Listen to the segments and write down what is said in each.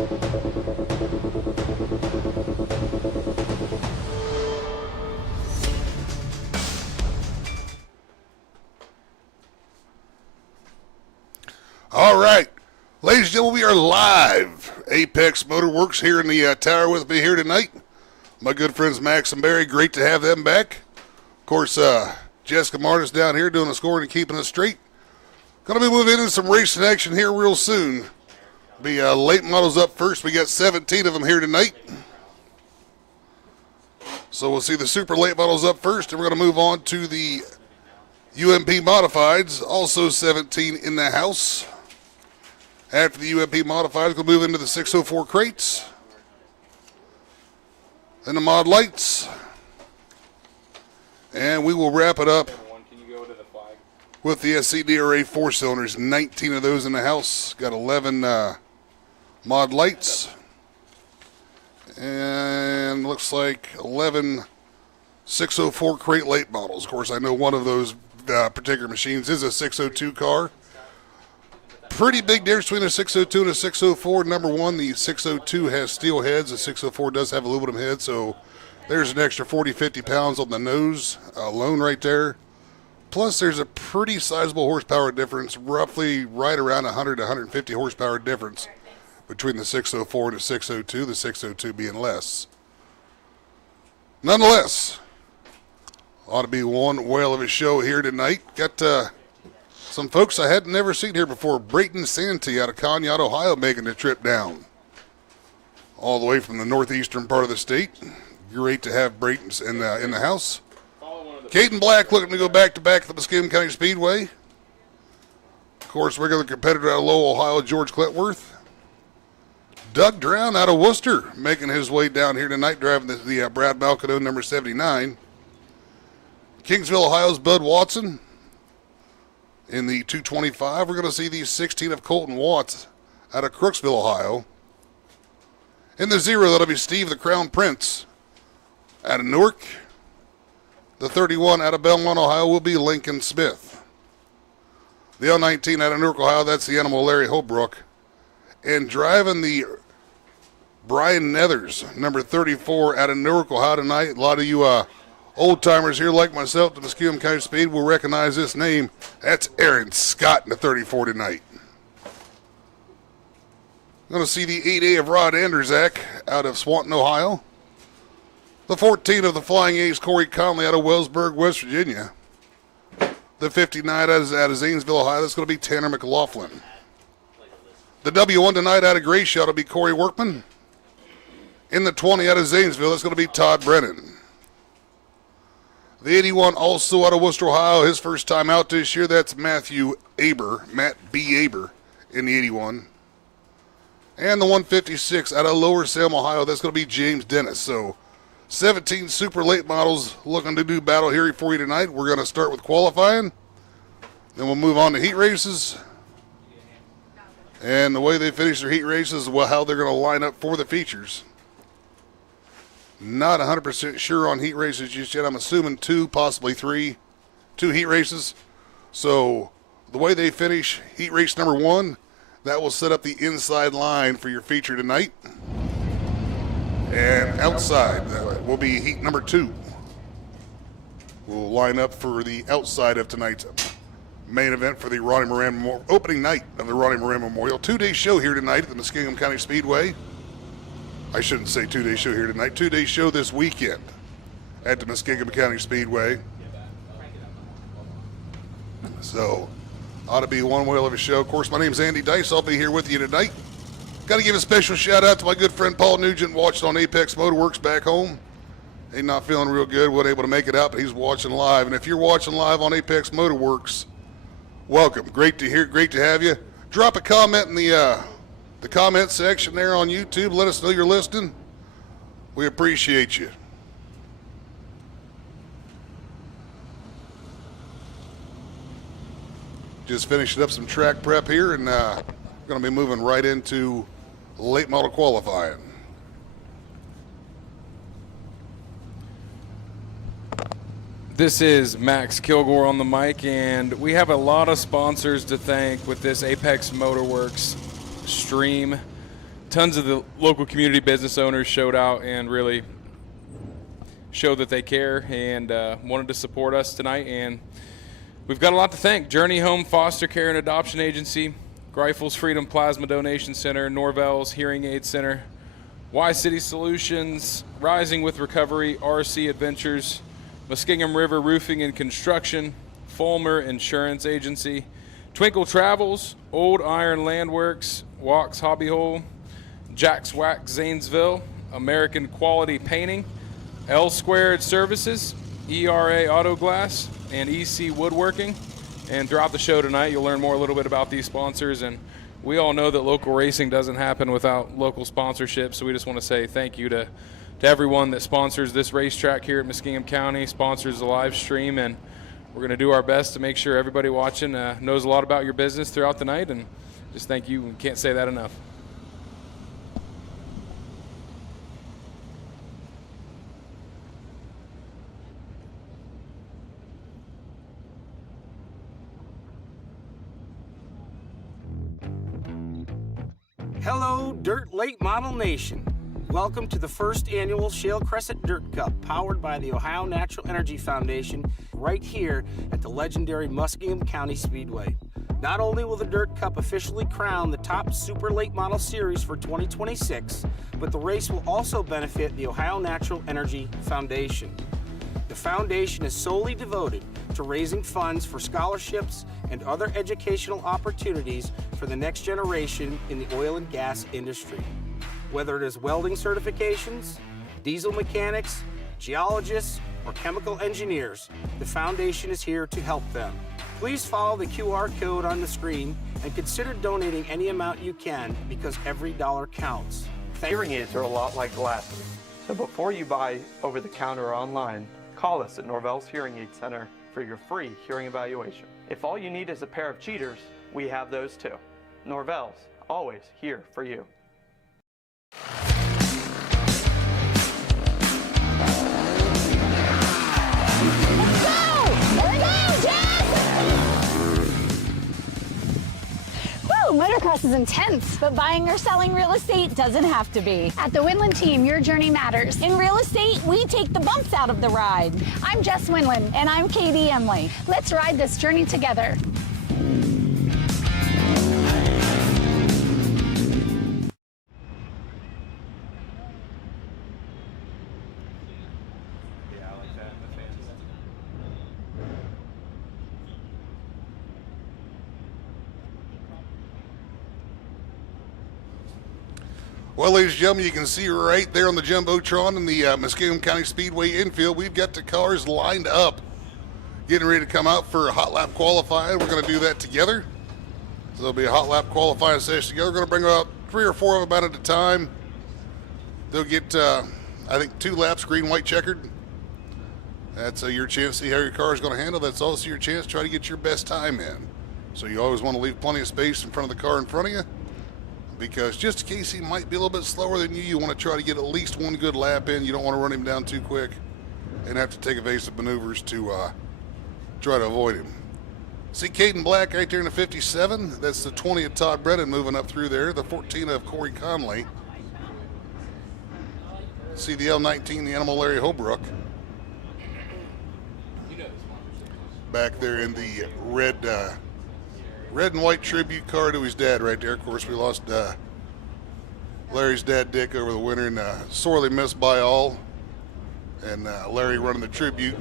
All right, ladies and gentlemen, we are live. Apex Motorworks here in the tower with me here tonight. My good friends Max and Barry, great to have them back. Of course, Jessica Martis down here doing the scoring and keeping us straight. Going to be moving into some racing action here real soon. Be late models up first. We got 17 of them here tonight. So we'll see the super late models up first, and we're going to move on to the UMP Modifieds, also 17 in the house. After the UMP Modifieds, we'll move into the 604 crates. Then the mod lights. And we will wrap it up with the SCDRA 4-cylinders. 19 of those in the house. Got 11 mod lights. And looks like 11 604 crate late models. Of course, I know one of those particular machines is a 602 car. Pretty big difference between a 602 and a 604. Number one, the 602 has steel heads. The 604 does have aluminum head, so there's an extra 40, 50 pounds on the nose alone right there. Plus, there's a pretty sizable horsepower difference, roughly right around 100 to 150 horsepower difference between the 604 and the 602, the 602 being less. Nonetheless, ought to be one whale of a show here tonight. Got some folks I had never seen here before. Brayton Santee out of Conneaut, Ohio, making the trip down all the way from the northeastern part of the state. Great to have Brayton in the house. Caden Black looking to go back-to-back at the Muskingum County Speedway. Of course, regular competitor out of Lowell, Ohio, George Clintworth. Doug Drown out of Worcester making his way down here tonight, driving the Brad Malcado number 79. Kingsville, Ohio's Bud Watson. In the 225, we're going to see the 16 of Colton Watts out of Crooksville, Ohio. In the 0, that'll be Steve the Crown Prince out of Newark. The 31 out of Belmont, Ohio, will be Lincoln Smith. The L19 out of Newark, Ohio, that's the Animal Larry Holbrook. And driving the Brian Nethers, number 34 out of Newark, Ohio tonight. A lot of you old-timers here like myself, the Muskingum County Speed, will recognize this name. That's Aaron Scott in the 34 tonight. Going to see the 8A of Rod Anderzak out of Swanton, Ohio. The 14 of the Flying Ace, Corey Conley out of Wellsburg, West Virginia. The 59 out of Zanesville, Ohio, that's going to be Tanner McLaughlin. The W1 tonight out of Gratiot will be Corey Workman. In the 20 out of Zanesville, that's going to be Todd Brennan. The 81 also out of Worcester, Ohio, his first time out this year, that's Matthew Aber, Matt B. Aber in the 81. And the 156 out of Lower Salem, Ohio, that's going to be James Dennis. So 17 super late models looking to do battle here for you tonight. We're going to start with qualifying. Then we'll move on to heat races. And the way they finish their heat races, well, how they're going to line up for the features. Not 100% sure on heat races just yet. I'm assuming 2, possibly 3. 2 heat races. So the way they finish heat race number 1, that will set up the inside line for your feature tonight. And outside, that will be heat number 2. We'll line up for the outside of tonight's main event for the Ronnie Moran Memorial, opening night of the Ronnie Moran Memorial. 2-day show here tonight at the Muskingum County Speedway. I shouldn't say 2-day show here tonight. 2-day show this weekend at the Muskingum County Speedway. So, ought to be one whale of a show. Of course, my name's Andy Dice. I'll be here with you tonight. Got to give a special shout out to my good friend Paul Nugent, watching on Apex Motorworks back home. He's not feeling real good, wasn't able to make it out, but he's watching live. And if you're watching live on Apex Motorworks, welcome. Great to hear, great to have you. Drop a comment in the comment section there on YouTube. Let us know you're listening. We appreciate you. Just finishing up some track prep here, and going to be moving right into late model qualifying. This is Max Kilgore on the mic, and we have a lot of sponsors to thank with this Apex Motorworks stream. tons of the local community business owners showed out and really showed that they care and wanted to support us tonight. And we've got a lot to thank. Journey Home Foster Care and Adoption Agency, Greifels Freedom Plasma Donation Center, Norvell's Hearing Aid Center, Y City Solutions, Rising with Recovery, RC Adventures, Muskingum River Roofing and Construction, Fulmer Insurance Agency, Twinkle Travels, Old Iron Landworks, Walks Hobby Hole, Jack's Wax Zanesville, American Quality Painting, L Squared Services, ERA Auto Glass, and EC Woodworking. And throughout the show tonight, you'll learn more a little bit about these sponsors. And we all know that local racing doesn't happen without local sponsorship, so we just want to say thank you to everyone that sponsors this racetrack here at Muskingum County, sponsors the live stream, and we're going to do our best to make sure everybody watching knows a lot about your business throughout the night, and just thank you. We can't say that enough. Hello, Dirt Late Model Nation. Welcome to the first annual Shale Crescent Dirt Cup, powered by the Ohio Natural Energy Foundation, right here at the legendary Muskingum County Speedway. Not only will the Dirt Cup officially crown the top Super Late Model Series for 2026, but the race will also benefit the Ohio Natural Energy Foundation. The foundation is solely devoted to raising funds for scholarships and other educational opportunities for the next generation in the oil and gas industry. Whether it is welding certifications, diesel mechanics, geologists, or chemical engineers, the foundation is here to help them. Please follow the QR code on the screen and consider donating any amount you can, because every dollar counts. Hearing aids are a lot like glasses. So before you buy over the counter or online, call us at Norvell's Hearing Aid Center for your free hearing evaluation. If all you need is a pair of cheaters, we have those too. Norvell's, always here for you. Motocross is intense, but buying or selling real estate doesn't have to be. At the Winland team, your journey matters. In real estate, we take the bumps out of the ride. I'm Jess Winland, and I'm Katie Emley. Let's ride this journey together. Well, ladies and gentlemen, you can see right there on the Jumbotron in the Muskingum County Speedway infield, we've got the cars lined up, getting ready to come out for a hot lap qualifying. We're going to do that together. So there'll be a hot lap qualifying session together. We're going to bring about 3 or 4 of them out at a time. They'll get, I think, 2 laps, green, white, checkered. That's your chance to see how your car is going to handle. That's also your chance to try to get your best time in. So you always want to leave plenty of space in front of the car in front of you, because just in case he might be a little bit slower than you, you want to try to get at least 1 good lap in. You don't want to run him down too quick and have to take evasive maneuvers to try to avoid him. See Caden Black right there in the 57. That's the 20 of Todd Brennan moving up through there. The 14 of Corey Conley. See the L19, the Animal Larry Holbrook. Back there in the red and white tribute car to his dad right there. Of course, we lost Larry's dad, Dick, over the winter, and sorely missed by all. And Larry running the tribute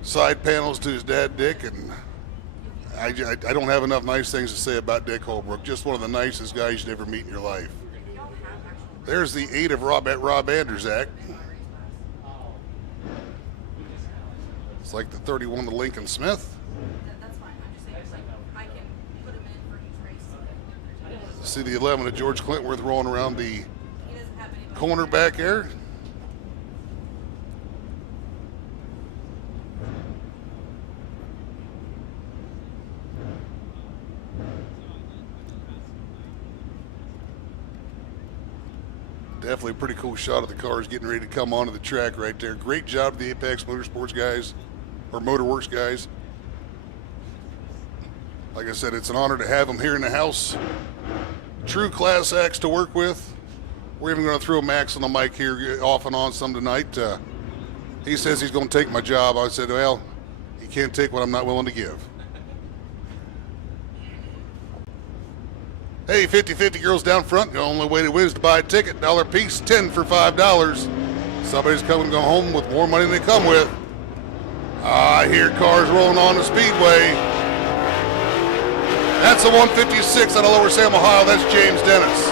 side panels to his dad, Dick, and I don't have enough nice things to say about Dick Holbrook. Just one of the nicest guys you'd ever meet in your life. There's the 8 of Rob Anderzak. It's like the 31 of Lincoln Smith. See the 11 of George Clintworth rolling around the corner back there. Definitely a pretty cool shot of the cars getting ready to come onto the track right there. Great job to the Apex Motorsports guys, or Motorworks guys. Like I said, it's an honor to have them here in the house. true class acts to work with. We're even going to throw Max on the mic here off and on some tonight. He says he's going to take my job. I said, well, he can't take what I'm not willing to give. Hey, 50-50 girls down front. The only way to win is to buy a ticket. $1 piece, 10 for $5. Somebody's coming to go home with more money than they come with. I hear cars rolling on the speedway. That's a 156 out of Lower Salem, Ohio. That's James Dennis.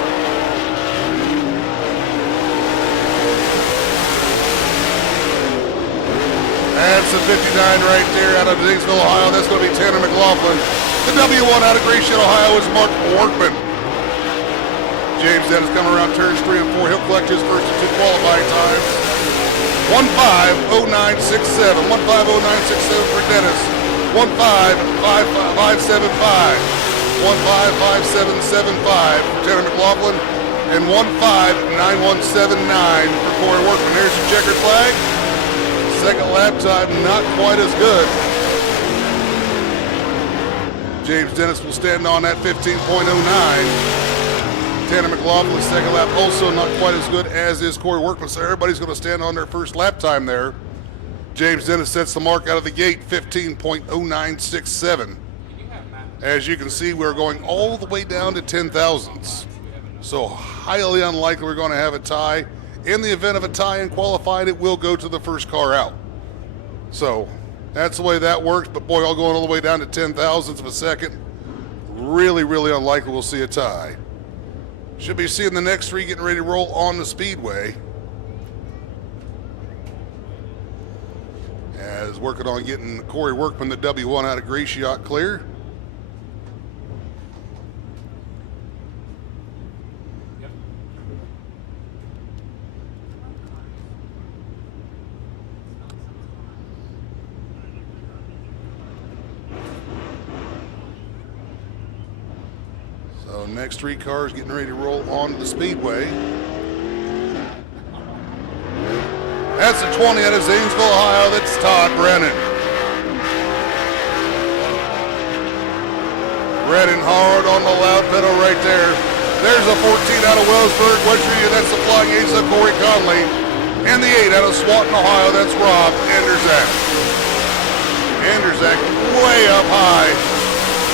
That's a 59 right there out of Zanesville, Ohio. That's going to be Tanner McLaughlin. The W1 out of Gratiot, Ohio is Mark Workman. James Dennis coming around turns 3 and 4. He'll collect his first and 2 qualifying times. 1:5:09.67. 1:5:09.67 for Dennis. 1:5:5.75. 1:5:57.75 for Tanner McLaughlin. And 1:5:91.79 for Corey Workman. There's your checkered flag. Second lap time not quite as good. James Dennis will stand on that 15.09. Tanner McLaughlin's second lap also not quite as good as is Corey Workman, so everybody's going to stand on their first lap time there. James Dennis sets the mark out of the gate, 15.0967. As you can see, we're going all the way down to 10,000ths. So highly unlikely we're going to have a tie. In the event of a tie in qualifying, it will go to the first car out. So that's the way that works, but boy, all going all the way down to 10,000ths of a second. Really, really unlikely we'll see a tie. Should be seeing the next 3 getting ready to roll on the speedway. As working on getting Corey Workman, the W1 out of Gratiot, clear. So next 3 cars getting ready to roll onto the speedway. That's the 20 out of Zanesville, Ohio. That's Todd Brennan. Brennan hard on the loud pedal right there. There's a 14 out of Wellsburg, West Virginia. That's the flying ace of Corey Conley. And the 8 out of Swanton, Ohio. That's Rob Anderzak. Anderzak way up high.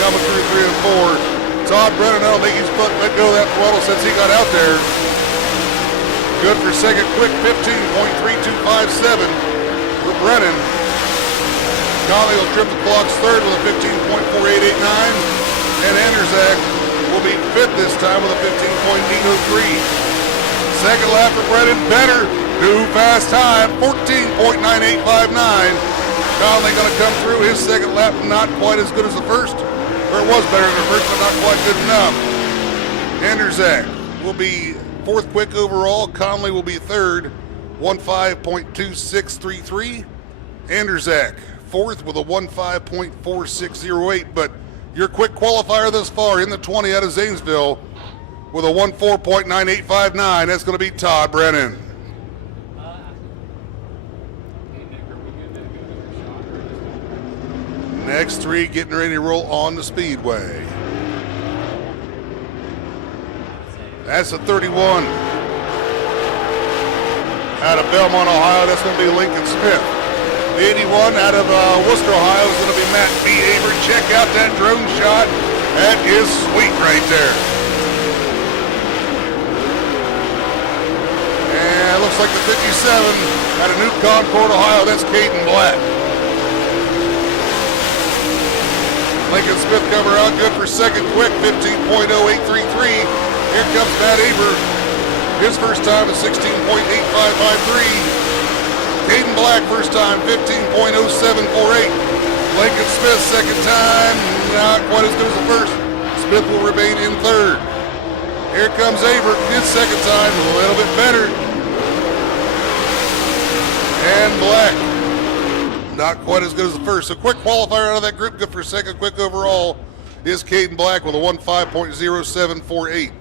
Coming through 3 and 4. Todd Brennan, I don't think he's let go of that throttle since he got out there. Good for second quick, 15.3257 for Brennan. Conley will trip the clocks third with a 15.4889. And Anderzak will be fifth this time with a 15.803. Second lap for Brennan, better. New fast time, 14.9859. Conley going to come through his second lap, not quite as good as the first. Or it was better than the first, but not quite good enough. Anderzak will be 4th quick overall. Conley will be 3rd, 1:5.2633. Anderzak 4th with a 1:5.4608. But your quick qualifier thus far in the 20 out of Zanesville with a 1:4.9859. That's going to be Todd Brennan. Next 3 getting ready to roll on the speedway. That's a 31 out of Belmont, Ohio. That's going to be Lincoln Smith. The 81 out of Worcester, Ohio is going to be Matt B. Avery. Check out that drone shot. That is sweet right there. And it looks like the 57 out of New Concord, Ohio. That's Caden Black. Lincoln Smith cover out good for second quick, 15.0833. Here comes Matt Aber. His first time is 16.8553. Caden Black first time, 15.0748. Lincoln Smith second time, not quite as good as the first. Smith will remain in third. Here comes Aber, his second time, a little bit better. And Black, not quite as good as the first. So quick qualifier out of that group, good for second quick overall, is Caden Black with a 1:5.0748.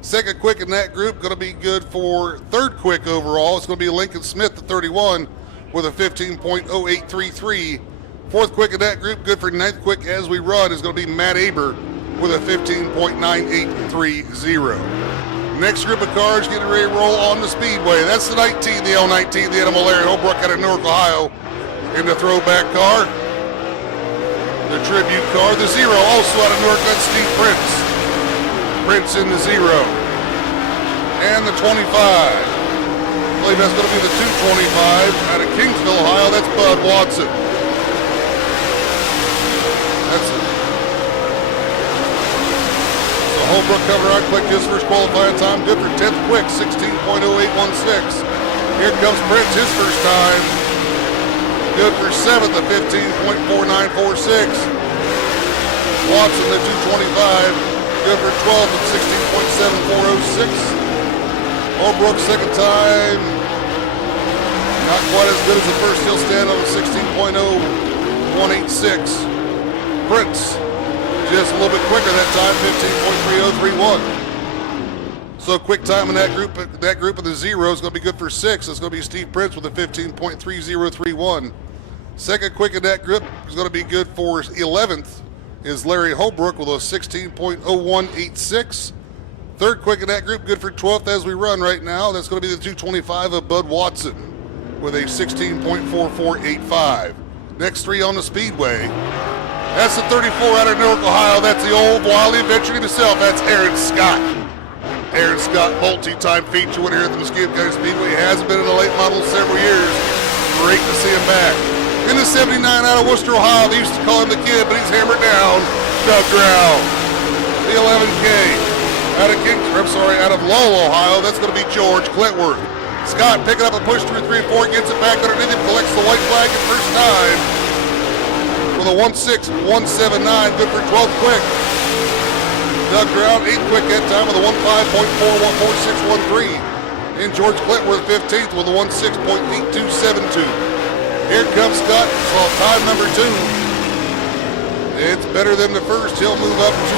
Second quick in that group, going to be good for third quick overall. It's going to be Lincoln Smith, the 31, with a 15.0833. Fourth quick in that group, good for ninth quick as we run, is going to be Matt Aber with a 15.9830. Next group of cars getting ready to roll on the Speedway. That's the 19, the L19, the Animal Larry Holbrook out of Newark, Ohio, in the throwback car. The tribute car, the 0, also out of Newark, that's Steve Prince. Prince in the 0. And the 25. I believe that's going to be the 225 out of Kingsville, Ohio. That's Bud Watson. That's it. So Holbrook coming around quick, his first qualifying time. Good for 10th quick, 16.0816. Here comes Prince, his first time. Good for 7th at 15.4946. Watson, the 225. Good for 12th at 16.7406. Holbrook, second time. Not quite as good as the first. He'll stand on a 16.0186. Prince, just a little bit quicker that time, 15.3031. So quick time in that group of the 0 is going to be good for 6. It's going to be Steve Prince with a 15.3031. Second quick in that group is going to be good for 11th is Larry Holbrook with a 16.0186. Third quick in that group, good for 12th as we run right now. That's going to be the 225 of Bud Watson with a 16.4485. Next three on the Speedway. That's the 34 out of Newark, Ohio. That's the old wily adventurer himself. That's Aaron Scott. Aaron Scott, multi-time feature winner here at the Muskingum County Speedway. He hasn't been in the late model in several years. Great to see him back. In the 79 out of Worcester, Ohio, they used to call him the kid, but he's hammered down. Doug Grau. The 11K. Out of Lowell, Ohio, that's going to be George Clintworth. Scott picking up a push through 3 and 4, gets it back underneath him, collects the white flag at first time with a 1.6179, good for 12th quick. Doug Brown, 8th quick that time with a 1.5.4613. And George Clintworth, 15th with a 1.6.8272. Here comes Scott, so time number 2. It's better than the first. He'll move up to,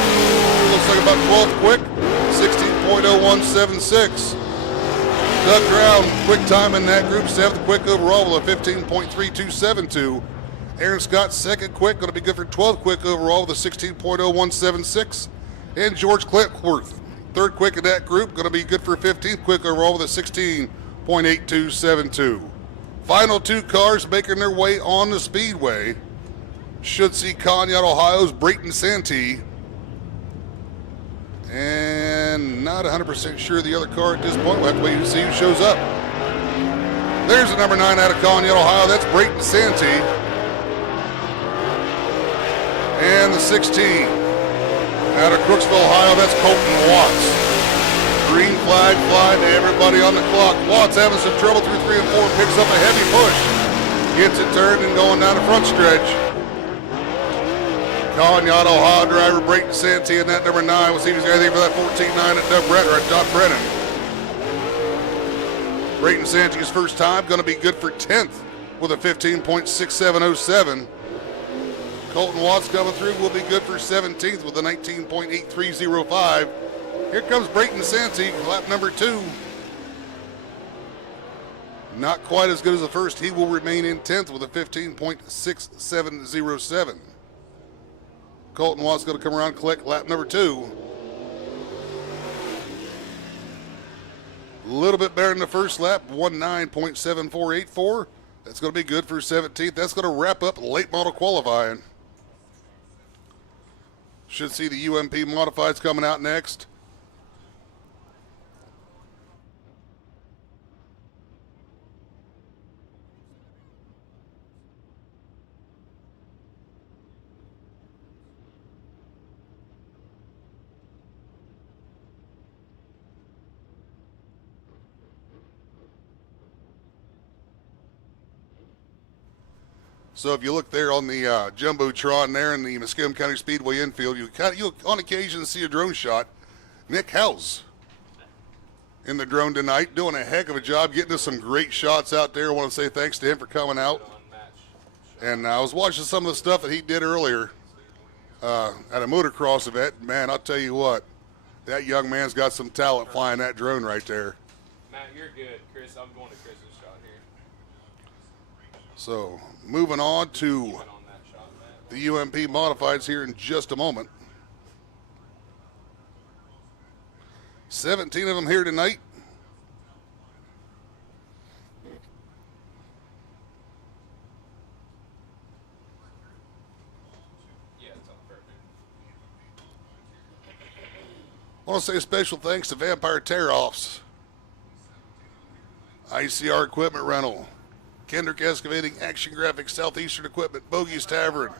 looks like about 12th quick, 16.0176. Doug Brown, quick time in that group, 7th quick overall with a 15.3272. Aaron Scott, second quick, going to be good for 12th quick overall with a 16.0176. And George Clintworth, third quick in that group, going to be good for 15th quick overall with a 16.8272. Final 2 cars making their way on the Speedway. Should see Conneaut, Ohio's Brayton Santee. And not 100% sure the other car at this point. We'll have to wait and see who shows up. There's the number 9 out of Conneaut, Ohio. That's Brayton Santee. And the 16 out of Crooksville, Ohio. That's Colton Watts. Green flag flying to everybody on the clock. Watts having some trouble through 3 and 4. Picks up a heavy push. Gets it turned and going down the front stretch. Conneaut, Ohio driver Brayton Santee in that number 9. We'll see if he's got anything for that 14-9 at Doug Brennan. Brayton Santee's first time, going to be good for 10th with a 15.6707. Colton Watts coming through will be good for 17th with a 19.8305. Here comes Brayton Santee, lap number 2. Not quite as good as the first. He will remain in 10th with a 15.6707. Colton Watts going to come around and collect lap number 2. A little bit better than the first lap, 19.7484. That's going to be good for 17th. That's going to wrap up late model qualifying. Should see the UMP Modifieds coming out next. So if you look there on the Jumbotron there in the Muskingum County Speedway infield, you on occasion see a drone shot. Nick House in the drone tonight, doing a heck of a job, getting us some great shots out there. I want to say thanks to him for coming out. And I was watching some of the stuff that he did earlier at a motocross event. Man, I'll tell you what, that young man's got some talent flying that drone right there. Matt, you're good. Chris, I'm going to Chris's shot here. So moving on to the UMP Modifieds here in just a moment. 17 of them here tonight. I want to say special thanks to Vampire Tear-Offs, ICR Equipment Rental, Kendrick Excavating, Action Graphics, Southeastern Equipment, Bogey's Tavern,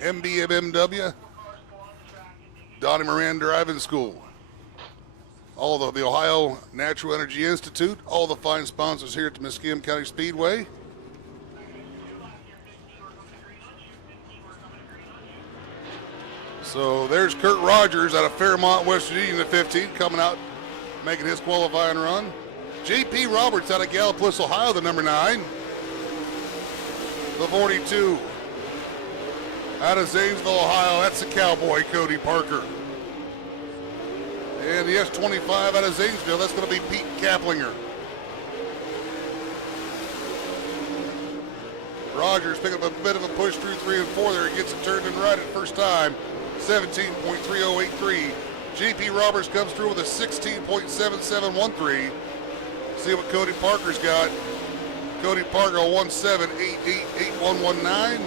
MBMMW, Ronnie Moran Driving School, all the Ohio Natural Energy Institute, all the fine sponsors here at the Muskingum County Speedway. So there's Kurt Rogers out of Fairmont, West Virginia in the 15, coming out, making his qualifying run. J.P. Roberts out of Gallipolis, Ohio, the number 9. The 42. Out of Zanesville, Ohio, that's the Cowboy, Cody Parker. And the S25 out of Zanesville, that's going to be Pete Kaplinger. Rogers picking up a bit of a push through 3 and 4 there. He gets it turned and right at first time. 17.3083. J.P. Roberts comes through with a 16.7713. See what Cody Parker's got. Cody Parker, 17888119.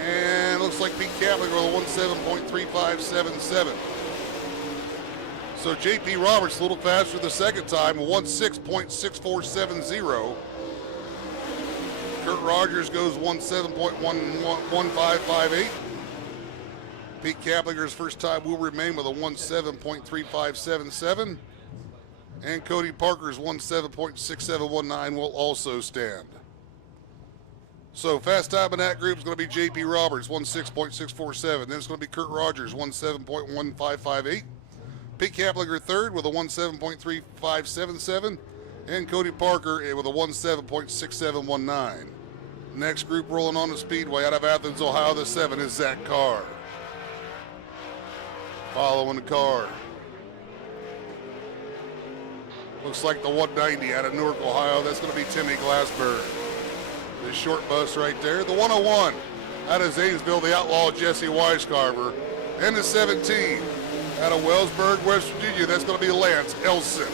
And looks like Pete Kaplinger with a 17.3577. So J.P. Roberts a little faster the second time, 16.6470. Kurt Rogers goes 17.1558. Pete Kaplinger's first time will remain with a 17.3577. And Cody Parker's 17.6719 will also stand. So fast time in that group is going to be J.P. Roberts, 16.647. Then it's going to be Kurt Rogers, 17.1558. Pete Kaplinger third with a 17.3577. And Cody Parker with a 17.6719. Next group rolling on the Speedway out of Athens, Ohio, the 7 is Zach Carr. Following the car. Looks like the 190 out of Newark, Ohio. That's going to be Timmy Glassberg. The short bus right there. The 101 out of Zanesville, the outlaw Jesse Weiscarver. And the 17 out of Wellsburg, West Virginia. That's going to be Lance Elson.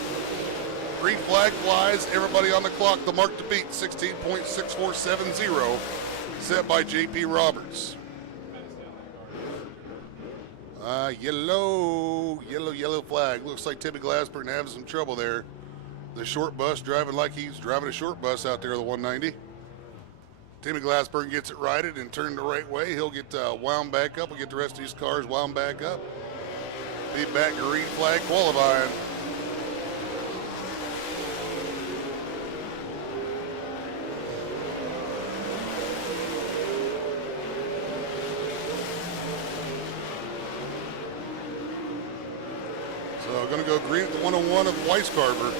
Green flag flies. Everybody on the clock. The mark to beat, 16.6470, set by J.P. Roberts. Yellow flag. Looks like Timmy Glassberg having some trouble there. The short bus driving like he's driving a short bus out there, the 190. Timmy Glassberg gets it righted and turned the right way. He'll get wound back up. We'll get the rest of these cars wound back up. Be back green flag qualifying. So going to go green at the 101 of Weiscarver.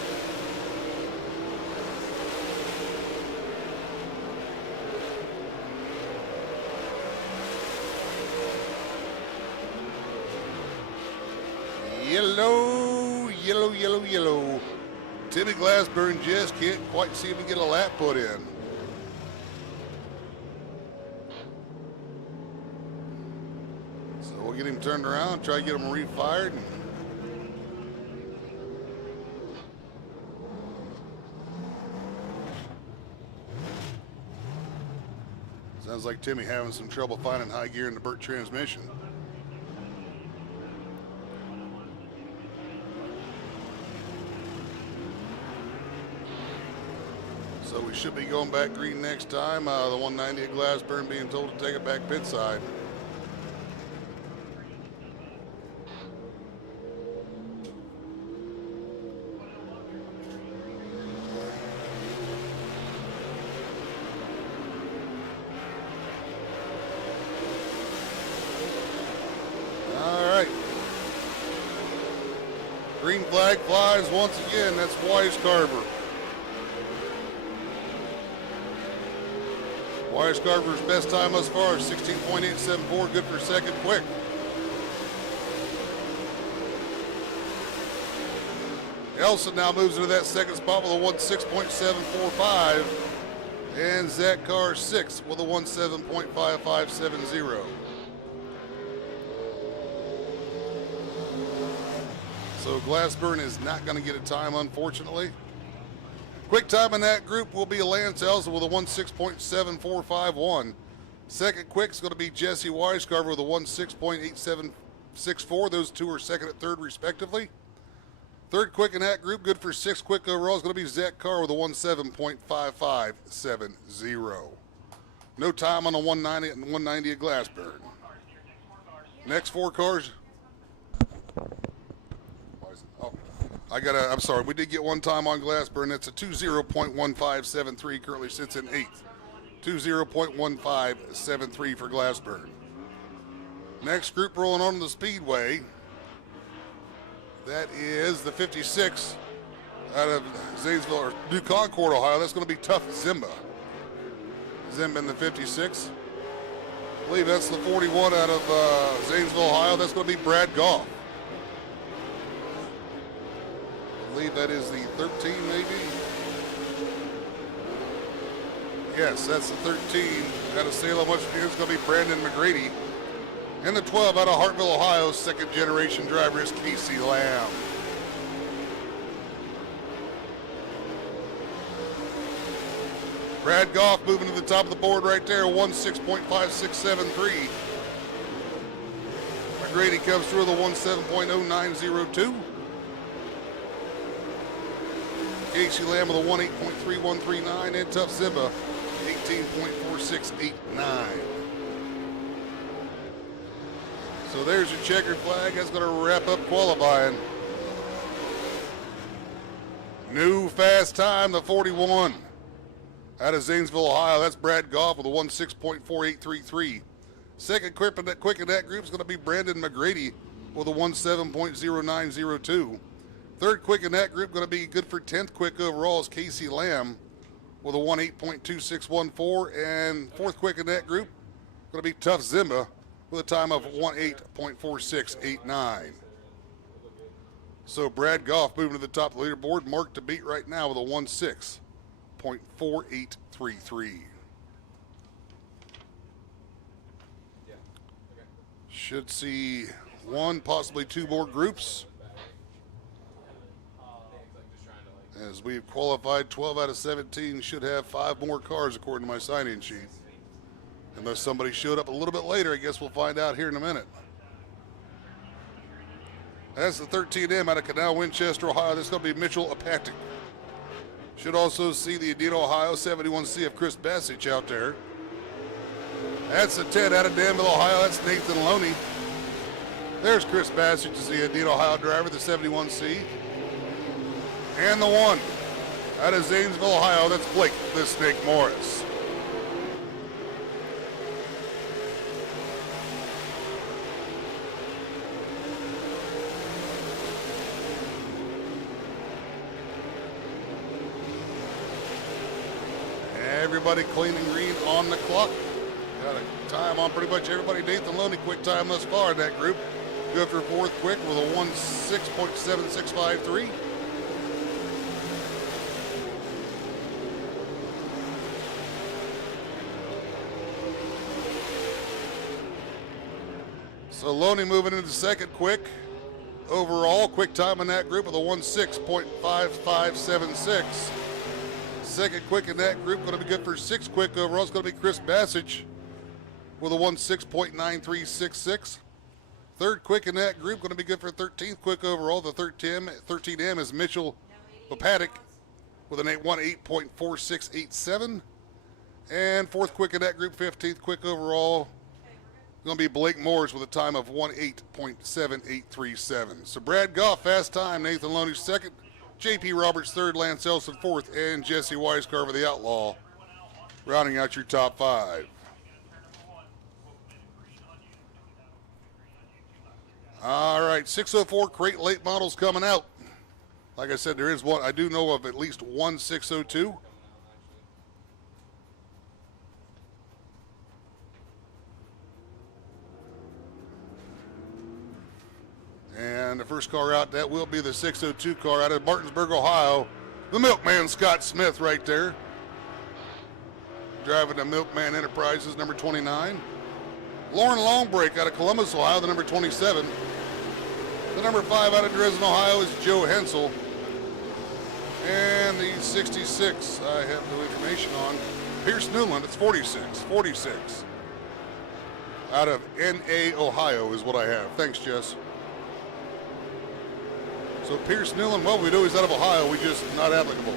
Yellow. Timmy Glassberg just can't quite see him get a lap put in. So we'll get him turned around, try to get him refired. Sounds like Timmy having some trouble finding high gear in the Burt transmission. So we should be going back green next time. The 190 at Glassburn being told to take it back pit side. All right. Green flag flies once again. That's Weiscarver. Weiscarver's best time thus far is 16.874, good for second quick. Elson now moves into that second spot with a 16.745. And Zach Carr 6th with a 17.5570. So Glassburn is not going to get a time, unfortunately. Quick time in that group will be Lance Elsa with a 1:6.7451. Second quick is going to be Jesse Weiscarver with a 1:6.8764. Those two are second and third, respectively. Third quick in that group, good for 6 quick overall, is going to be Zach Carr with a 1:7.5570. No time on the 190 and 190 at Glassburn. Next 4 cars. I'm sorry, we did get 1 time on Glassburn. That's a 20.1573, currently sits in 8th. 20.1573 for Glassburn. Next group rolling on to the Speedway. That is the 56 out of Zanesville, or New Concord, Ohio. That's going to be Tough Zimba. Zimba in the 56. I believe that's the 41 out of Zanesville, Ohio. That's going to be Brad Goff. I believe that is the 13, maybe. Yes, that's the 13 out of Salem, West Virginia. It's going to be Brandon McGrady. And the 12 out of Hartville, Ohio, second generation driver is Casey Lamb. Brad Goff moving to the top of the board right there, 1:6.5673. McGrady comes through the 1:7.0902. Casey Lamb with a 1:8.3139, and Tough Zimba 18.4689. So there's your checkered flag. That's going to wrap up qualifying. New fast time, the 41 out of Zanesville, Ohio. That's Brad Goff with a 1:6.4833. Second quick in that group is going to be Brandon McGrady with a 1:7.0902. Third quick in that group going to be good for 10th quick overall is Casey Lamb with a 1:8.2614. And fourth quick in that group going to be Tough Zimba with a time of 1:8.4689. So Brad Goff moving to the top of the leaderboard, marked to beat right now with a 1:6.4833. Should see 1, possibly 2 more groups. As we've qualified 12 out of 17, should have 5 more cars according to my sign-in sheet. Unless somebody showed up a little bit later, I guess we'll find out here in a minute. That's the 13M out of Canal, Winchester, Ohio. This is going to be Mitchell Apatic. Should also see the Edina, Ohio 71C of Chris Bassich out there. That's the 10 out of Danville, Ohio. That's Nathan Loney. There's Chris Bassich as the Edina, Ohio driver, the 71C. And the 1 out of Zanesville, Ohio. That's Blake, the Snake Morris. Everybody clean and green on the clock. Got a time on pretty much everybody. Nathan Loney, quick time thus far in that group. Good for 4th quick with a 1:6.7653. So Loney moving into second quick. Overall, quick time in that group with a 1:6.5576. Second quick in that group, going to be good for 6 quick overall. It's going to be Chris Bassich with a 1:6.9366. Third quick in that group, going to be good for 13th quick overall. The 13M is Mitchell Apatic with an 1:8.4687. And fourth quick in that group, 15th quick overall, going to be Blake Morris with a time of 1:8.7837. So Brad Goff, fast time. Nathan Loney, second. J.P. Roberts, third. Lance Elson, fourth. And Jesse Weiscarver, the Outlaw, rounding out your top 5. All right, 604 crate late models coming out. Like I said, there is one. I do know of at least one 602. And the first car out, that will be the 602 car out of Martinsburg, Ohio. The Milkman Scott Smith right there. Driving the Milkman Enterprises, number 29. Lauren Longbreak out of Columbus, Ohio, the number 27. The number 5 out of Dresden, Ohio is Joe Hensel. And the 66, I have no information on. Pierce Newland, it's 46. Out of N.A., Ohio is what I have. Thanks, Jess. So Pierce Newland, well, we know he's out of Ohio. We just not applicable.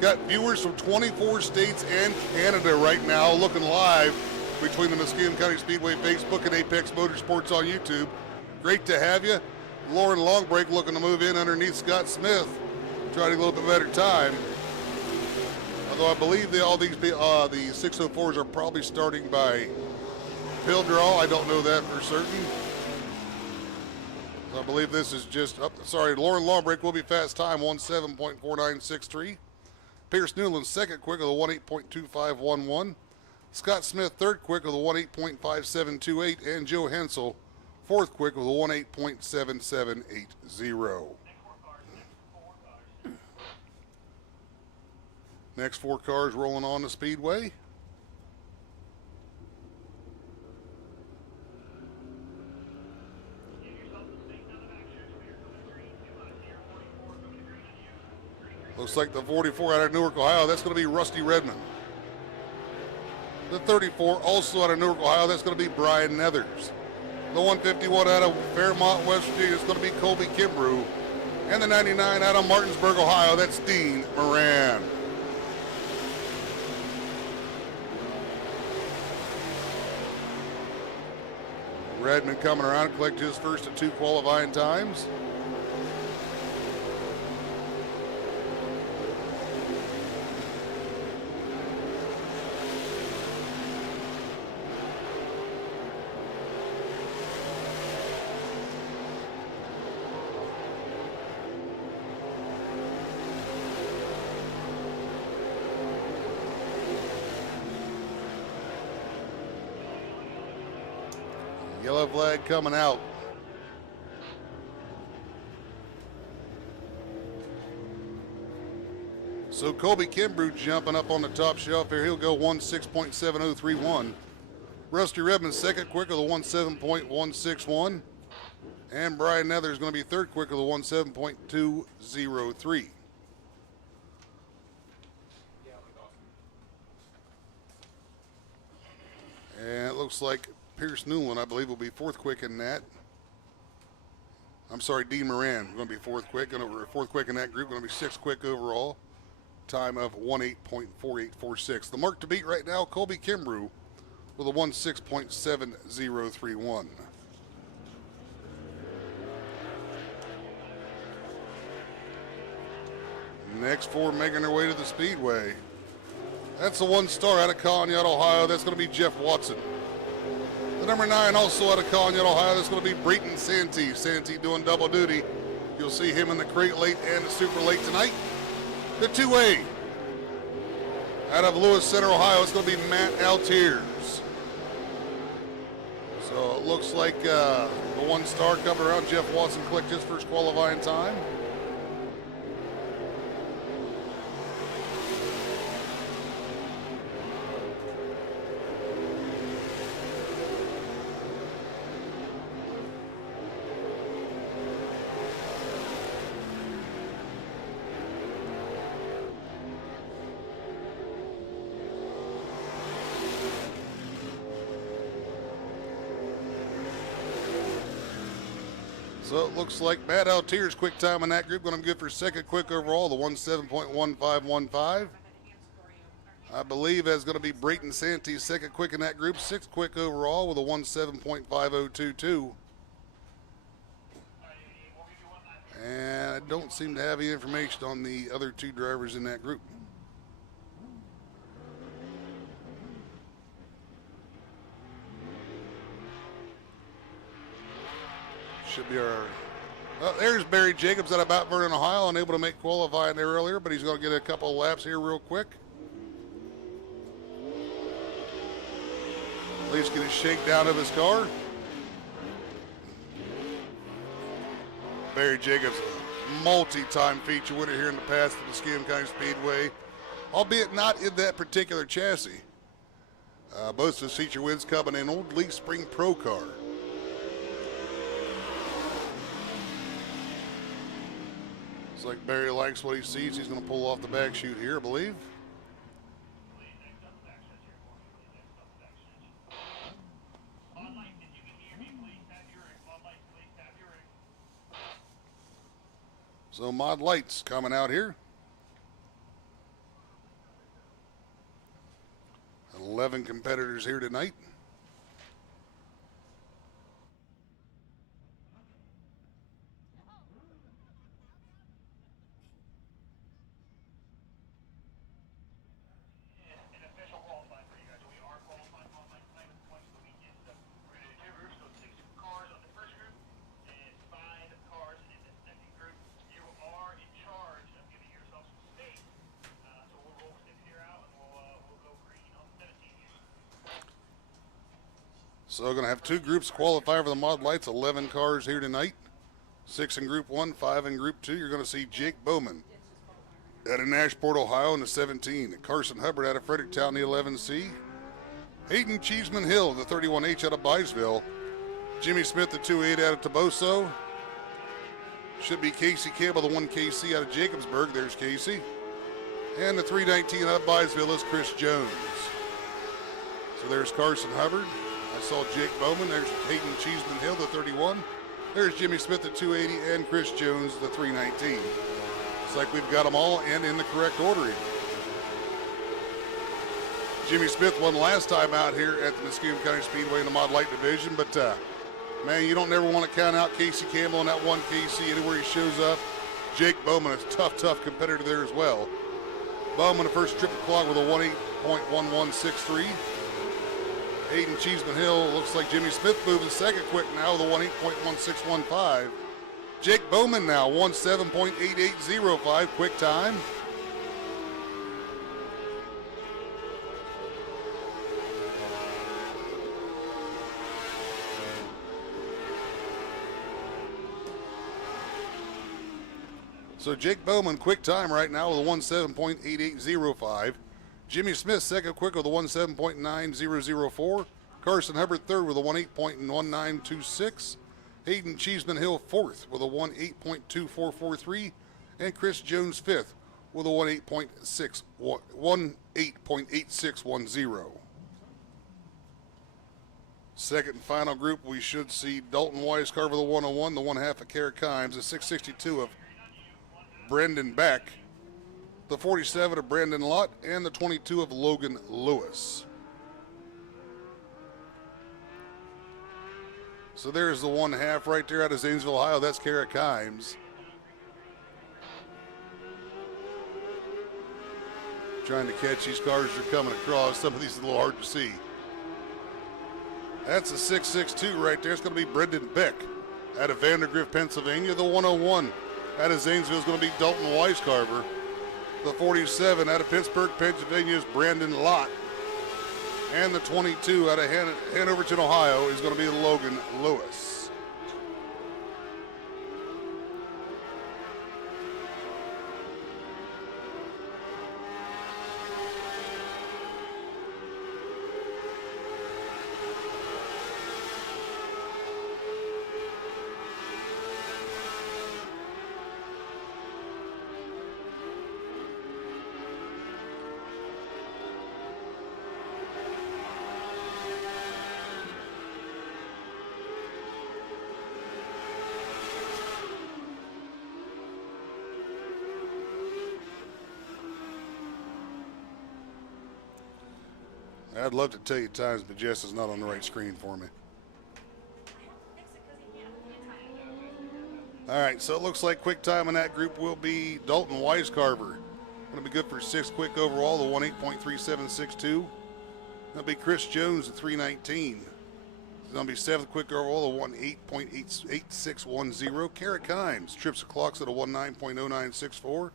Got viewers from 24 states and Canada right now looking live between the Muskingum County Speedway Facebook and Apex Motorsports on YouTube. Great to have you. Lauren Longbreak looking to move in underneath Scott Smith. Trying to get a little bit better time. Although I believe the 604s are probably starting by pill draw. I don't know that for certain. I believe this is just, Lauren Longbreak will be fast time, 17.4963. Pierce Newland second quick with a 18.2511. Scott Smith third quick with a 18.5728. And Joe Hensel fourth quick with a 18.7780. Next 4 cars rolling on the speedway. Looks like the 44 out of Newark, Ohio, that's going to be Rusty Redmond. The 34 also out of Newark, Ohio, that's going to be Brian Nethers. The 151 out of Fairmont, West Virginia, is going to be Colby Kimbrough. And the 99 out of Martinsburg, Ohio, that's Dean Moran. Redmond coming around to collect his first of 2 qualifying times. Yellow flag coming out. So Colby Kimbrough jumping up on the top shelf here. He'll go 16.7031. Rusty Redmond second quick with a 17.161. And Brian Nether is going to be third quick with a 17.203. And it looks like Pierce Newland, I believe, will be fourth quick in that. I'm sorry, Dean Moran going to be fourth quick. Fourth quick in that group, going to be sixth quick overall. Time of 18.4846. The mark to beat right now, Colby Kimbrough with a 16.7031. Next 4 making their way to the speedway. That's the 1 star out of Colonial, Ohio. That's going to be Jeff Watson. The number 9 also out of Colonial, Ohio. That's going to be Brayton Santee. Santee doing double duty. You'll see him in the crate late and the super late tonight. The 2A out of Lewis Center, Ohio. It's going to be Matt Altiers. So it looks like the 1 star coming around. Jeff Watson collected his first qualifying time. So it looks like Matt Altiers' quick time in that group. Going to be good for second quick overall, the 17.1515. I believe that's going to be Brayton Santee, second quick in that group, sixth quick overall with a 17.5022. And I don't seem to have any information on the other 2 drivers in that group. Should be our. Well, there's Barry Jacobs out of Mount Vernon, Ohio, unable to make qualifying there earlier, but he's going to get a couple of laps here real quick. At least get a shakedown of his car. Barry Jacobs, multi-time feature winner here in the past at the Muskingum County Speedway, albeit not in that particular chassis. Most of his feature wins coming in old Lee Spring Pro car. Looks like Barry likes what he sees. He's going to pull off the back chute here, I believe. So Mod Lights coming out here. 11 competitors here tonight. So we're going to have 2 groups qualify for the Mod Lights, 11 cars here tonight. 6 in Group 1, 5 in Group 2. You're going to see Jake Bowman out of Nashport, Ohio in the 17. Carson Hubbard out of Fredericktown, the 11C. Hayden Cheeseman Hill, the 31H out of Byesville. Jimmy Smith, the 2.8 out of Toboso. Should be Casey Campbell, the 1KC out of Jacobsburg. There's Casey. And the 319 out of Byesville is Chris Jones. So there's Carson Hubbard. I saw Jake Bowman. There's Hayden Cheeseman Hill, the 31. There's Jimmy Smith, the 280, and Chris Jones, the 319. It's like we've got them all and in the correct ordering. Jimmy Smith won last time out here at the Muskingum County Speedway in the Mod Light Division, but man, you don't never want to count out Casey Campbell and that 1KC anywhere he shows up. Jake Bowman is a tough competitor there as well. Bowman, the first triple clock with a 18.1163. Hayden Cheeseman Hill, looks like Jimmy Smith moving second quick now with a 18.1615. Jake Bowman now, 17.8805, quick time. So Jake Bowman, quick time right now with a 17.8805. Jimmy Smith, second quick with a 17.9004. Carson Hubbard, third with a 18.1926. Hayden Cheeseman Hill, fourth with a 18.2443. And Chris Jones, fifth with a 18.8610. Second and final group, we should see Dalton Weiscarver, the 101, the 1/2 of Kara Kimes, the 662 of Brendan Beck, the 47 of Brandon Lott, and the 22 of Logan Lewis. So there's the 1/2 right there out of Zanesville, Ohio. That's Kara Kimes. Trying to catch these cars that are coming across. Some of these are a little hard to see. That's a 662 right there. It's going to be Brendan Beck out of Vandergrift, Pennsylvania. The 101 out of Zanesville is going to be Dalton Weiscarver. The 47 out of Pittsburgh, Pennsylvania is Brandon Lott. And the 22 out of Hanoverton, Ohio is going to be Logan Lewis. I'd love to tell you times, but Jess is not on the right screen for me. All right, so it looks like quick time in that group will be Dalton Weiscarver. Going to be good for 6th quick overall, the 18.3762. That'll be Chris Jones, the 319. It's going to be 7th quick overall, the 18.8610. Kara Kimes trips the clocks at a 19.0964.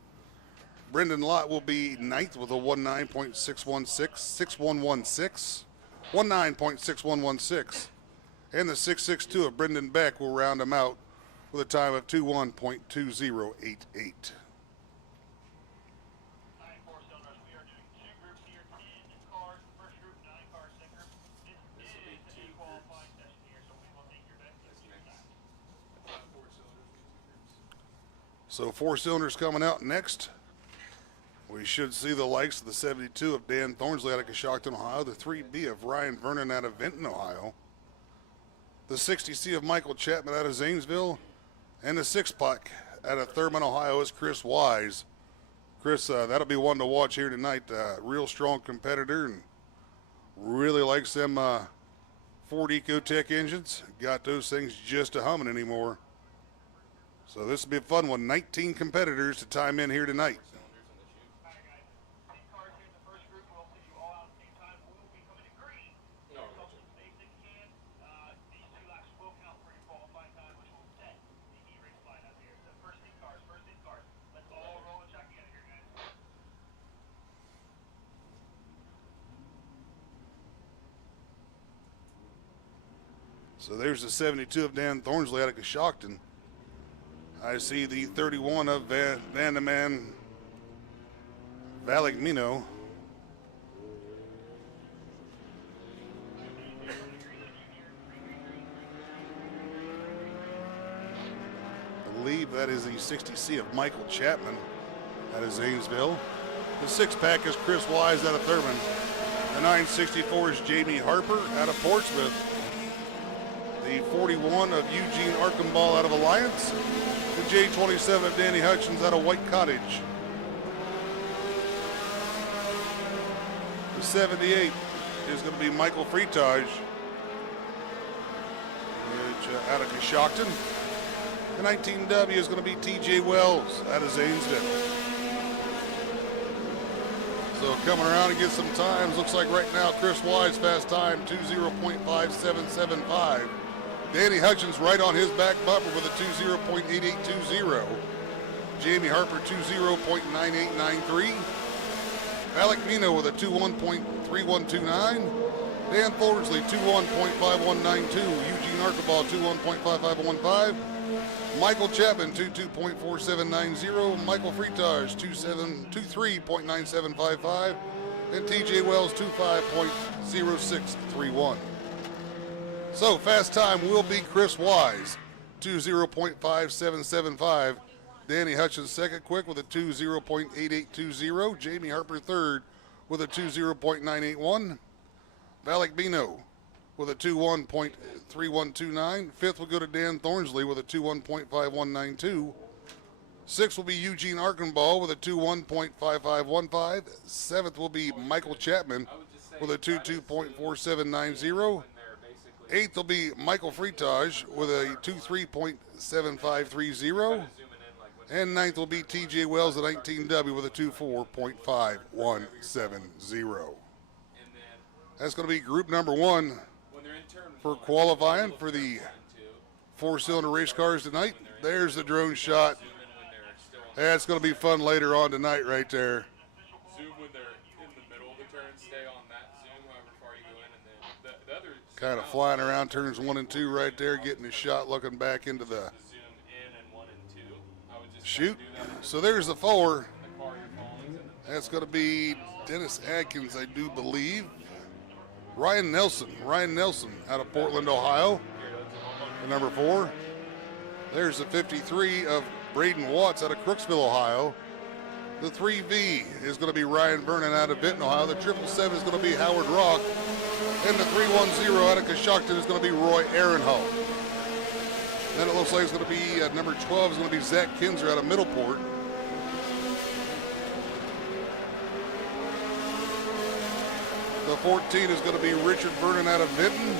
Brendan Lott will be 9th with a 19.6116. And the 662 of Brendan Beck will round him out with a time of 21.2088. So 4 cylinders coming out next. We should see the likes of the 72 of Dan Thornsley out of Coshocton, Ohio, the 3B of Ryan Vernon out of Vinton, Ohio, the 60C of Michael Chapman out of Zanesville, and the 6-pack out of Thurman, Ohio is Chris Wise. Chris, that'll be one to watch here tonight. Real strong competitor and really likes them Ford Ecotech engines. Got those things just a humming anymore. So this will be a fun one. 19 competitors to time in here tonight. So there's the 72 of Dan Thornsley out of Coshocton. I see the 31 of Vandeman Valagmino. I believe that is the 60C of Michael Chapman out of Zanesville. The 6-pack is Chris Wise out of Thurman. The 964 is Jamie Harper out of Portsmouth. The 41 of Eugene Archambault out of Alliance. The J27 of Danny Hutchins out of White Cottage. The 78 is going to be Michael Freetage out of Coshocton. The 19W is going to be TJ Wells out of Zanesville. So coming around and get some times. Looks like right now Chris Wise fast time 20.5775. Danny Hutchins right on his back bumper with a 20.8820. Jamie Harper 20.9893. Alec Mino with a 21.3129. Dan Thornsley 21.5192. Eugene Archibald 21.5515. Michael Chapman 22.4790. Michael Freetage 23.9755. And TJ Wells 25.0631. So fast time will be Chris Wise, 20.5775. Danny Hutchins second quick with a 20.8820. Jamie Harper third with a 20.981. Valak Bino with a 21.3129. Fifth will go to Dan Thornsley with a 21.5192. Sixth will be Eugene Archambault with a 21.5515. Seventh will be Michael Chapman with a 22.4790. Eighth will be Michael Freetage with a 23.7530. And ninth will be TJ Wells at 19W with a 24.5170. That's going to be group number one for qualifying for the 4-cylinder race cars tonight. There's the drone shot. That's going to be fun later on tonight right there. Zoom when they're in the middle of the turn, stay on that zoom however far you go in, and then the other kind of flying around turns 1 and 2 right there, getting his shot looking back into the zoom in and 1 and 2. I would just shoot. do that So there's the 4. in the car you're following. That's going to be Dennis Adkins, I do believe. Ryan Nelson out of Portland, Ohio, the number 4. There's the 53 of Braden Watts out of Crooksville, Ohio. The 3V is going to be Ryan Vernon out of Vinton, Ohio. The 777 is going to be Howard Rock. And the 310 out of Coshocton is going to be Roy Aaronhull. Then it looks like it's going to be number 12 is going to be Zach Kinzer out of Middleport. The 14 is going to be Richard Vernon out of Vinton.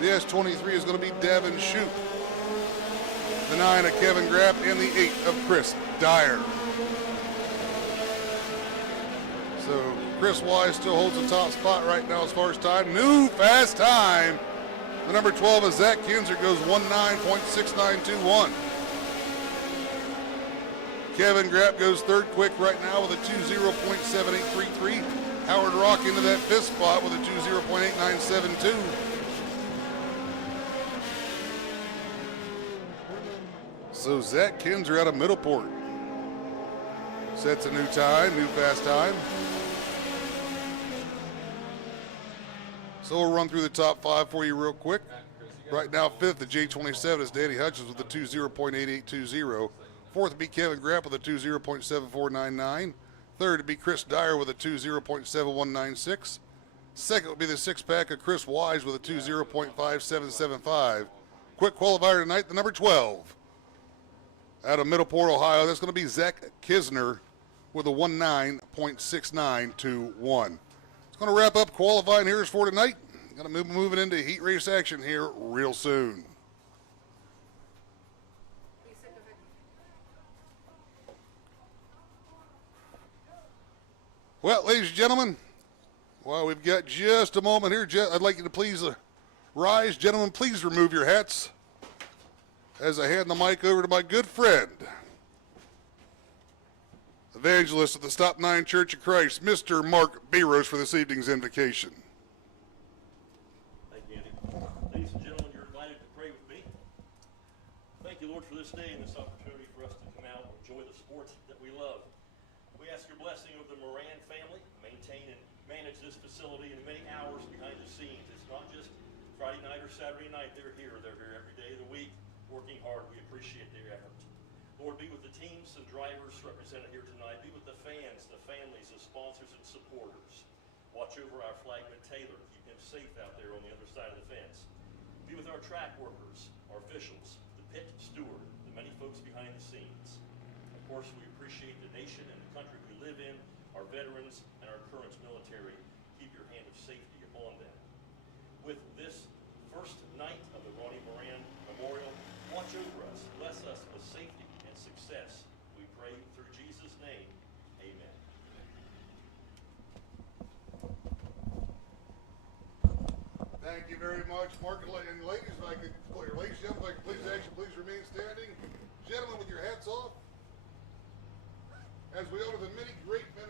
The S23 is going to be Devin Shoup. The 9 of Kevin Grapp and the 8 of Chris Dyer. So Chris Wise still holds the top spot right now as far as time. New fast time. The number 12 of Zach Kinzer goes 19.6921. Kevin Grapp goes third quick right now with a 20.7833. Howard Rock into that fifth spot with a 20.8972. So Zach Kinzer out of Middleport sets a new time, new fast time. So we'll run through the top 5 for you real quick. Right now, 5th, the J27 is Danny Hutchins with a 20.8820. Fourth would be Kevin Grapp with a 20.7499. Third would be Chris Dyer with a 20.7196. Second would be the six-pack of Chris Wise with a 20.5775. Quick qualifier tonight, the number 12. Out of Middleport, Ohio, that's going to be Zach Kisner with a 19.6921. It's going to wrap up qualifying here for tonight. Going to moving into heat race action here real soon. Well, ladies and gentlemen, while we've got just a moment here, I'd like you to please rise. Gentlemen, please remove your hats as I hand the mic over to my good friend, evangelist of the Stop 9 Church of Christ, Mr. Mark Beros, for this evening's invocation. Thank you, Andy. Ladies and gentlemen, you're invited to pray with me. Thank you, Lord, for this day and this opportunity for us to come out and enjoy the sports that we love. We ask your blessing over the Moran family, maintain and manage this facility in many hours behind the scenes. It's not just Friday night or Saturday night. They're here every day of the week, working hard. We appreciate their effort. Lord, be with the teams and drivers represented here tonight. Be with the fans, the families, the sponsors, and supporters. Watch over our flagman Taylor. Keep him safe out there on the other side of the fence. Be with our track workers, our officials, the pit steward, the many folks behind the scenes. Of course, we appreciate the nation and the country we live in, our veterans, and our current military. Keep your hand of safety upon them. With this first night of the Ronnie Moran Memorial, watch over us, bless us with safety and success. We pray through Jesus' name. Amen. Thank you very much, Mark. And ladies, if I could, ladies and gentlemen, if I could please action, please remain standing. Gentlemen, with your hats off, as we honor the many great men,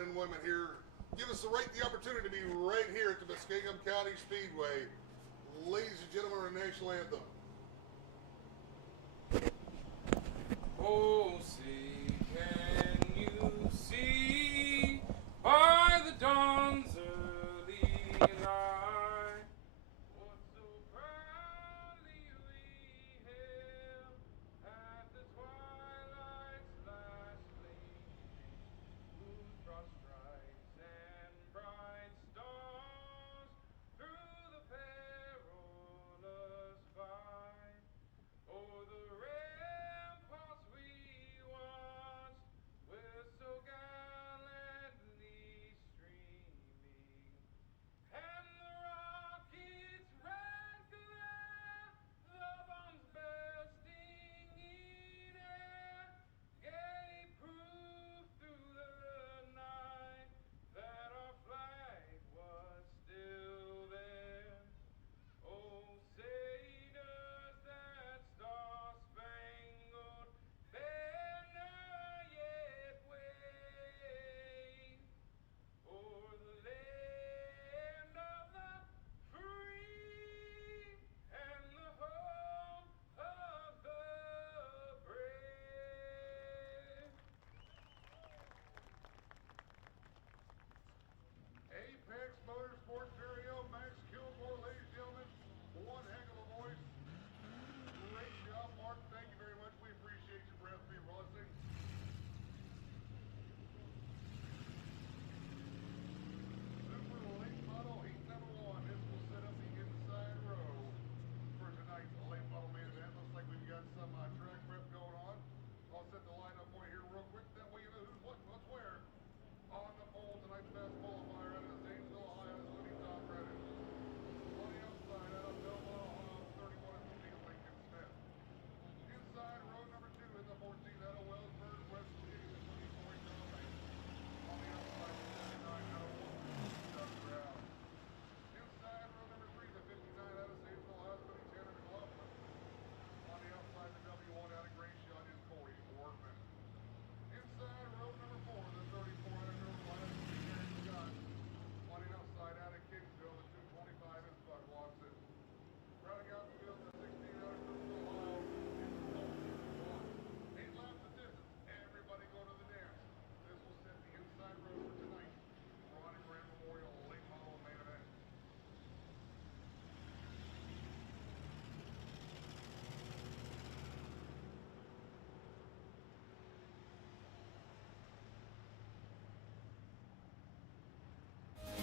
and women here, give us the opportunity to be right here at the Muskingum County Speedway. Ladies and gentlemen, our national anthem. Oh, see, can you see by the dawn's early light what so proudly we hailed at the twilight's last gleaming, whose broad stripes and bright stars through the perilous fight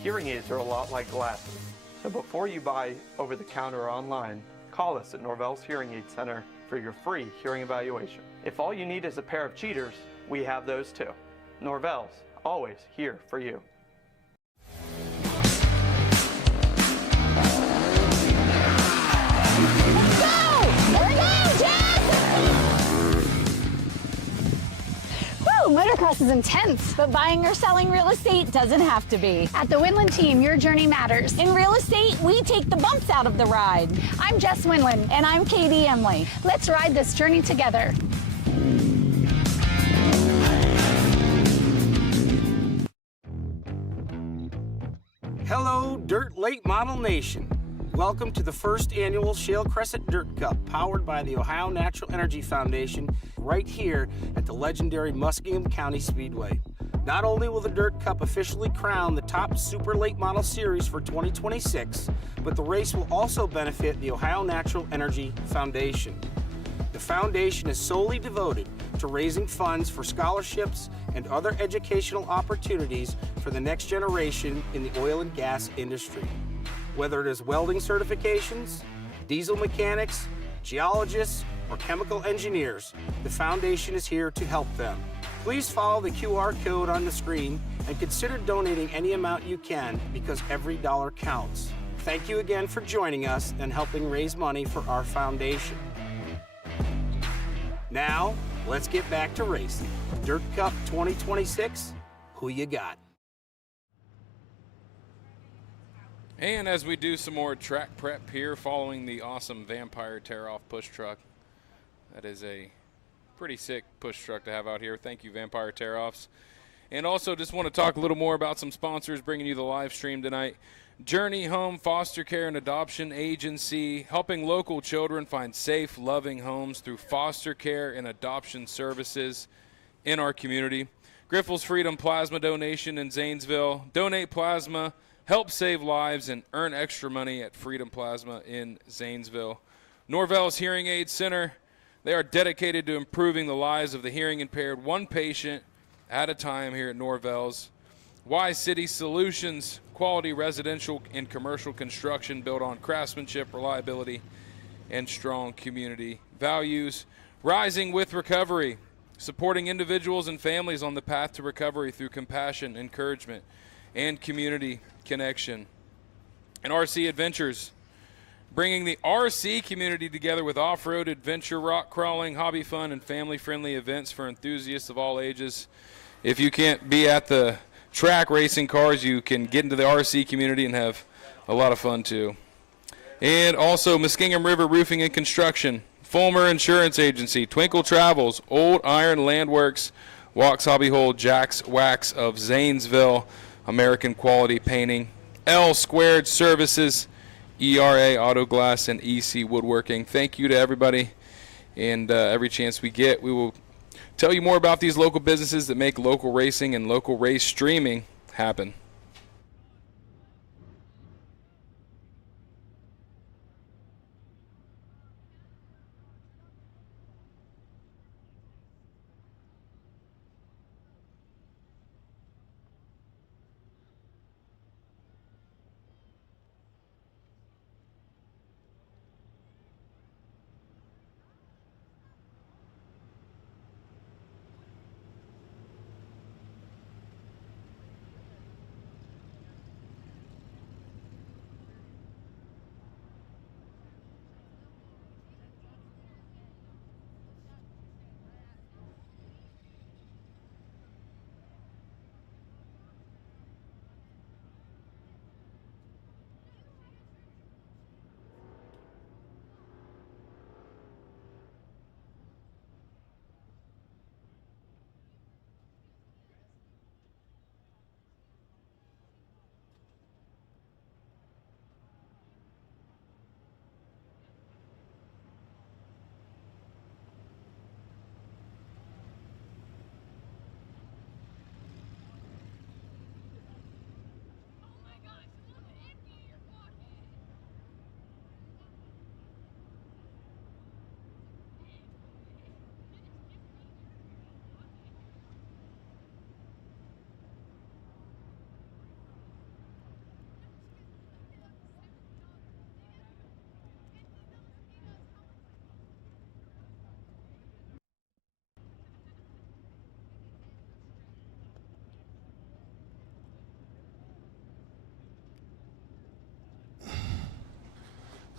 Hearing aids are a lot like glasses. So before you buy over the counter or online, call us at Norvell's Hearing Aid Center for your free hearing evaluation. If all you need is a pair of cheaters, we have those too. Norvell's, always here for you. Motocross is intense, but buying or selling real estate doesn't have to be. At the Winland team, your journey matters. In real estate, we take the bumps out of the ride. I'm Jess Winland, and I'm Katie Emily. Let's ride this journey together. Hello, Dirt Late Model Nation. Welcome to the first annual Shale Crescent Dirt Cup, powered by the Ohio Natural Energy Foundation, right here at the legendary Muskingum County Speedway. Not only will the Dirt Cup officially crown the top Super Late Model Series for 2026, but the race will also benefit the Ohio Natural Energy Foundation. The foundation is solely devoted to raising funds for scholarships and other educational opportunities for the next generation in the oil and gas industry. Whether it is welding certifications, diesel mechanics, geologists, or chemical engineers, the foundation is here to help them. Please follow the QR code on the screen and consider donating any amount you can, because every dollar counts. Thank you again for joining us and helping raise money for our foundation. Now, let's get back to racing. Dirt Cup 2026, who you got? And as we do some more track prep here following the awesome Vampire Tear-Off push truck. That is a pretty sick push truck to have out here. Thank you, Vampire Tear-Offs. And also just want to talk a little more about some sponsors bringing you the live stream tonight. Journey Home Foster Care and Adoption Agency, helping local children find safe, loving homes through foster care and adoption services in our community. Grifols Freedom Plasma Donation in Zanesville. Donate plasma, help save lives, and earn extra money at Freedom Plasma in Zanesville. Norvell's Hearing Aid Center, they are dedicated to improving the lives of the hearing impaired, one patient at a time here at Norvell's. Wise City Solutions, quality residential and commercial construction built on craftsmanship, reliability, and strong community values. Rising with Recovery, supporting individuals and families on the path to recovery through compassion, encouragement, and community connection. And RC Adventures, bringing the RC community together with off-road adventure, rock crawling, hobby fun, and family-friendly events for enthusiasts of all ages. If you can't be at the track racing cars, you can get into the RC community and have a lot of fun too. And also Muskingum River Roofing and Construction, Fulmer Insurance Agency, Twinkle Travels, Old Iron Landworks, Wax Hobby Hole, Jack's Wax of Zanesville, American Quality Painting, L Squared Services, ERA Auto Glass, and EC Woodworking. Thank you to everybody, and every chance we get, we will tell you more about these local businesses that make local racing and local race streaming happen.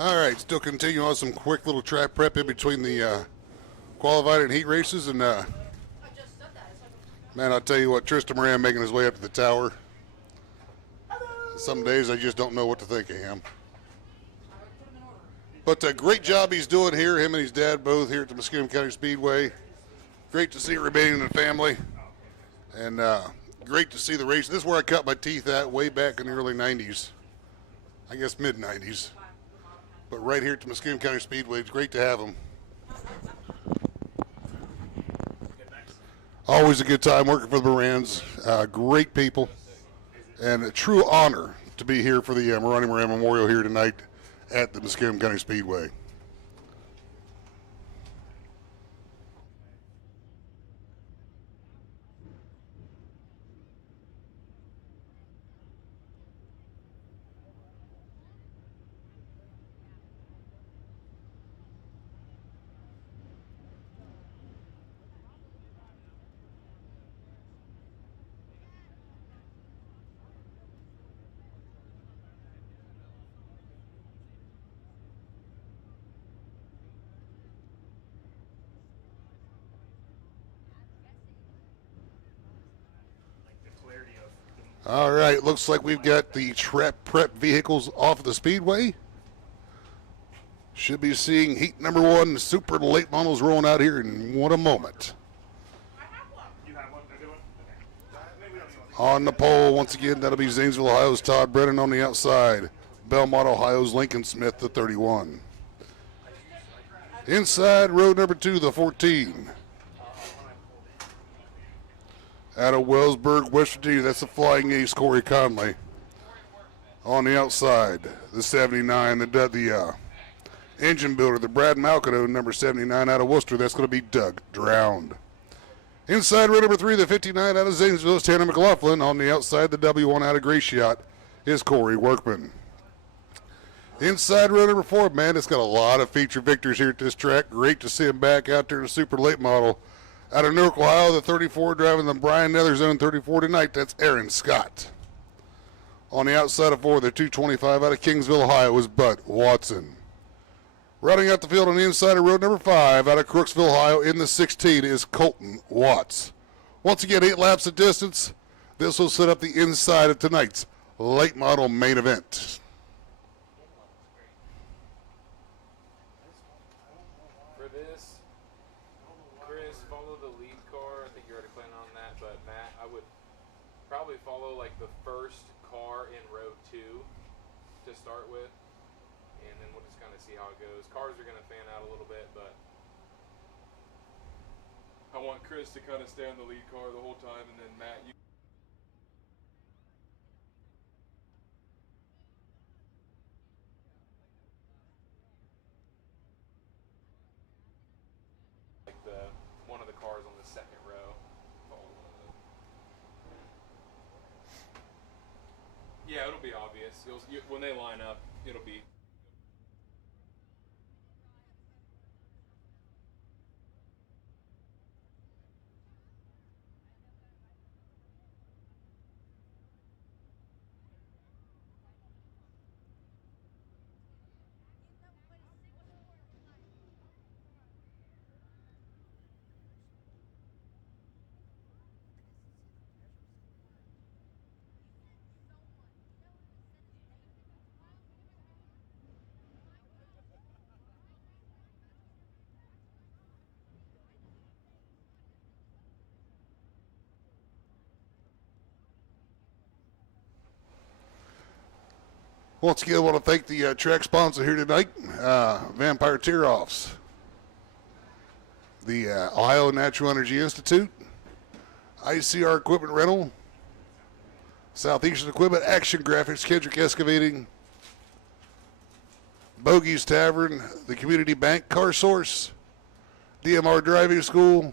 All right, still continuing on some quick little track prep in between the qualified and heat races. And, man, I'll tell you what, Tristan Moran making his way up to the tower. Some days I just don't know what to think of him. But a great job he's doing here, him and his dad both here at the Muskingum County Speedway. Great to see it remaining in the family. And great to see the race. This is where I cut my teeth at way back in the early 90s. I guess mid-90s. But right here at the Muskingum County Speedway, it's great to have them. Always a good time working for the Morans. Great people. And a true honor to be here for the Ronnie Moran Memorial here tonight at the Muskingum County Speedway. All right, looks like we've got the trap prep vehicles off of the speedway. Should be seeing heat number 1, super late models rolling out here in what a moment. On the pole, once again, that'll be Zanesville, Ohio's Todd Brennan on the outside. Belmont, Ohio's Lincoln Smith, the 31. Inside row number 2, the 14. Out of Wellsburg, West Virginia, that's the Flying Ace, Corey Conley. On the outside, the 79, the engine builder, the Brad Malcado, number 79 out of Worcester, that's going to be Doug Drowned. Inside row number 3, the 59 out of Zanesville, is Tanner McLaughlin. On the outside, the W1 out of Gratiot is Corey Workman. Inside row number 4, man, it's got a lot of feature victors here at this track. Great to see him back out there in a super late model. Out of Newark, Ohio, the 34 driving the Brian Nether Zone 34 tonight, that's Aaron Scott. On the outside of 4, the 225 out of Kingsville, Ohio, is Bud Watson. Routing out the field on the inside of road number 5, out of Crooksville, Ohio, in the 16 is Colton Watts. Once again, 8 laps of distance. This will set up the inside of tonight's late model main event. For this, Chris, follow the lead car. I think you're already planning on that, but Matt, I would probably follow like the first car in row 2 to start with, and then we'll just kind of see how it goes. Cars are going to fan out a little bit, but I want Chris to kind of stay on the lead car the whole time, and then Matt, you like one of the cars on the second row. Yeah, it'll be obvious. When they line up, it'll be. Once again, I want to thank the track sponsor here tonight, Vampire Tear-Offs, the Ohio Natural Energy Institute, ICR Equipment Rental, Southeastern Equipment, Action Graphics, Kendrick Excavating, Bogey's Tavern, the Community Bank, Car Source, DMR Driving School,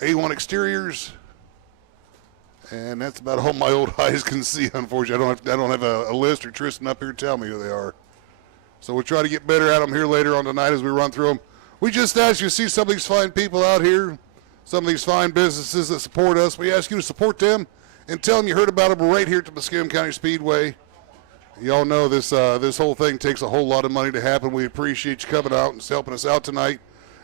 A1 Exteriors, and that's about all my old eyes can see, unfortunately. I don't have a list or Tristan up here to tell me who they are. So we'll try to get better at them here later on tonight as we run through them. We just ask you to see some of these fine people out here, some of these fine businesses that support us. We ask you to support them and tell them you heard about them right here at the Muskingum County Speedway. Y'all know this this whole thing takes a whole lot of money to happen. We appreciate you coming out and helping us out tonight.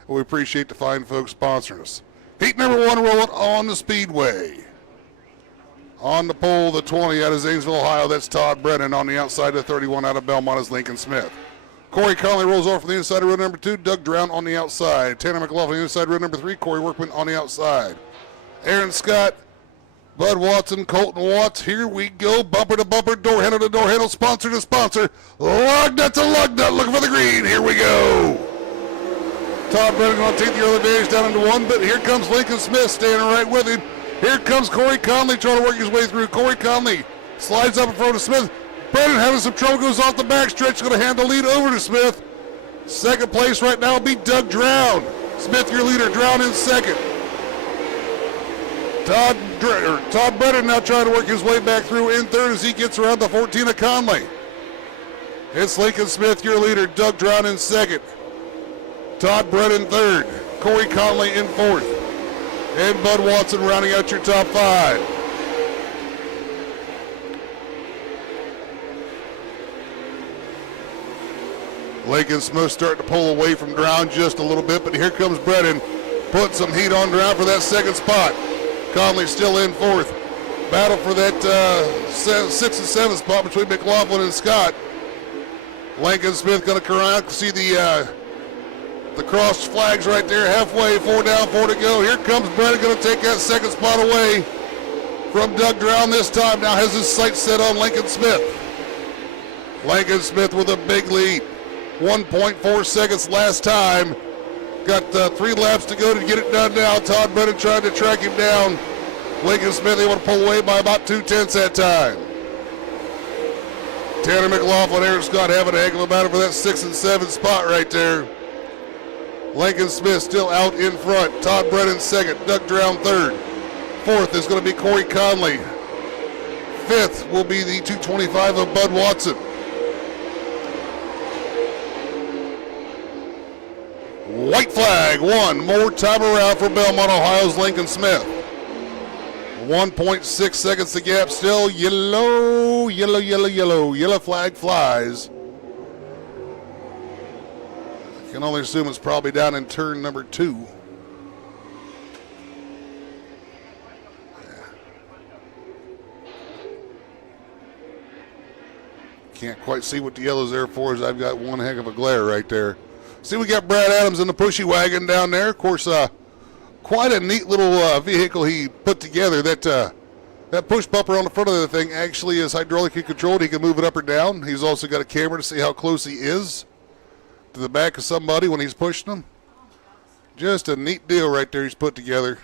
We appreciate the fine folks sponsoring us. Heat number 1 rolling on the Speedway. On the pole, the 20 out of Zanesville, Ohio. That's Todd Brennan. On the outside, the 31 out of Belmont is Lincoln Smith. Corey Conley rolls off from the inside of row number 2. Doug Drown on the outside. Tanner McLaughlin inside row number 3. Corey Workman on the outside. Aaron Scott, Bud Watson, Colton Watts. Here we go. Bumper to bumper, door handle to door handle, sponsor to sponsor. Lug nut to lug nut. Looking for the green. Here we go. Todd Brennan going to take the early advantage down into 1, but here comes Lincoln Smith standing right with him. Here comes Corey Conley trying to work his way through. Corey Conley slides up in front of Smith. Brennan having some trouble, goes off the backstretch, going to hand the lead over to Smith. Second place right now will be Doug Drown. Smith, your leader, Drown in second. Todd Brennan now trying to work his way back through in third as he gets around the 14 of Conley. It's Lincoln Smith, your leader, Doug Drown in second. Todd Brennan third. Corey Conley in fourth. And Bud Watson rounding out your top 5. Lincoln Smith starting to pull away from Drown just a little bit, but here comes Brennan. Put some heat on Drown for that second spot. Conley still in fourth. Battle for that 6th and 7th spot between McLaughlin and Scott. Lincoln Smith going to come around. See the crossed flags right there, halfway, 4 down, 4 to go. Here comes Brennan, going to take that second spot away from Doug Drown this time. Now has his sights set on Lincoln Smith. Lincoln Smith with a big lead. 1.4 seconds last time. Got 3 laps to go to get it done now. Todd Brennan trying to track him down. Lincoln Smith able to pull away by about 2/10 that time. Tanner McLaughlin, Aaron Scott having a heck of a battle for that 6th and 7th spot right there. Lincoln Smith still out in front. Todd Brennan second. Doug Drown third. Fourth is going to be Corey Conley. Fifth will be the 225 of Bud Watson. White flag, one more time around for Belmont, Ohio's Lincoln Smith. 1.6 seconds the gap still. Yellow, yellow, yellow, yellow. Yellow flag flies. I can only assume it's probably down in turn number 2. Can't quite see what the yellow's there for, as I've got one heck of a glare right there. See, we got Brad Adams in the pushy wagon down there. Of course, quite a neat little vehicle he put together. That push bumper on the front of the thing actually is hydraulically controlled. He can move it up or down. He's also got a camera to see how close he is to the back of somebody when he's pushing them. Just a neat deal right there he's put together.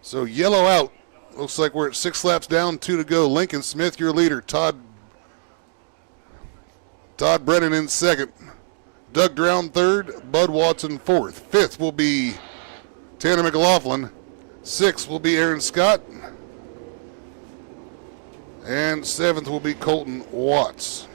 So yellow out. Looks like we're at 6 laps down, 2 to go. Lincoln Smith, your leader. Todd Brennan in second. Doug Drown third. Bud Watson fourth. Fifth will be Tanner McLaughlin. Sixth will be Aaron Scott. And seventh will be Colton Watts.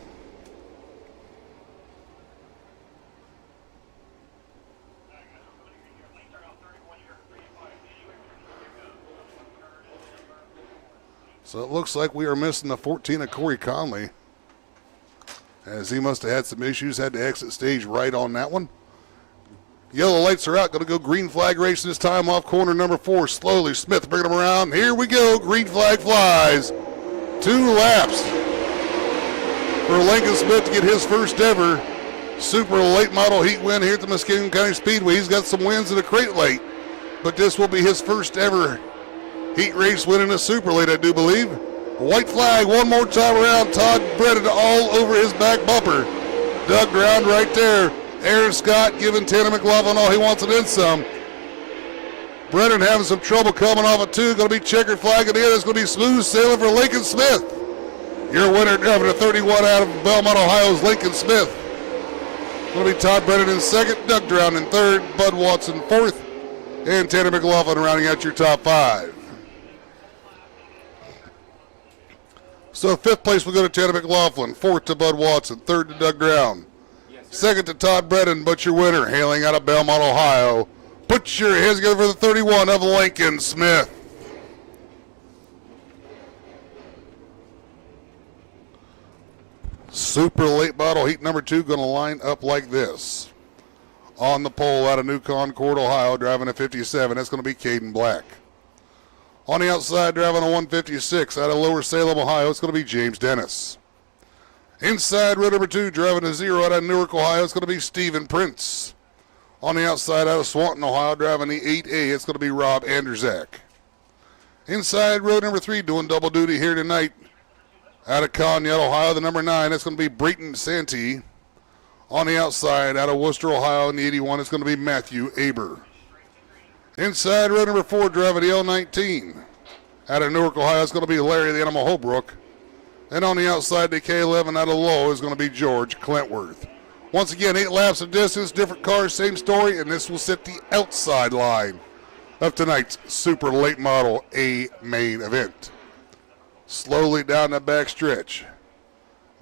So it looks like we are missing the 14 of Corey Conley, as he must have had some issues, had to exit stage right on that one. Yellow lights are out, going to go green flag racing this time off corner number 4. Slowly, Smith bringing them around. Here we go, green flag flies. 2 laps for Lincoln Smith to get his first ever super late model heat win here at the Muskingum County Speedway. He's got some wins in the crate late, but this will be his first ever heat race win in a super late, I do believe. White flag one more time around. Todd Brennan all over his back bumper. Doug Drown right there. Aaron Scott giving Tanner McLaughlin all he wants and then some. Brennan having some trouble coming off of 2. Going to be checkered flag at the end. It's going to be smooth sailing for Lincoln Smith. Your winner driving a 31 out of Belmont, Ohio's Lincoln Smith. Going to be Todd Brennan in second. Doug Drown in third. Bud Watson fourth. And Tanner McLaughlin rounding out your top 5. So 5th place will go to Tanner McLaughlin, 4th to Bud Watson, 3rd to Doug Drown, 2nd to Todd Brennan, but your winner, hailing out of Belmont, Ohio. Put your hands together for the 31 of Lincoln Smith. Super late model heat number 2 going to line up like this. On the pole out of New Concord, Ohio, driving a 57. That's going to be Caden Black. On the outside, driving a 156 out of Lower Salem, Ohio, it's going to be James Dennis. Inside, row number 2, driving a 0 out of Newark, Ohio, it's going to be Stephen Prince. On the outside, out of Swanton, Ohio, driving the 8A, it's going to be Rob Anderzak. Inside, row number 3, doing double duty here tonight, out of Conneaut, Ohio, the number 9, that's going to be Brayton Santee. On the outside, out of Worcester, Ohio, in the 81, it's going to be Matthew Aber. Inside, row number 4, driving the L19. Out of Newark, Ohio, it's going to be Larry the Animal Holbrook. And on the outside, the K11 out of Low is going to be George Clintworth. Once again, 8 laps of distance, different cars, same story, and this will set the outside line of tonight's super late model A main event. Slowly down the back stretch.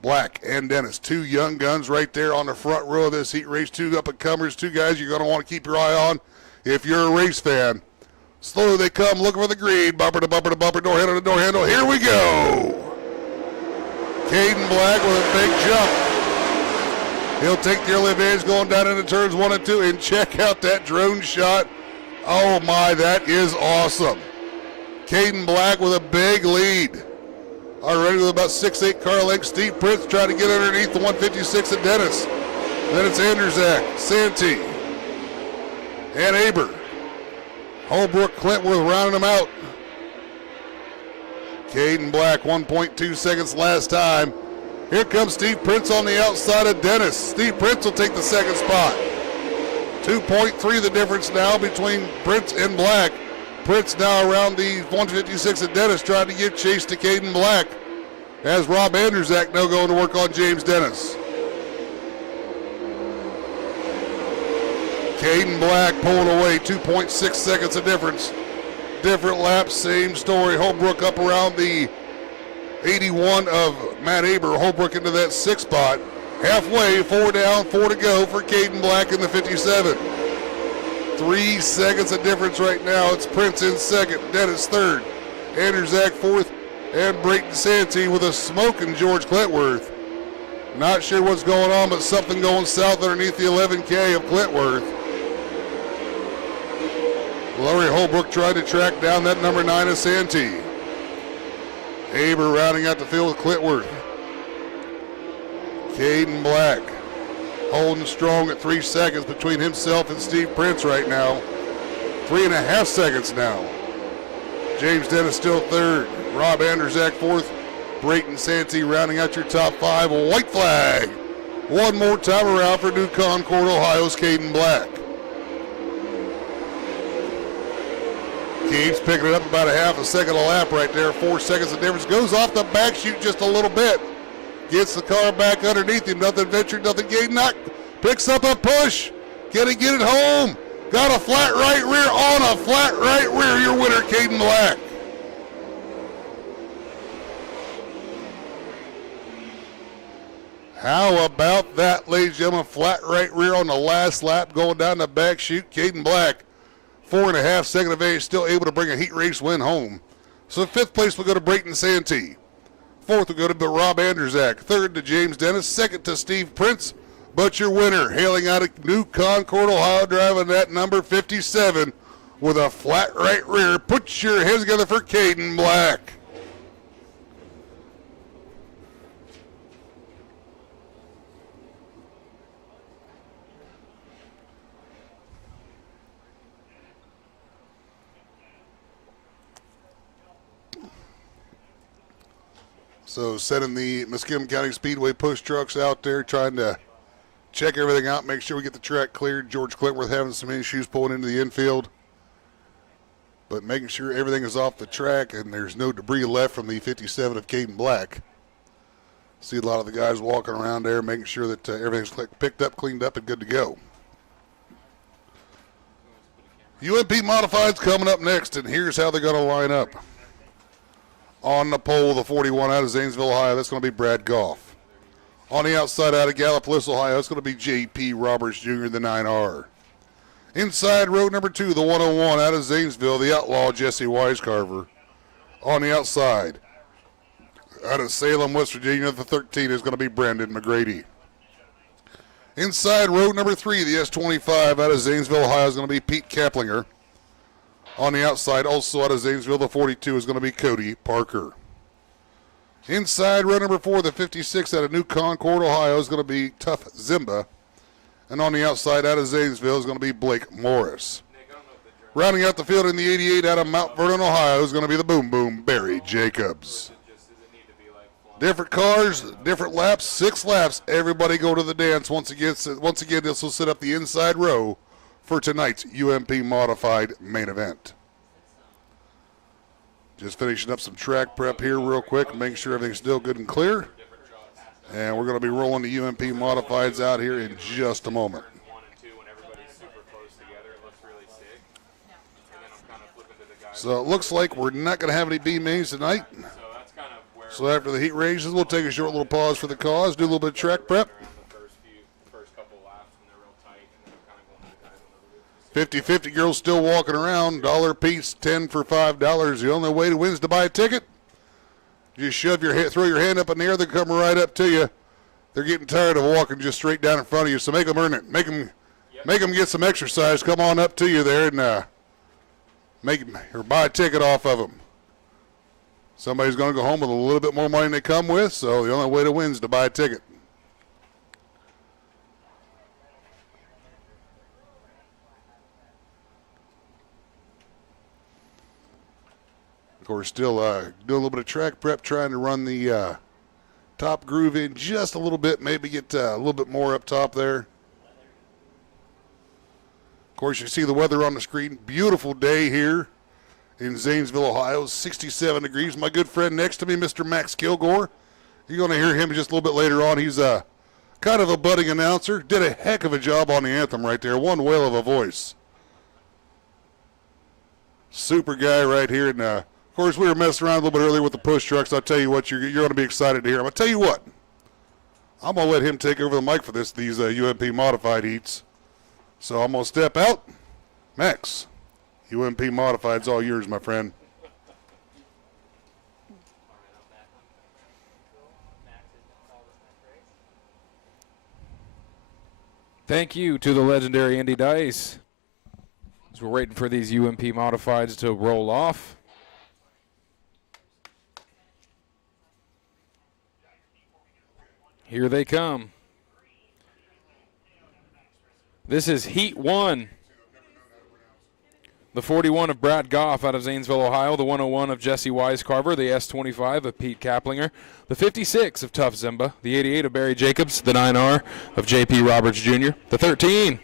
Black and Dennis, 2 young guns right there on the front row of this heat race. 2 up-and-comers, 2 guys you're going to want to keep your eye on if you're a race fan. Slowly they come, looking for the green. Bumper to bumper to bumper, door handle to door handle. Here we go. Caden Black with a big jump. He'll take the early advantage going down into turns 1 and 2. And check out that drone shot. Oh, my, that is awesome. Caden Black with a big lead. Already with about 6'8" car length. Steve Prince trying to get underneath the 156 of Dennis. Then it's Anderzak, Santee, and Aber. Holbrook, Clintworth rounding them out. Caden Black, 1.2 seconds last time. Here comes Steve Prince on the outside of Dennis. Steve Prince will take the second spot. 2.3 the difference now between Prince and Black. Prince now around the 156 of Dennis trying to give chase to Caden Black. As Rob Anderzak now going to work on James Dennis. Caden Black pulling away, 2.6 seconds of difference. Different laps, same story. Holbrook up around the 81 of Matt Aber. Holbrook into that 6th spot. Halfway, 4 down, 4 to go for Caden Black in the 57. 3 seconds of difference right now. It's Prince in 2nd, Dennis 3rd, Anderzak 4th, and Brayton Santee with a smoking George Clintworth. Not sure what's going on, but something going south underneath the 11K of Clintworth. Larry Holbrook tried to track down that number 9 of Santee. Aber rounding out the field with Clintworth. Caden Black holding strong at 3 seconds between himself and Steve Prince right now. 3.5 seconds now. James Dennis still 3rd. Rob Anderzak 4th. Brayton Santee rounding out your top 5. White flag. One more time around for New Concord, Ohio's Caden Black. Keeps picking it up about a half a second a lap right there. 4 seconds of difference. Goes off the back chute just a little bit. Gets the car back underneath him. Nothing ventured, nothing gained. Picks up a push. Can he get it home? Got a flat right rear on a flat right rear. Your winner, Caden Black. How about that, ladies and gentlemen? Flat right rear on the last lap going down the back chute. Caden Black, 4.5 second advantage, still able to bring a heat race win home. So 5th place will go to Brayton Santee. 4th will go to Rob Anderzak. 3rd to James Dennis. 2nd to Steve Prince. But your winner, hailing out of New Concord, Ohio, driving that number 57 with a flat right rear. Put your hands together for Caden Black. So sending the Muskingum County Speedway push trucks out there, trying to check everything out, make sure we get the track cleared. George Clintworth having some issues pulling into the infield. But making sure everything is off the track and there's no debris left from the 57 of Caden Black. See a lot of the guys walking around there, making sure that everything's picked up, cleaned up, and good to go. UMP Modifieds coming up next, and here's how they're going to line up. On the pole, the 41 out of Zanesville, Ohio, that's going to be Brad Goff. On the outside out of Gallipolis, Ohio, it's going to be J.P. Roberts Jr., the 9R. Inside row number 2, the 101 out of Zanesville, the outlaw Jesse Wisecarver. On the outside, out of Salem, West Virginia. The 13 is going to be Brandon McGrady. Inside row number 3, the S25 out of Zanesville, Ohio, is going to be Pete Kaplinger. On the outside, also out of Zanesville, the 42 is going to be Cody Parker. Inside row number 4, the 56 out of New Concord, Ohio, is going to be Tough Zimba. And on the outside, out of Zanesville, is going to be Blake Morris. Rounding out the field in the 88 out of Mount Vernon, Ohio, is going to be the Boom Boom Barry Jacobs. Different cars, different laps, 6 laps. Everybody go to the dance. Once again, this will set up the inside row for tonight's UMP Modified main event. Just finishing up some track prep here real quick, making sure everything's still good and clear. And we're going to be rolling the UMP Modifieds out here in just a moment. So it looks like we're not going to have any B mains tonight. So after the heat races, we'll take a short little pause for the cause, do a little bit of track prep. 50-50 girls still walking around, $1 piece, 10 for $5. The only way to win is to buy a ticket. Just throw your hand up in the air, they come right up to you. They're getting tired of walking just straight down in front of you, so make them earn it. Make them get some exercise. Come on up to you there and buy a ticket off of them. Somebody's going to go home with a little bit more money than they come with, so the only way to win is to buy a ticket. Of course, still doing a little bit of track prep, trying to run the top groove in just a little bit, maybe get a little bit more up top there. Of course, you see the weather on the screen. Beautiful day here in Zanesville, Ohio, 67 degrees. My good friend next to me, Mr. Max Kilgore. You're going to hear him just a little bit later on. He's kind of a budding announcer. Did a heck of a job on the anthem right there. One whale of a voice. Super guy right here. And, of course, we were messing around a little bit earlier with the push trucks. I'll tell you what, you're going to be excited to hear him. I'll tell you what, I'm going to let him take over the mic for these UMP Modified heats. So I'm going to step out. Max. UMP Modified's all yours, my friend. Thank you to the legendary Andy Dice. As we're waiting for these UMP Modifieds to roll off. Here they come. This is Heat 1. The 41 of Brad Goff out of Zanesville, Ohio. The 101 of Jesse Weiscarver. The S25 of Pete Kaplinger. The 56 of Tough Zimba. The 88 of Barry Jacobs. The 9R of J.P. Roberts Jr. The 13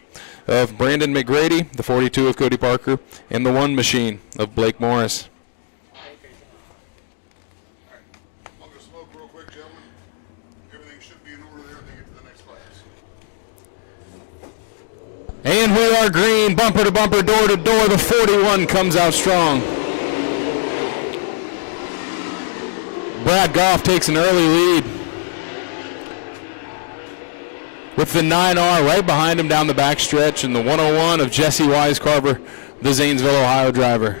of Brandon McGrady. The 42 of Cody Parker. And the 1 machine of Blake Morris. I'll go smoke real quick, gentlemen. Everything should be in order there when they get to the next class. And we are green, bumper to bumper, door to door. The 41 comes out strong. Brad Goff takes an early lead with the 9R right behind him down the backstretch, and the 101 of Jesse Weiscarver, the Zanesville, Ohio driver.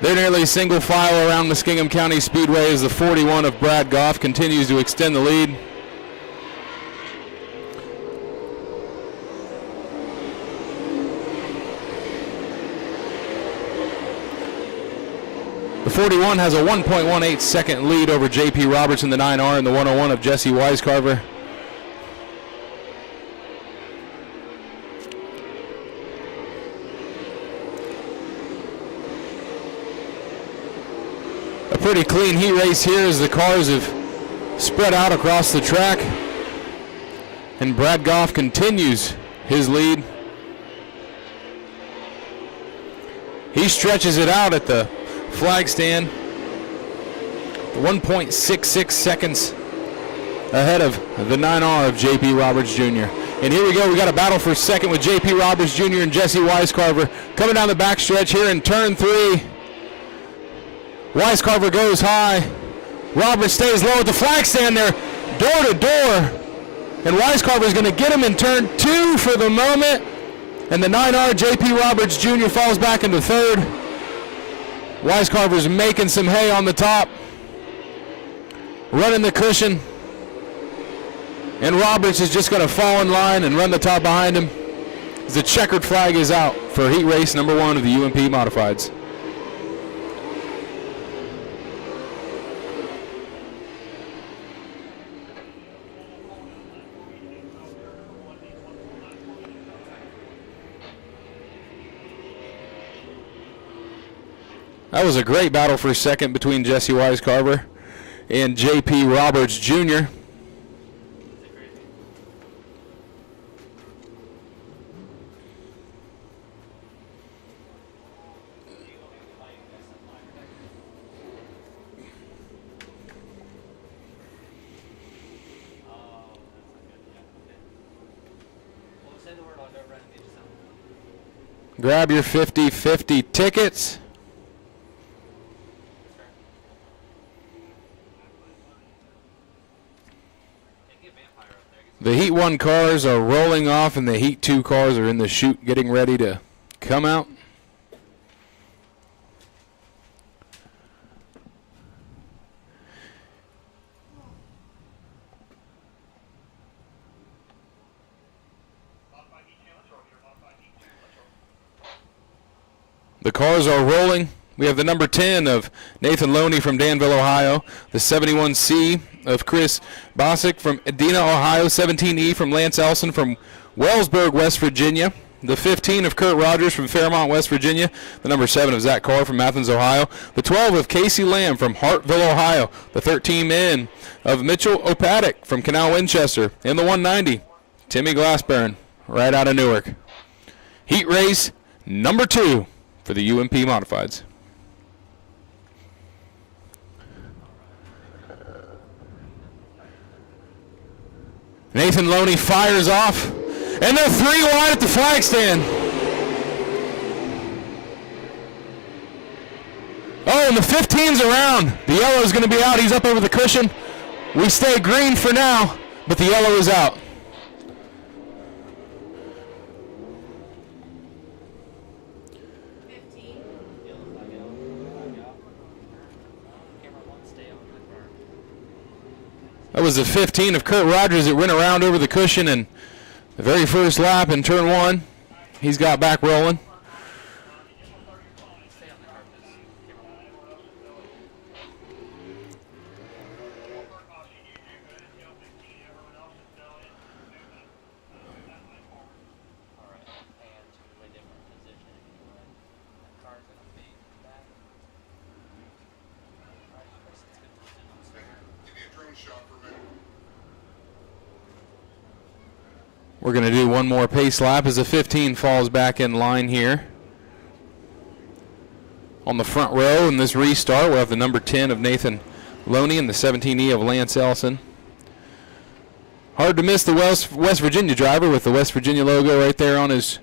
They're nearly single file around Muskingum County Speedway as the 41 of Brad Goff continues to extend the lead. The 41 has a 1.18 second lead over J.P. Roberts in the 9R and the 101 of Jesse Weiscarver. A pretty clean heat race here as the cars have spread out across the track. And Brad Goff continues his lead. He stretches it out at the flag stand. 1.66 seconds ahead of the 9R of J.P. Roberts Jr. And here we go. We got a battle for second with J.P. Roberts Jr. and Jesse Weiscarver coming down the backstretch here in turn 3. Weiscarver goes high. Roberts stays low at the flag stand there. Door to door. And Wisecarver's going to get him in turn 2 for the moment. And the 9R, J.P. Roberts Jr. falls back into third. Wisecarver's making some hay on the top. Running the cushion. And Roberts is just going to fall in line and run the top behind him. The checkered flag is out for heat race number 1 of the UMP Modifieds. That was a great battle for second between Jesse Wisecarver and J.P. Roberts Jr. Grab your 50-50 tickets. The Heat 1 cars are rolling off, and the Heat 2 cars are in the chute getting ready to come out. The cars are rolling. We have the number 10 of Nathan Loney from Danville, Ohio. The 71C of Chris Bosick from Edina, Ohio. 17E from Lance Elson from Wellsburg, West Virginia. The 15 of Kurt Rogers from Fairmont, West Virginia. The number 7 of Zach Carr from Athens, Ohio. The 12 of Casey Lamb from Hartville, Ohio. The 13 of Mitchell Opatic from Canal Winchester. And the 190, Timmy Glassburn, right out of Newark. Heat race number 2 for the UMP Modifieds. Nathan Loney fires off, and they're 3 wide at the flag stand. Oh, and the 15's around. The yellow is going to be out. He's up over the cushion. We stay green for now, but the yellow is out. That was the 15 of Kurt Rogers that went around over the cushion in the very first lap in turn 1. He's got back rolling. We're going to do one more pace lap as the 15 falls back in line here. On the front row in this restart, we'll have the number 10 of Nathan Loney and the 17E of Lance Elson. Hard to miss the West Virginia driver with the West Virginia logo right there on his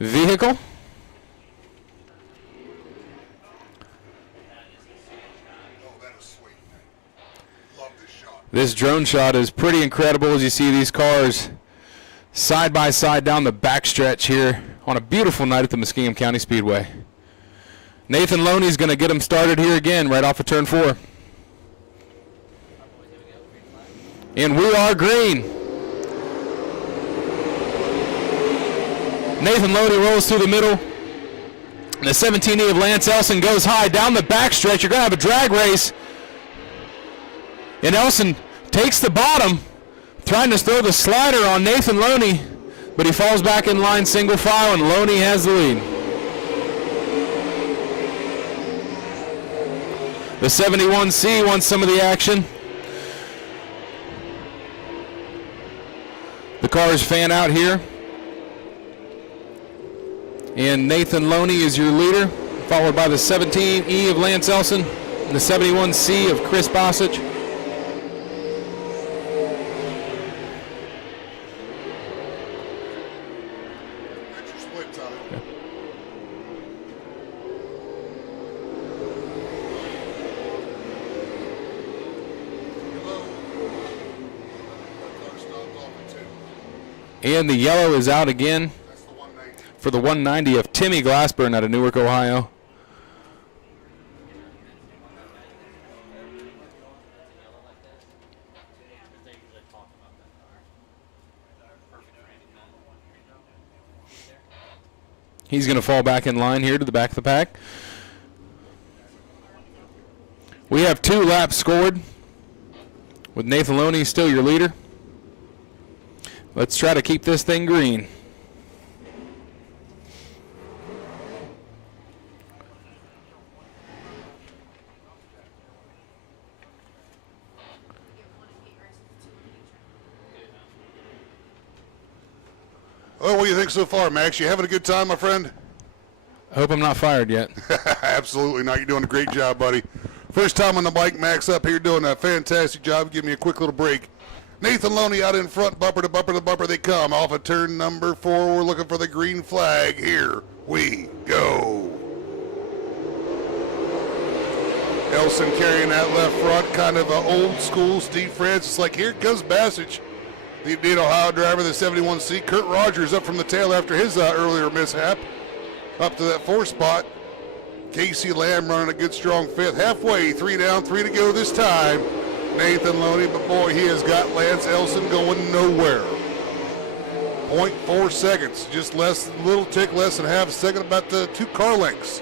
vehicle. This drone shot is pretty incredible as you see these cars side by side down the backstretch here on a beautiful night at the Muskingum County Speedway. Nathan Loney's going to get him started here again right off of turn 4. And we are green. Nathan Loney rolls through the middle. And the 17E of Lance Elson goes high down the backstretch. You're going to have a drag race. And Elson takes the bottom, trying to throw the slider on Nathan Loney, but he falls back in line single file, and Loney has the lead. The 71C wants some of the action. The cars fan out here. And Nathan Loney is your leader, followed by the 17E of Lance Elson and the 71C of Chris Bosich. And the yellow is out again for the 190 of Timmy Glassburn out of Newark, Ohio. He's going to fall back in line here to the back of the pack. We have 2 laps scored with Nathan Loney still your leader. Let's try to keep this thing green. Oh, what do you think so far, Max? You having a good time, my friend? I hope I'm not fired yet. Absolutely not. You're doing a great job, buddy. First time on the bike, Max up here doing a fantastic job. Give me a quick little break. Nathan Loney out in front, bumper to bumper to bumper they come. Off of turn number 4, we're looking for the green flag. Here we go. Elson carrying that left front, kind of an old school Steve Francis. Like, here comes Bassage, the Indiana, Ohio driver, the 71C. Kurt Rogers up from the tail after his earlier mishap. Up to that 4th spot. Casey Lamb running a good strong 5th. Halfway, 3 down, 3 to go this time. Nathan Loney, but boy, he has got Lance Elson going nowhere. 0.4 seconds, just less, little tick less than half a second, about the 2 car lengths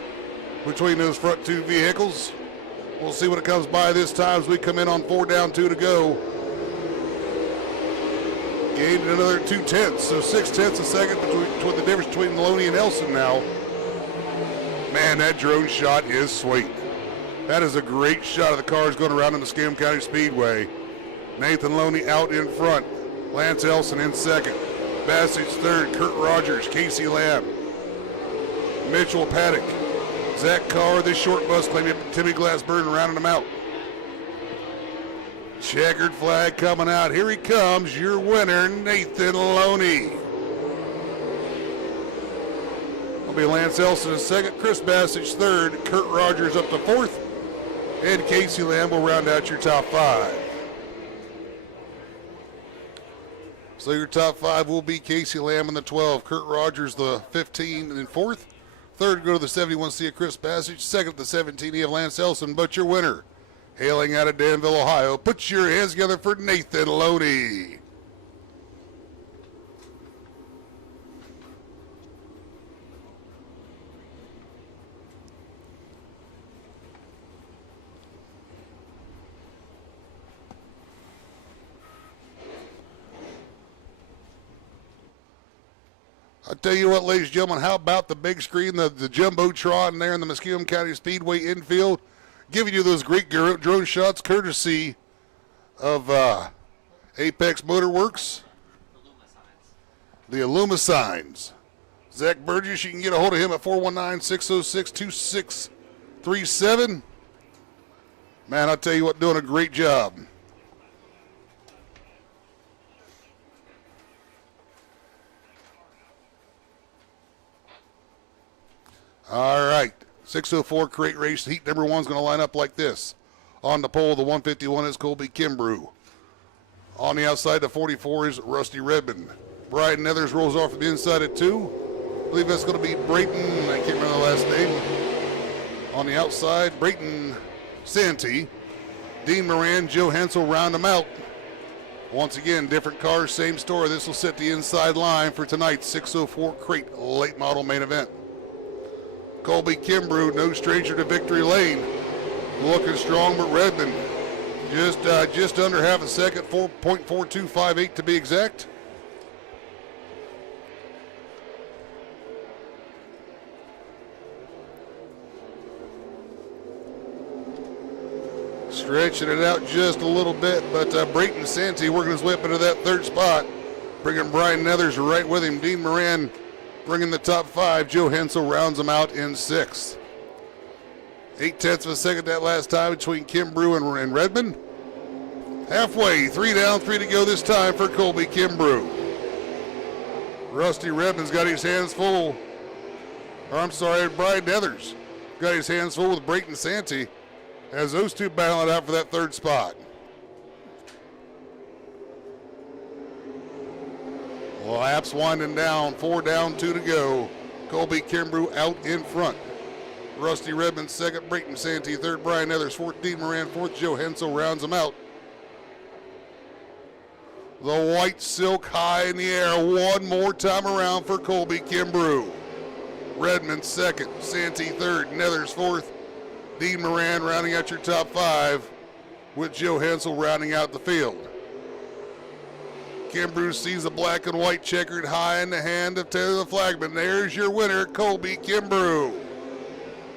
between those front 2 vehicles. We'll see what it comes by this time as we come in on 4 down, 2 to go. Gained another 2/10, so 6/10 a second between the difference between Loney and Elson now. Man, that drone shot is sweet. That is a great shot of the cars going around in the Muskingum County Speedway. Nathan Loney out in front. Lance Elson in second. Bassage third. Kurt Rogers, Casey Lamb, Mitchell Paddock, Zach Carr, this short bus claiming Timmy Glassburn rounding them out. Checkered flag coming out. Here he comes, your winner, Nathan Loney. It'll be Lance Elson in second, Chris Bassage third, Kurt Rogers up to 4th, and Casey Lamb will round out your top 5. So your top 5 will be Casey Lamb in the 12, Kurt Rogers the 15 and 4th, third go to the 71C of Chris Bassage, second the 17E of Lance Elson, but your winner, hailing out of Danville, Ohio, put your hands together for Nathan Loney. I tell you what, ladies and gentlemen, how about the big screen, the Jumbotron there in the Muskingum County Speedway infield, giving you those great drone shots courtesy of Apex Motorworks. The Illuma Signs. Zach Burgess, you can get a hold of him at 419-606-2637. Man, I'll tell you what, doing a great job. All right, 604 crate race. Heat number 1 is going to line up like this. On the pole, the 151 is Colby Kimbrough. On the outside, the 44 is Rusty Redmond. Brian Nethers rolls off from the inside at 2. I believe that's going to be Brayton, I can't remember the last name. On the outside, Brayton Santee. Dean Moran, Joe Hensel round them out. Once again, different cars, same story. This will set the inside line for tonight's 604 crate late model main event. Colby Kimbrough, no stranger to victory lane. Looking strong, but Redmond just under half a second, 4.4258 to be exact. Stretching it out just a little bit, but Brayton Santee working his way up into that 3rd spot, bringing Brian Nethers right with him. Dean Moran bringing the top 5. Joe Hensel rounds them out in 6th. 0.8 of a second that last time between Kimbrough and Redmond. Halfway, 3 down, 3 to go this time for Colby Kimbrough. Rusty Redmond's got his hands full. Brian Nethers got his hands full with Brayton Santee as those two battle it out for that 3rd spot. Laps winding down, 4 down, 2 to go. Colby Kimbrough out in front. Rusty Redmond second, Brayton Santee third, Brian Ethers fourth, Dean Moran fourth, Joe Hensel rounds them out. The white silk high in the air one more time around for Colby Kimbrough. Redmond second, Santee third, Nethers fourth, Dean Moran rounding out your top 5 with Joe Hensel rounding out the field. Kimbrough sees a black and white checkered high in the hand of Taylor the Flagman. There's your winner, Colby Kimbrough.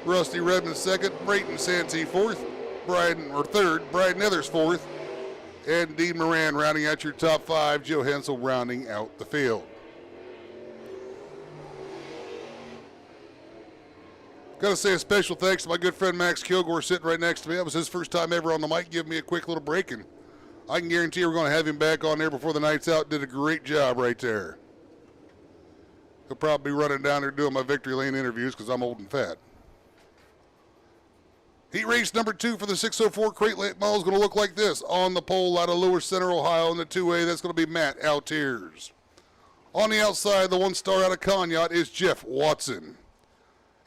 Rusty Redmond second, Brayton Santee fourth, third, Brian Nethers fourth, and Dean Moran rounding out your top 5, Joe Hensel rounding out the field. Got to say a special thanks to my good friend Max Kilgore sitting right next to me. That was his first time ever on the mic, giving me a quick little break, and I can guarantee we're going to have him back on there before the night's out. Did a great job right there. He'll probably be running down there doing my Victory Lane interviews because I'm old and fat. Heat race number 2 for the 604 Crate Late Model is going to look like this. On the pole out of Lewis Center, Ohio in the 2A, that's going to be Matt Altiers. On the outside, the 1-star out of Conneaut is Jeff Watson.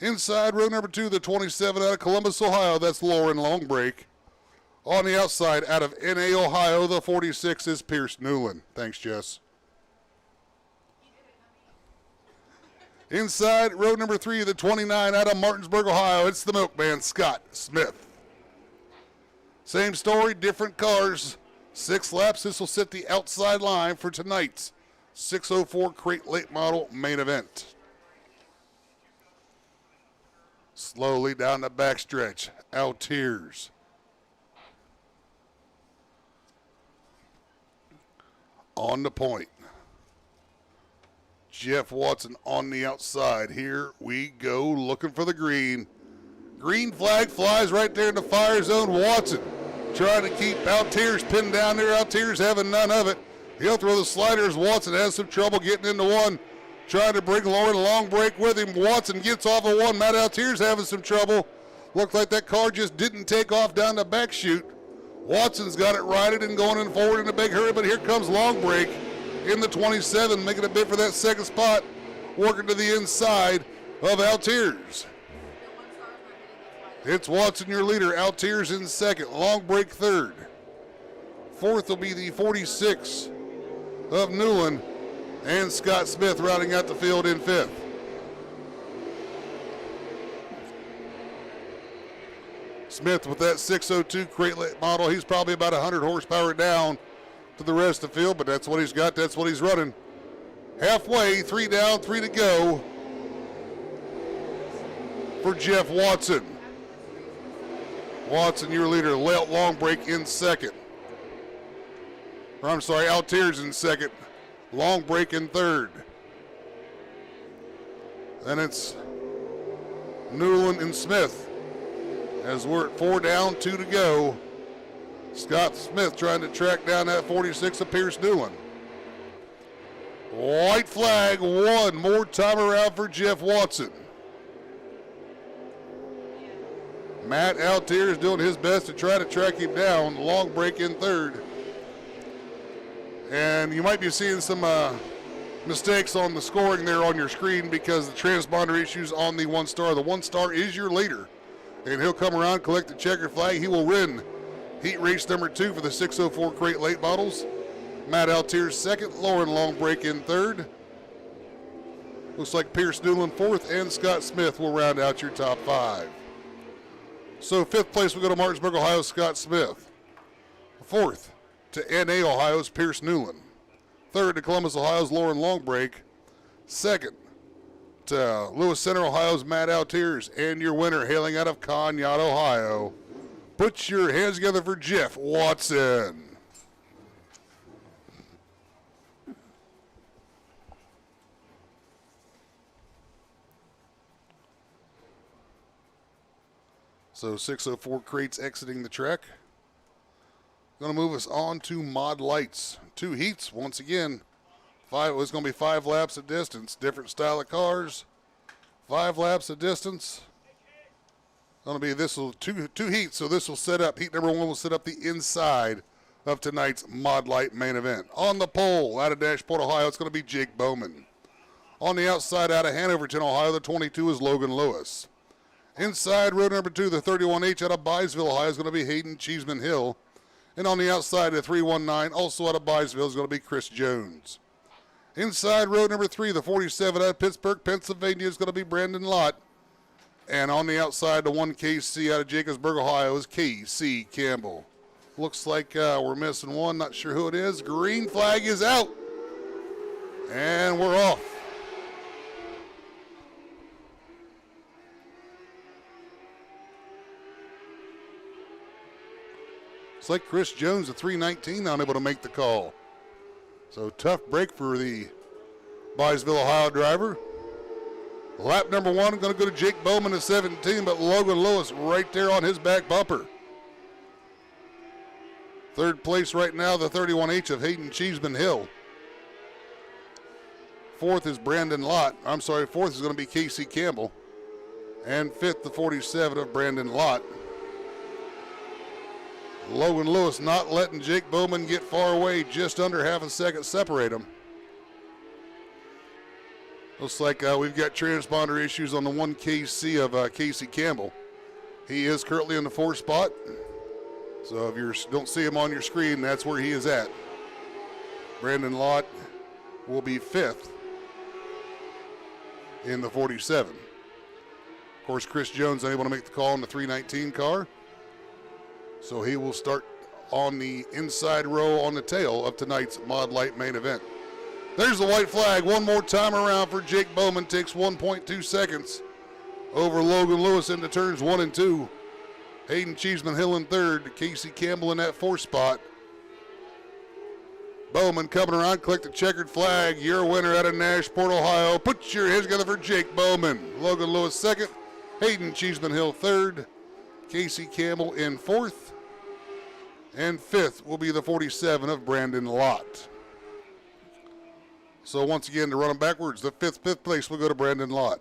Inside row number 2, the 27 out of Columbus, Ohio, that's Lauren Longbreak. On the outside, out of N.A., Ohio, the 46 is Pierce Newland. Thanks, Jess. Inside row number 3, the 29 out of Martinsburg, Ohio, it's the milkman, Scott Smith. Same story, different cars. 6 laps. This will set the outside line for tonight's 604 Crate Late Model main event. Slowly down the backstretch, Altiers. On the point. Jeff Watson on the outside. Here we go, looking for the green. Green flag flies right there in the fire zone. Watson trying to keep Altiers pinned down there. Altiers having none of it. He'll throw the sliders. Watson has some trouble getting into one. Trying to bring Lauren Longbreak with him. Watson gets off of one. Matt Altiers having some trouble. Looked like that car just didn't take off down the back chute. Watson's got it righted and going in forward in a big hurry, but here comes Longbreak in the 27, making a bid for that second spot, working to the inside of Altiers. It's Watson, your leader. Altiers in second. Longbreak third. Fourth will be the 46 of Newland, and Scott Smith rounding out the field in fifth. Smith with that 602 Crate Late Model. He's probably about 100 horsepower down to the rest of the field, but that's what he's got. That's what he's running. Halfway, 3 down, 3 to go for Jeff Watson. Watson, your leader. Lelt Longbreak in second. Or I'm sorry, Altiers in second. Longbreak in third. Then it's Newland and Smith. As we're at 4 down, 2 to go. Scott Smith trying to track down that 46 of Pierce Newland. White flag one more time around for Jeff Watson. Matt Altiers doing his best to try to track him down. Longbreak in third. And you might be seeing some mistakes on the scoring there on your screen because the transponder issues on the 1-star. The 1-star is your leader. And he'll come around, collect the checkered flag. He will win heat race number 2 for the 604 Crate Late Models. Matt Altiers second, Lauren Longbreak in third. Looks like Pierce Newland fourth, and Scott Smith will round out your top 5. So 5th place we go to Martinsburg, Ohio, Scott Smith. 4th to N.A., Ohio's Pierce Newland. 3rd to Columbus, Ohio's Lauren Longbreak. 2nd to Lewis Center, Ohio's Matt Altiers, and your winner hailing out of Conneaut, Ohio. Put your hands together for Jeff Watson. So 604 crates exiting the track. Going to move us on to mod lights. 2 heats once again. It's going to be 5 laps of distance. Different style of cars. 5 laps of distance. Going to be two heats. So this will set up. Heat number 1 will set up the inside of tonight's Mod Light main event. On the pole, out of Dashport, Ohio, it's going to be Jake Bowman. On the outside, out of Hanoverton, Ohio, the 22 is Logan Lewis. Inside, row number 2, the 31H out of Byesville, Ohio, is going to be Hayden Cheeseman Hill. And on the outside, the 319, also out of Byesville, is going to be Chris Jones. Inside, row number 3, the 47 out of Pittsburgh, Pennsylvania, is going to be Brandon Lott. And on the outside, the 1KC out of Jacobsburg, Ohio, is KC Campbell. Looks like we're missing one. Not sure who it is. Green flag is out. And we're off. It's like Chris Jones, the 319, unable to make the call. So tough break for the Byesville, Ohio driver. Lap number 1 going to go to Jake Bowman at 17, but Logan Lewis right there on his back bumper. Third place right now, the 31H of Hayden Cheeseman Hill. Fourth is Brandon Lott. I'm sorry, fourth is going to be Casey Campbell. And fifth, the 47 of Brandon Lott. Logan Lewis not letting Jake Bowman get far away, just under half a second separate him. Looks like we've got transponder issues on the 1KC of Casey Campbell. He is currently in the 4th spot. So if you don't see him on your screen, that's where he is at. Brandon Lott will be 5th in the 47. Of course, Chris Jones unable to make the call in the 319 car. So he will start on the inside row on the tail of tonight's Mod Light main event. There's the white flag. One more time around for Jake Bowman. Takes 1.2 seconds over Logan Lewis into turns 1 and 2. Hayden Cheeseman Hill in 3rd. Casey Campbell in that 4th spot. Bowman coming around. Collect the checkered flag. Your winner out of Nashport, Ohio. Put your hands together for Jake Bowman. Logan Lewis 2nd. Hayden Cheeseman Hill 3rd. Casey Campbell in 4th. And 5th will be the 47 of Brandon Lott. So once again, to run them backwards, the fifth place will go to Brandon Lott.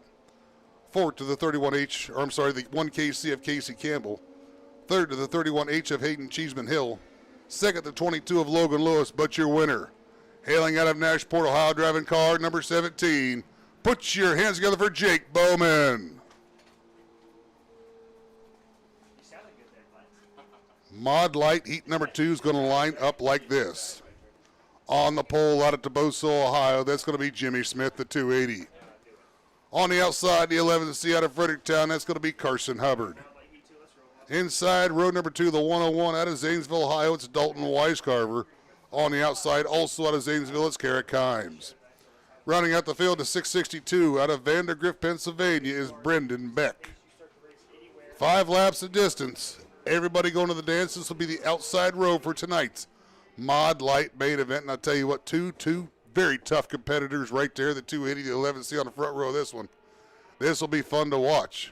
4th to the 31H, or I'm sorry, the 1KC of Casey Campbell. 3rd to the 31H of Hayden Cheeseman Hill. 2nd to 22 of Logan Lewis, but your winner, hailing out of Nashport, Ohio, driving car number 17. Put your hands together for Jake Bowman. Mod Light heat number 2 is going to line up like this. On the pole out of Toboso, Ohio, that's going to be Jimmy Smith, the 280. On the outside, the 11C out of Fredericktown, that's going to be Carson Hubbard. Inside, row number 2, the 101 out of Zanesville, Ohio, it's Dalton Weiscarver. On the outside, also out of Zanesville, it's Carrick Himes. Rounding out the field, the 662 out of Vandergrift, Pennsylvania, is Brendan Beck. 5 laps of distance. Everybody going to the dance. This will be the outside row for tonight's Mod Light main event. And I'll tell you what, two very tough competitors right there. The 280, the 11C on the front row of this one. This will be fun to watch.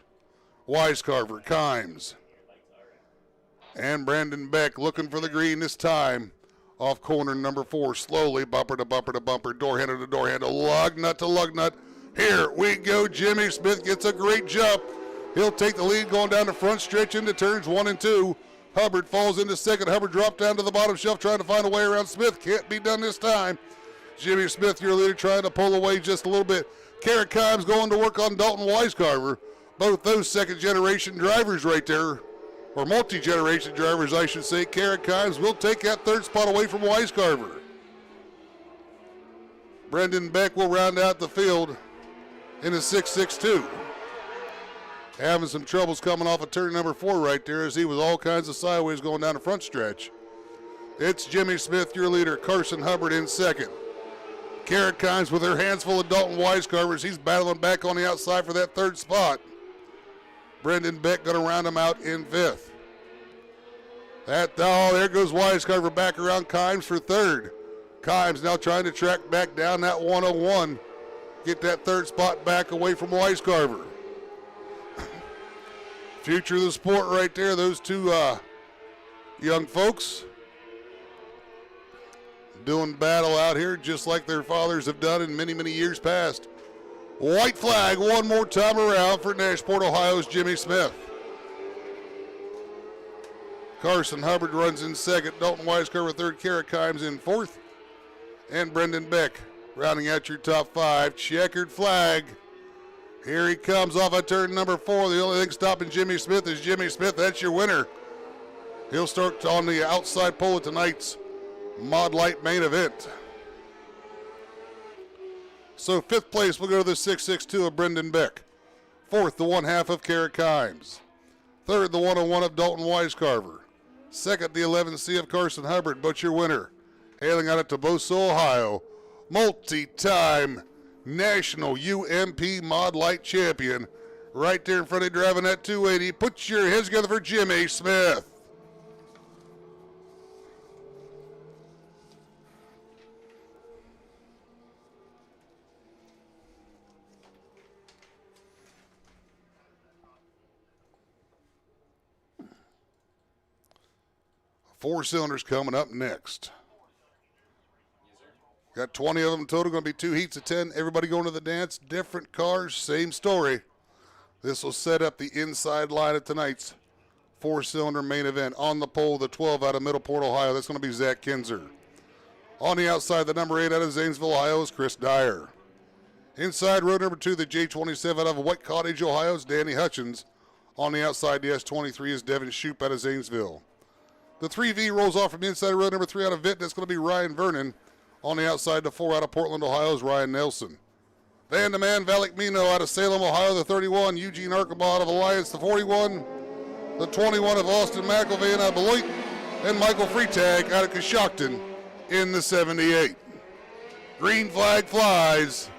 Weiscarver, Kimes, and Brandon Beck looking for the green this time. Off corner number 4, slowly, bumper to bumper to bumper, door handle to door handle, lug nut to lug nut. Here we go. Jimmy Smith gets a great jump. He'll take the lead going down the front stretch into turns 1 and 2. Hubbard falls into 2nd. Hubbard dropped down to the bottom shelf trying to find a way around Smith. Can't be done this time. Jimmy Smith, your leader, trying to pull away just a little bit. Carrick Kimes going to work on Dalton Weiscarver. Both those second-generation drivers right there, or multi-generation drivers, I should say. Carrick Kimes will take that 3rd spot away from Weiscarver. Brendan Beck will round out the field in a 6.62. Having some troubles coming off of turn number 4 right there as he was all kinds of sideways going down the front stretch. It's Jimmy Smith, your leader. Carson Hubbard in 2nd. Carrick Kimes with her hands full of Dalton Weiscarver. He's battling back on the outside for that 3rd spot. Brendan Beck going to round him out in 5th. There goes Weiscarver back around Kimes for 3rd. Kimes now trying to track back down that 101. Get that 3rd spot back away from Weiscarver. Future of the sport right there, those two young folks doing battle out here just like their fathers have done in many, many years past. White flag one more time around for Nashport, Ohio's Jimmy Smith. Carson Hubbard runs in second. Dalton Weiscarver third. Kara Kimes in fourth. And Brendan Beck rounding out your top five. Checkered flag. Here he comes off of turn number 4. The only thing stopping Jimmy Smith is Jimmy Smith. That's your winner. He'll start on the outside pole of tonight's Mod Light main event. So 5th place will go to the 6.62 of Brendan Beck. 4th, the 1/2 of Kara Kimes. 3rd, the 101 of Dalton Weiscarver. 2nd, the 11C of Carson Hubbard. But your winner, hailing out of Toboso, Ohio, multi-time national UMP Mod Light champion, right there in front of you driving that 280. Put your hands together for Jimmy Smith. Four cylinders coming up next. Got 20 of them total, going to be 2 heats of 10. Everybody going to the dance, different cars, same story. This will set up the inside line of tonight's 4-cylinder main event. On the pole, the 12 out of Middleport, Ohio, that's going to be Zach Kinzer. On the outside, the number 8 out of Zanesville, Ohio, is Chris Dyer. Inside row number 2, the J27 out of White Cottage, Ohio, is Danny Hutchins. On the outside, the S23 is Devin Shoup out of Zanesville. The 3V rolls off from inside row number 3 out of Vinton. That's going to be Ryan Vernon. On the outside, the 4 out of Portland, Ohio, is Ryan Nelson. Van de Man Valakmino out of Salem, Ohio, the 31. Eugene Archibald of Alliance, the 41. The 21 of Austin McElvain out of Beloit. And Michael Freitag out of Coshocton in the 78. Green flag flies.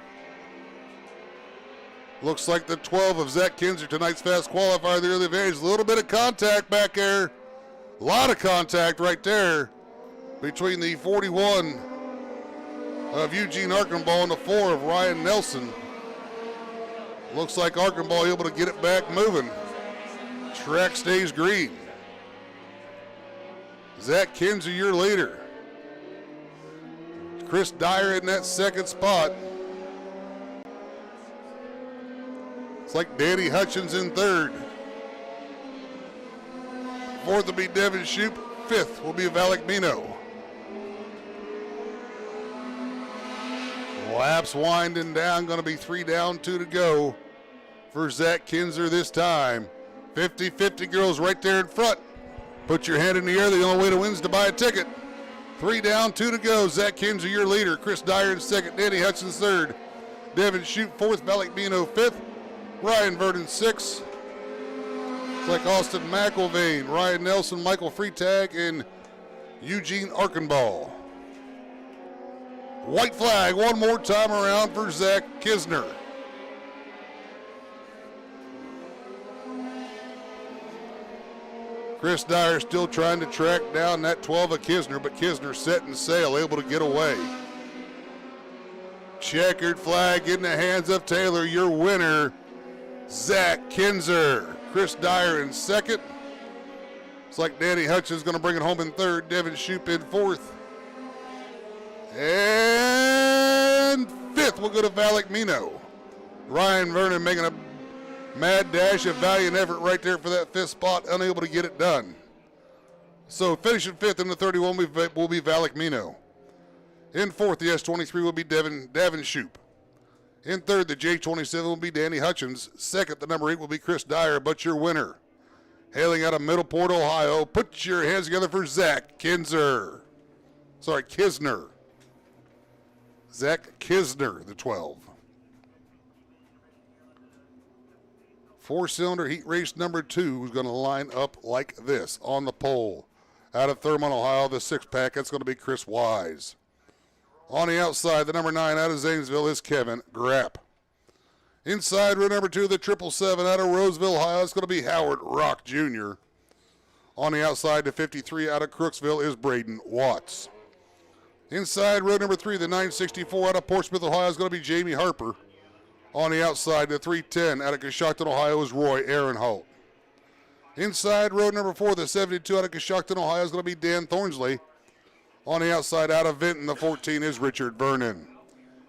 Looks like the 12 of Zach Kinzer, tonight's fast qualifier, the early advantage. A little bit of contact back there. A lot of contact right there between the 41 of Eugene Archambault and the 4 of Ryan Nelson. Looks like Archambault able to get it back moving. Track stays green. Zach Kinzer, your leader. Chris Dyer in that 2nd spot. It's like Danny Hutchins in 3rd. 4th will be Devin Shoup. 5th will be Valakmino. Laps winding down, going to be 3 down, 2 to go for Zach Kinzer this time. 50-50 girls right there in front. Put your hand in the air. The only way to win is to buy a ticket. 3 down, 2 to go. Zach Kinzer, your leader. Chris Dyer in 2nd. Danny Hutchins 3rd. Devin Shoup 4th. Valakmino 5th. Ryan Vernon 6th. It's like Austin McElvain, Ryan Nelson, Michael Freitag, and Eugene Archambault. White flag one more time around for Zach Kisner. Chris Dyer still trying to track down that 12 of Kisner, but Kisner setting sail, able to get away. Checkered flag in the hands of Taylor, your winner, Zach Kinzer. Chris Dyer in 2nd. It's like Danny Hutchins going to bring it home in 3rd. Devin Shoup in 4th. And 5th will go to Valakmino. Ryan Vernon making a mad dash, a valiant effort right there for that 5th spot, unable to get it done. So finishing 5th in the 31 will be Valakmino. In 4th, the S23 will be Devin Shoup. In 3rd, the J27 will be Danny Hutchins. 2nd, the number 8 will be Chris Dyer, but your winner, hailing out of Middleport, Ohio, put your hands together for Zach Kisner. Zach Kisner, the 12. 4-cylinder heat race number 2 is going to line up like this on the pole. Out of Thurman, Ohio, the 6-pack, that's going to be Chris Wise. On the outside, the number 9 out of Zanesville is Kevin Grapp. Inside row number 2, the 777 out of Roseville, Ohio, it's going to be Howard Rock Jr. On the outside, the 53 out of Crooksville is Braden Watts. Inside row number 3, the 964 out of Portsmouth, Ohio, is going to be Jamie Harper. On the outside, the 310 out of Coshocton, Ohio, is Roy Aaronholt. Inside row number 4, the 72 out of Coshocton, Ohio, is going to be Dan Thornsley. On the outside, out of Vinton, the 14 is Richard Vernon.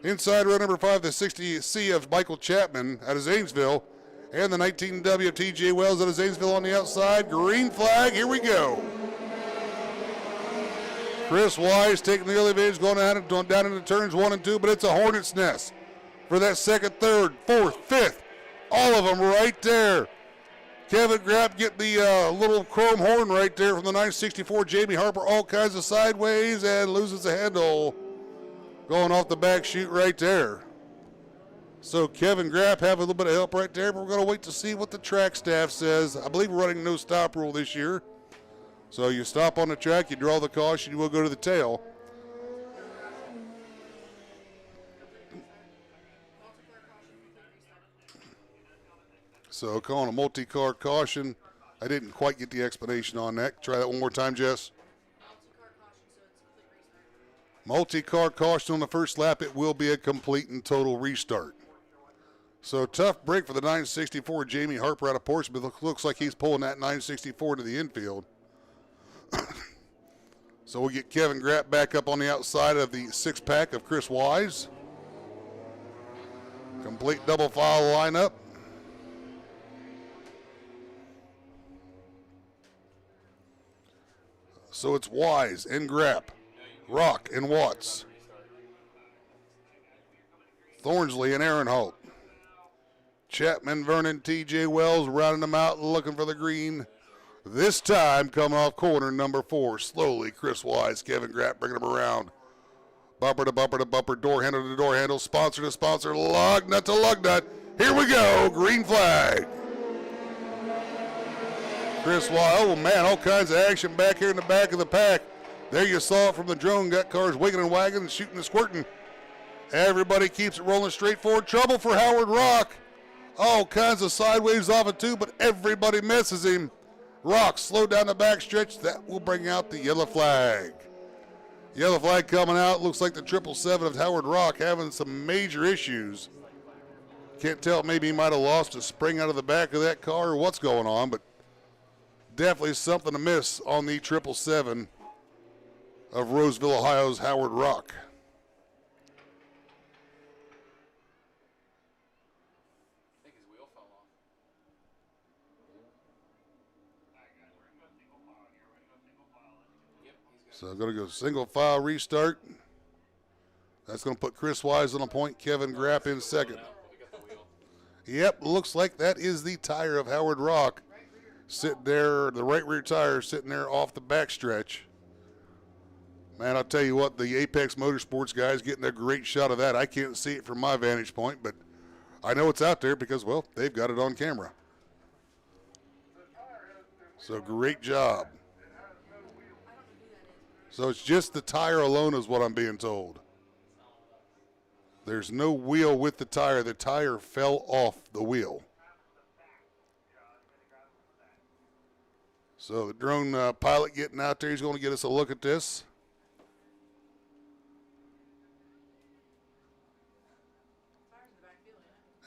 Inside row number 5, the 60C of Michael Chapman out of Zanesville. And the 19W of TJ Wells out of Zanesville on the outside. Green flag, here we go. Chris Wise taking the early advantage, going down into turns 1 and 2, but it's a hornet's nest for that second, third, fourth, fifth. All of them right there. Kevin Grapp getting the little chrome horn right there from the 964 Jamie Harper, all kinds of sideways, and loses the handle. Going off the back chute right there. So Kevin Grapp having a little bit of help right there, but we're going to wait to see what the track staff says. I believe we're running no stop rule this year. So you stop on the track, you draw the caution, you will go to the tail. So calling a multi-car caution. I didn't quite get the explanation on that. Try that one more time, Jess. Multi-car caution on the first lap. It will be a complete and total restart. So tough break for the 964 Jamie Harper out of Portsmouth. Looks like he's pulling that 964 to the infield. So we'll get Kevin Grapp back up on the outside of the six-pack of Chris Wise. Complete double file lineup. So it's Wise and Grapp, Rock and Watts, Thornsley and Aaronholt, Chapman, Vernon, TJ Wells rounding them out, looking for the green. This time coming off corner number 4. Slowly, Chris Wise, Kevin Grapp bringing them around. Bumper to bumper to bumper, door handle to door handle, sponsor to sponsor, lug nut to lug nut. Here we go, green flag. Chris Wise, oh man, all kinds of action back here in the back of the pack. There you saw it from the drone, got cars wigging and wagging and shooting and squirting. Everybody keeps it rolling straight forward. Trouble for Howard Rock. All kinds of sideways off it too, but everybody misses him. Rock slowed down the back stretch. That will bring out the yellow flag. Yellow flag coming out. Looks like the 777 of Howard Rock having some major issues. Can't tell, maybe he might have lost a spring out of the back of that car or what's going on, but definitely something to miss on the 777 of Roseville, Ohio's Howard Rock. I think his wheel fell off. So I'm going to go single file restart. That's going to put Chris Wise on a point, Kevin Grapp in second. Yep, looks like that is the tire of Howard Rock. Sitting there, the right rear tire sitting there off the back stretch. Man, I'll tell you what, the Apex Motorsports guys getting a great shot of that. I can't see it from my vantage point, but I know it's out there because, well, they've got it on camera. So great job. So it's just the tire alone is what I'm being told. There's no wheel with the tire. The tire fell off the wheel. So the drone pilot getting out there, he's going to get us a look at this.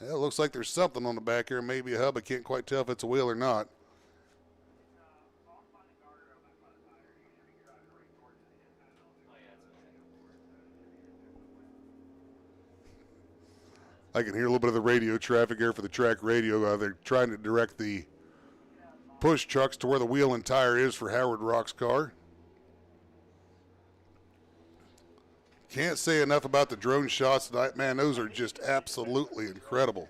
Yeah, it looks like there's something on the back here, maybe a hub. I can't quite tell if it's a wheel or not. I can hear a little bit of the radio traffic here for the track radio. They're trying to direct the push trucks to where the wheel and tire is for Howard Rock's car. Can't say enough about the drone shots tonight. Man, those are just absolutely incredible.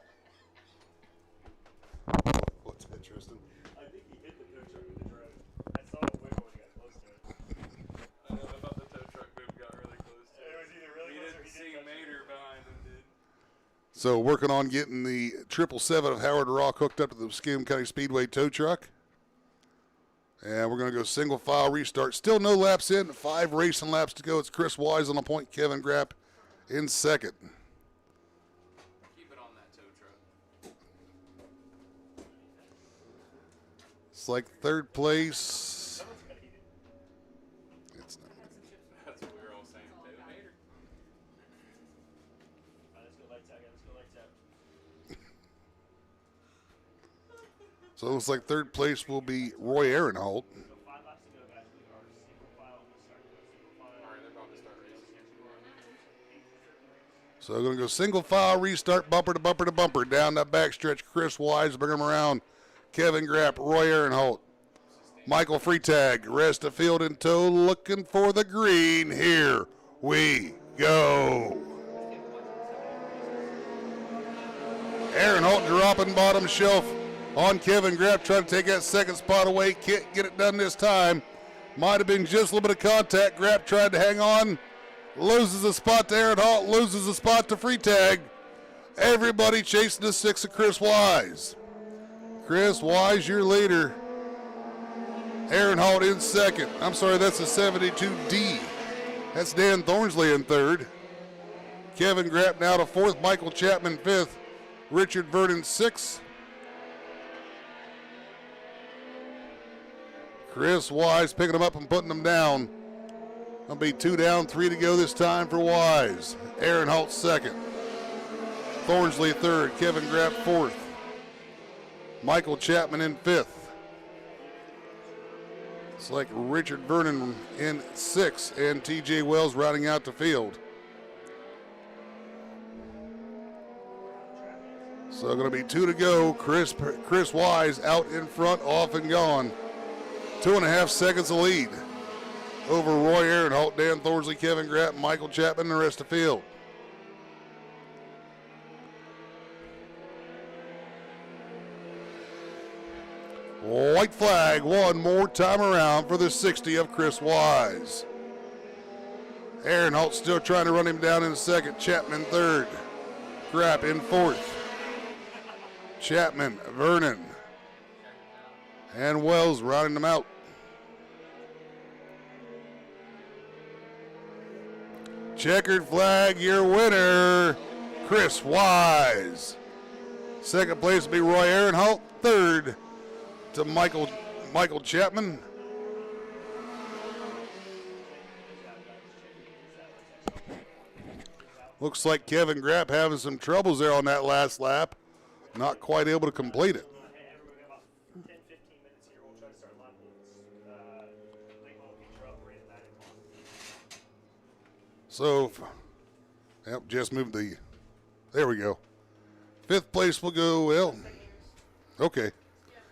What's interesting? I think he hit the tow truck with the drone. I saw it wiggle when he got close to it. I know about the tow truck move got really close to It was either really He close or didn't he see didn't touch it. Mater behind him, dude. So working on getting the 777 of Howard Rock hooked up to the Muskingum County Speedway tow truck. And we're going to go single file restart. Still no laps in. 5 racing laps to go. It's Chris Wise on the point. Kevin Grapp in second. Keep it on that tow truck. It's like third place. It's not. That's what we were all saying too. Mater. Let's go lights out, guys. Let's go lights out. So it looks like third place will be Roy Aaronholt. So 5 laps to go, guys. We are single file. We'll start single file. All right, they're about to start racing. So we're going to go single file restart, bumper to bumper to bumper. Down that back stretch, Chris Wise, bring him around. Kevin Grapp, Roy Aaronholt. Michael Freitag, rest of field in tow, looking for the green. Here we go. Aaron Holt dropping bottom shelf on Kevin Grapp, trying to take that second spot away. Can't get it done this time. Might have been just a little bit of contact. Grapp tried to hang on. Loses a spot to Aaron Holt, loses a spot to Freitag. Everybody chasing the 6 of Chris Wise. Chris Wise, your leader. Aaron Holt in second. I'm sorry, that's a 72D. That's Dan Thornsley in third. Kevin Grapp now to fourth. Michael Chapman fifth. Richard Vernon sixth. Chris Wise picking them up and putting them down. Gonna be 2 down, 3 to go this time for Wise. Aaron Holt second. Thornsley third. Kevin Grapp fourth. Michael Chapman in fifth. It's like Richard Vernon in sixth and TJ Wells riding out the field. So going to be 2 to go. Chris Wise out in front, off and gone. 2.5 seconds of lead over Roy Aaron Holt, Dan Thornsley, Kevin Grapp, Michael Chapman, and the rest of the field. White flag one more time around for the 60 of Chris Wise. Aaron Holt still trying to run him down in second. Chapman third. Grapp in fourth. Chapman, Vernon, and Wells riding them out. Checkered flag, your winner, Chris Wise. Second place will be Roy Aaron Holt. Third to Michael Chapman. Looks like Kevin Grapp having some troubles there on that last lap. Not quite able to complete it. So, yep, just moved the, there we go. Fifth place will go, well, okay.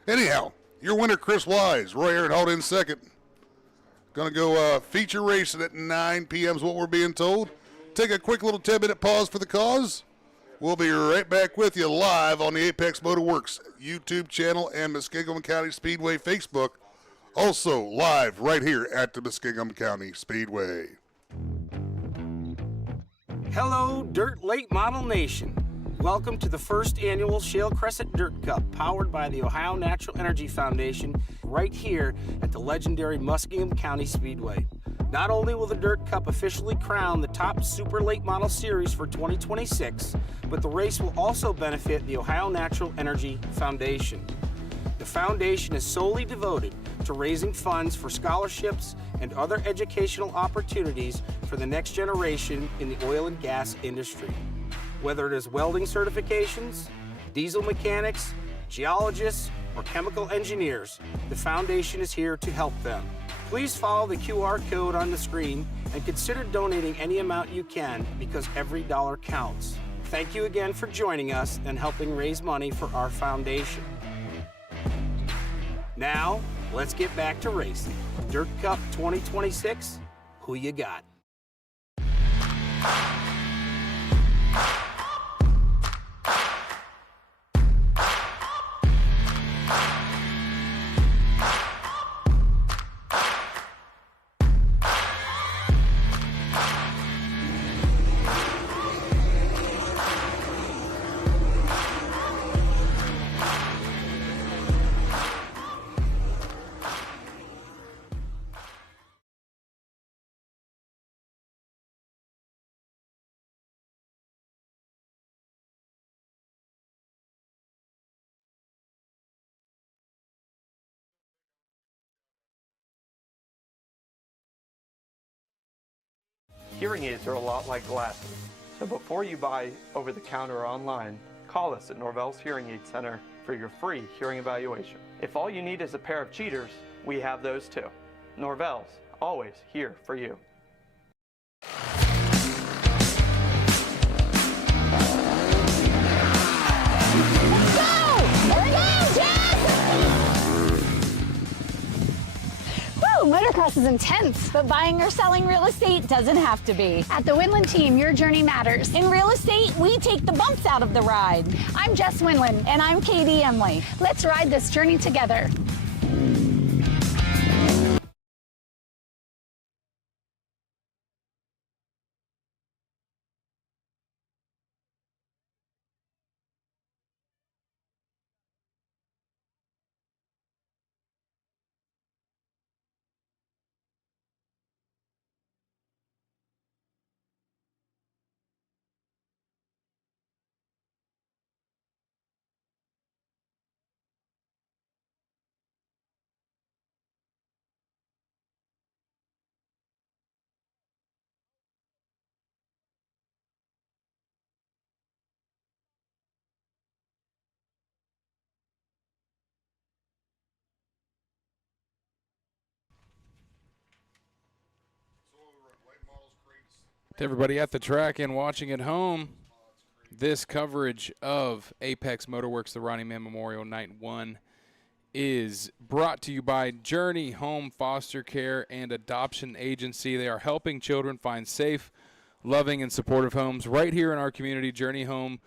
Anyhow, your winner, Chris Wise. Roy Aaron Holt in second. Going to go feature racing at 9 p.m. is what we're being told. Take a quick little 10-minute pause for the cause. We'll be right back with you live on the Apex Motor Works YouTube channel and Muskingum County Speedway Facebook. Also live right here at the Muskingum County Speedway. Hello, Dirt Late Model Nation. Welcome to the first annual Shale Crescent Dirt Cup, powered by the Ohio Natural Energy Foundation, right here at the legendary Muskingum County Speedway. Not only will the Dirt Cup officially crown the top Super Late Model Series for 2026, but the race will also benefit the Ohio Natural Energy Foundation. The foundation is solely devoted to raising funds for scholarships and other educational opportunities for the next generation in the oil and gas industry. Whether it is welding certifications, diesel mechanics, geologists, or chemical engineers, the foundation is here to help them. Please follow the QR code on the screen and consider donating any amount you can, because every dollar counts. Thank you again for joining us and helping raise money for our foundation. Now, let's get back to racing. Dirt Cup 2026, who you got? Hearing aids are a lot like glasses. So before you buy over the counter or online, call us at Norvell's Hearing Aid Center for your free hearing evaluation. If all you need is a pair of cheaters, we have those too. Norvell's, always here for you. Motocross is intense, but buying or selling real estate doesn't have to be. At the Winland team, your journey matters. In real estate, we take the bumps out of the ride. I'm Jess Winland, and I'm Katie Emily. Let's ride this journey together. To everybody at the track and watching at home, this coverage of Apex Motorworks, the Ronnie Moran Memorial Night 1, is brought to you by Journey Home Foster Care and Adoption Agency. They are helping children find safe, loving, and supportive homes right here in our community. Journey Home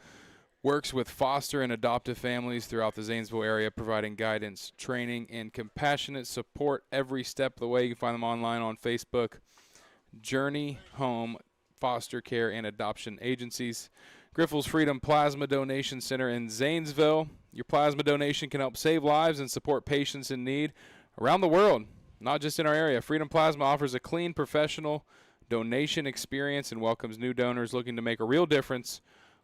works with foster and adoptive families throughout the Zanesville area, providing guidance, training, and compassionate support every step of the way. You can find them online on Facebook. Journey Home Foster Care and Adoption Agencies. Griffles Freedom Plasma Donation Center in Zanesville. Your plasma donation can help save lives and support patients in need around the world, not just in our area. Freedom Plasma offers a clean, professional donation experience and welcomes new donors looking to make a real difference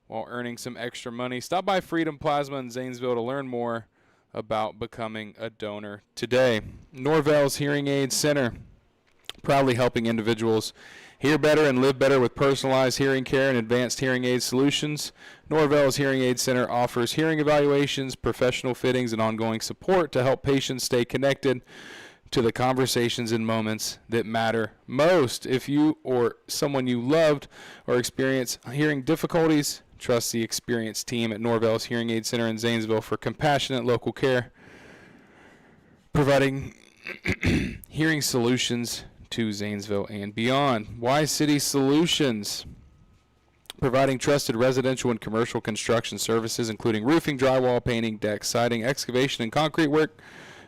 while earning some extra money. Stop by Freedom Plasma in Zanesville to learn more about becoming a donor today. Norvell's Hearing Aid Center, proudly helping individuals hear better and live better with personalized hearing care and advanced hearing aid solutions. Norvell's Hearing Aid Center offers hearing evaluations, professional fittings, and ongoing support to help patients stay connected to the conversations and moments that matter most. If you or someone you loved or experience hearing difficulties, trust the experienced team at Norvell's Hearing Aid Center in Zanesville for compassionate local care, providing hearing solutions to Zanesville and beyond. Y-City Solutions, providing trusted residential and commercial construction services, including roofing, drywall, painting, deck, siding, excavation, and concrete work.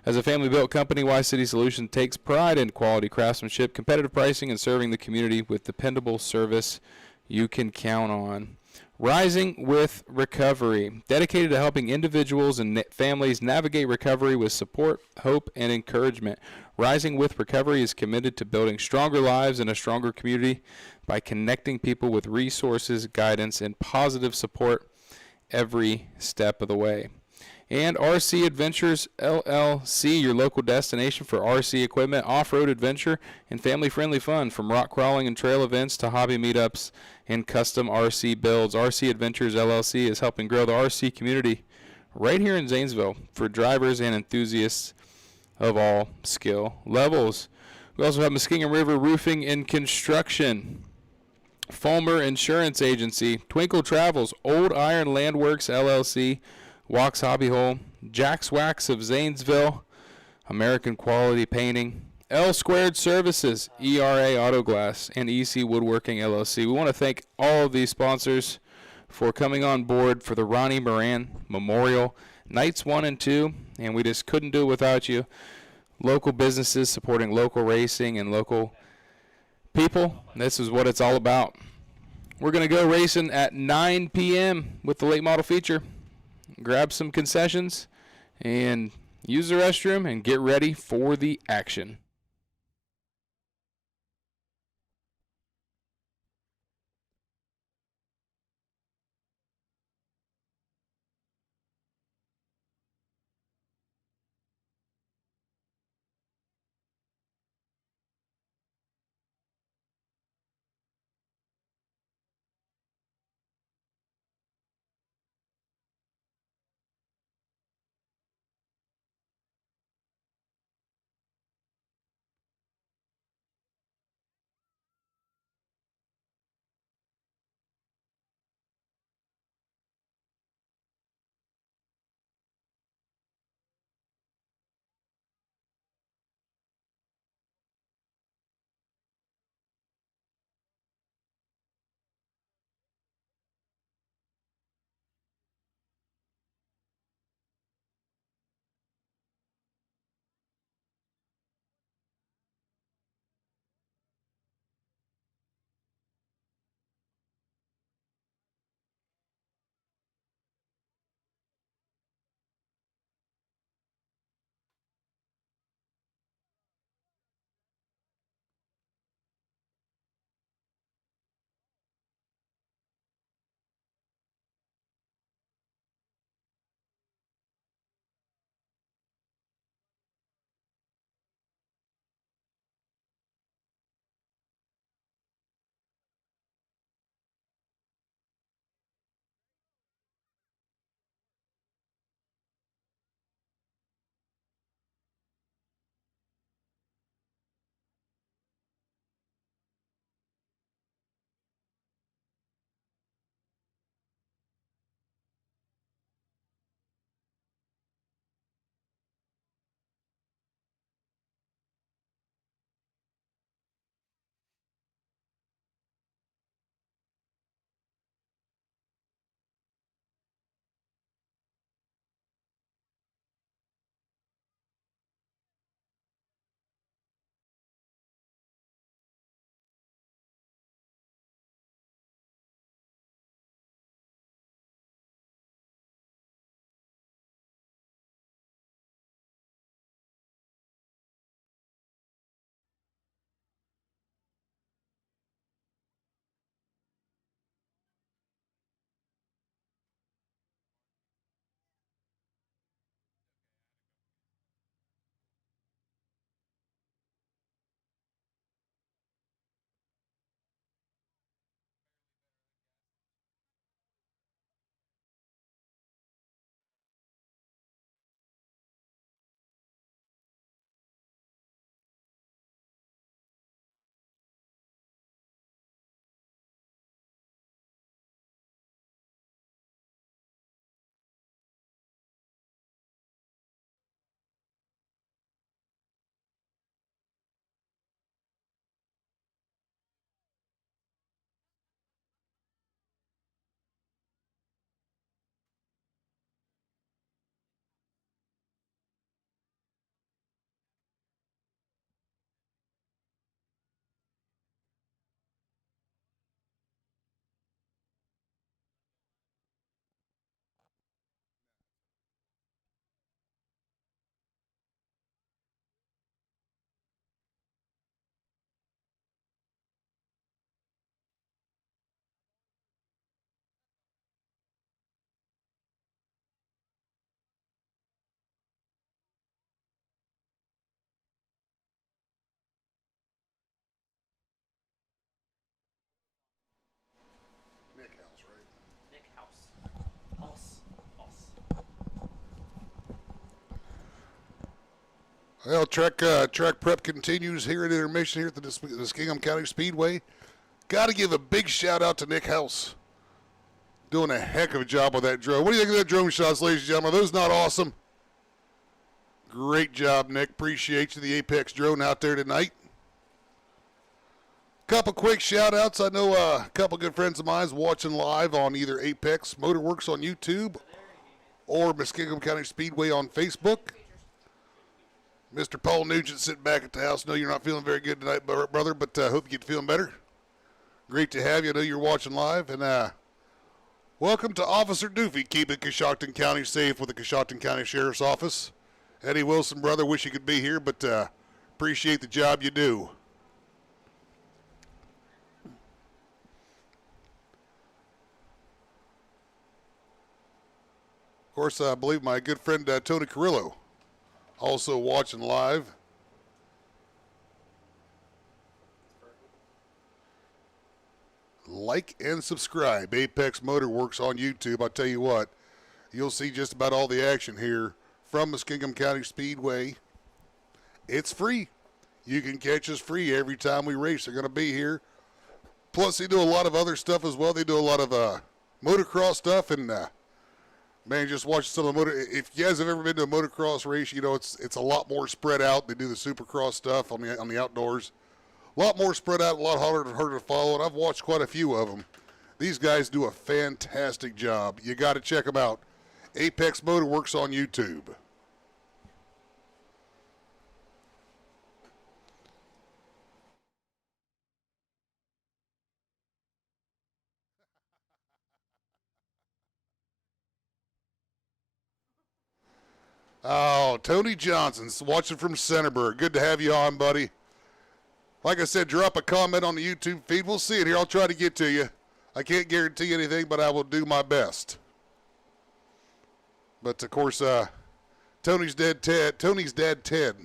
As a family-built company, Y-City Solutions takes pride in quality craftsmanship, competitive pricing, and serving the community with dependable service you can count on. Rising with Recovery, dedicated to helping individuals and families navigate recovery with support, hope, and encouragement. Rising with Recovery is committed to building stronger lives and a stronger community by connecting people with resources, guidance, and positive support every step of the way. And RC Adventures LLC, your local destination for RC equipment, off-road adventure, and family-friendly fun, from rock crawling and trail events to hobby meetups and custom RC builds. RC Adventures LLC is helping grow the RC community right here in Zanesville for drivers and enthusiasts of all skill levels. We also have Muskingum River Roofing and Construction, Fulmer Insurance Agency, Twinkle Travels, Old Iron Landworks LLC, Wax Hobby Hole, Jack's Wax of Zanesville, American Quality Painting, L Squared Services, ERA Auto Glass, and EC Woodworking LLC. We want to thank all of these sponsors for coming on board for the Ronnie Moran Memorial Nights 1 and 2, and we just couldn't do it without you. Local businesses supporting local racing and local people. This is what it's all about. We're going to go racing at 9 p.m. with the late model feature. Grab some concessions and use the restroom and get ready for the action. Well, track prep continues here at Intermission here at the Muskingum County Speedway. Got to give a big shout out to Nick House. Doing a heck of a job with that drone. What do you think of that drone shots, ladies and gentlemen? Are those not awesome? Great job, Nick. Appreciate you, the Apex drone out there tonight. Couple quick shout outs. I know a couple good friends of mine watching live on either Apex Motorworks on YouTube or Muskingum County Speedway on Facebook. Mr. Paul Nugent sitting back at the house. Know you're not feeling very good tonight, brother, but hope you get feeling better. Great to have you. I know you're watching live. And welcome to Officer Doofy, keeping Coshocton County safe with the Coshocton County Sheriff's Office. Eddie Wilson, brother, wish you could be here, but appreciate the job you do. Of course, I believe my good friend Tony Carrillo also watching live. Like and subscribe. Apex Motorworks on YouTube. I'll tell you what, you'll see just about all the action here from Muskingum County Speedway. It's free. You can catch us free every time we race. They're going to be here. Plus, they do a lot of other stuff as well. They do a lot of motocross stuff, and man, just watch some of the motor. If you guys have ever been to a motocross race, you know it's a lot more spread out. They do the supercross stuff on the outdoors. A lot more spread out, a lot harder to follow, and I've watched quite a few of them. These guys do a fantastic job. You got to check them out. Apex Motorworks on YouTube. Oh, Tony Johnson's watching from Centerburg. Good to have you on, buddy. Like I said, drop a comment on the YouTube feed. We'll see it here. I'll try to get to you. I can't guarantee anything, but I will do my best. But, of course, Tony's dad, Ted,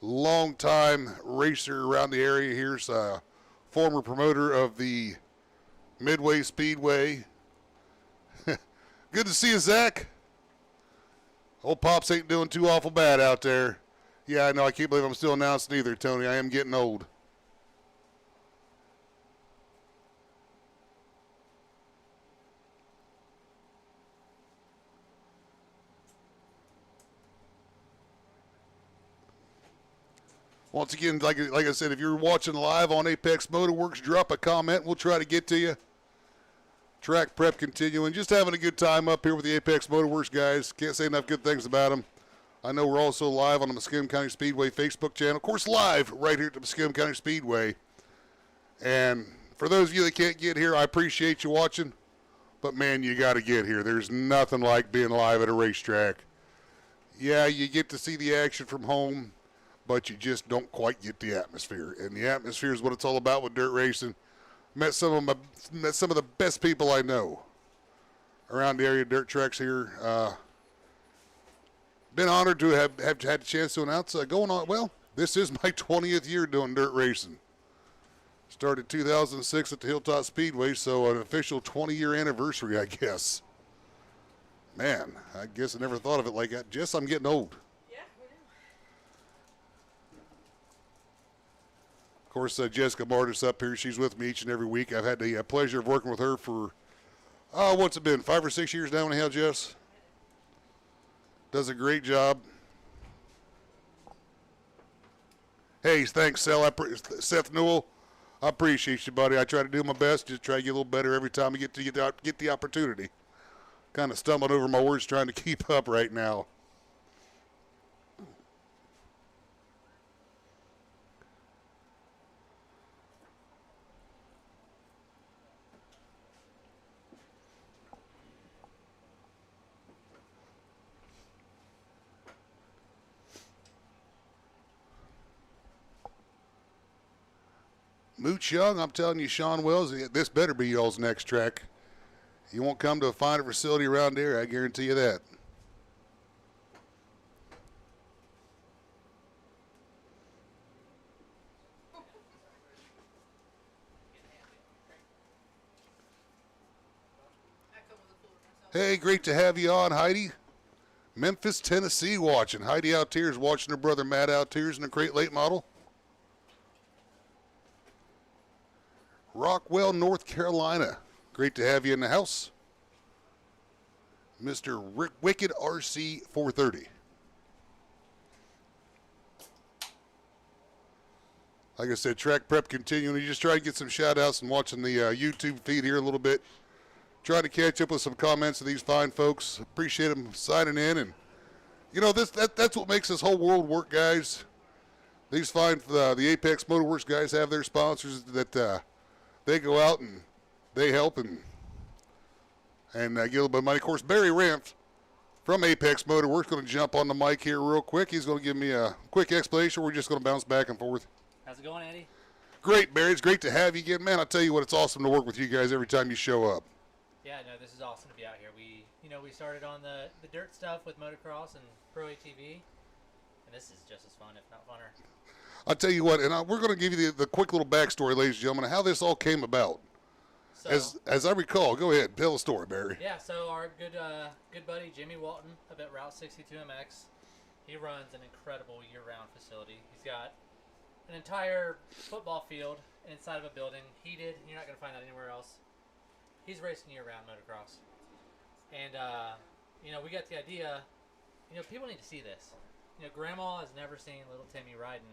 longtime racer around the area here. Former promoter of the Midway Speedway. Good to see you, Zach. Old Pops ain't doing too awful bad out there. Yeah, I know. I can't believe I'm still announcing either, Tony. I am getting old. Once again, like I said, if you're watching live on Apex Motorworks, drop a comment. We'll try to get to you. Track prep continuing. Just having a good time up here with the Apex Motorworks guys. Can't say enough good things about them. I know we're also live on the Muskingum County Speedway Facebook channel. Of course, live right here at the Muskingum County Speedway. And for those of you that can't get here, I appreciate you watching. But, man, you got to get here. There's nothing like being live at a racetrack. Yeah, you get to see the action from home, but you just don't quite get the atmosphere. And the atmosphere is what it's all about with dirt racing. Met some of the best people I know around the area dirt tracks here. Been honored to have had a chance to announce going on. Well, this is my 20th year doing dirt racing. Started 2006 at the Hilltop Speedway, so an official 20-year anniversary, I guess. Man, I guess I never thought of it like that. Jess, I'm getting old. Of course, Jessica Martis up here. She's with me each and every week. I've had the pleasure of working with her for, what's it been, 5 or 6 years now anyhow, Jess? Does a great job. Hey, thanks, Seth Newell. I appreciate you, buddy. I try to do my best, just try to get a little better every time I get the opportunity. Kind of stumbling over my words trying to keep up right now. Mooch Young, I'm telling you, Sean Wells, this better be y'all's next track. You won't come to a finer facility around here, I guarantee you that. Hey, great to have you on, Heidi. Memphis, Tennessee watching. Heidi out here is watching her brother Matt out here in the crate late model. Rockwell, North Carolina. Great to have you in the house. Mr. Wicked RC 430. Like I said, track prep continuing. You just try to get some shout outs and watching the YouTube feed here a little bit. Trying to catch up with some comments of these fine folks. Appreciate them signing in. And, you know, that's what makes this whole world work, guys. These fine, the Apex Motorworks guys have their sponsors that they go out and they help and get a little bit of money. Of course, Barry Ramp from Apex Motorworks going to jump on the mic here real quick. He's going to give me a quick explanation. We're just going to bounce back and forth. How's it going, Eddie? Great, Barry. It's great to have you again. Man, I tell you what, it's awesome to work with you guys every time you show up. Yeah, no, this is awesome to be out here. We started on the dirt stuff with motocross and pro ATV, and this is just as fun, if not funner. I'll tell you what, and we're going to give you the quick little backstory, ladies and gentlemen, of how this all came about. So, as I recall, go ahead, tell the story, Barry. Yeah, so our good buddy Jimmy Walton up at Route 62MX, he runs an incredible year-round facility. He's got an entire football field inside of a building, heated. You're not going to find that anywhere else. He's racing year-round motocross. And, we got the idea, people need to see this. Grandma has never seen little Timmy riding,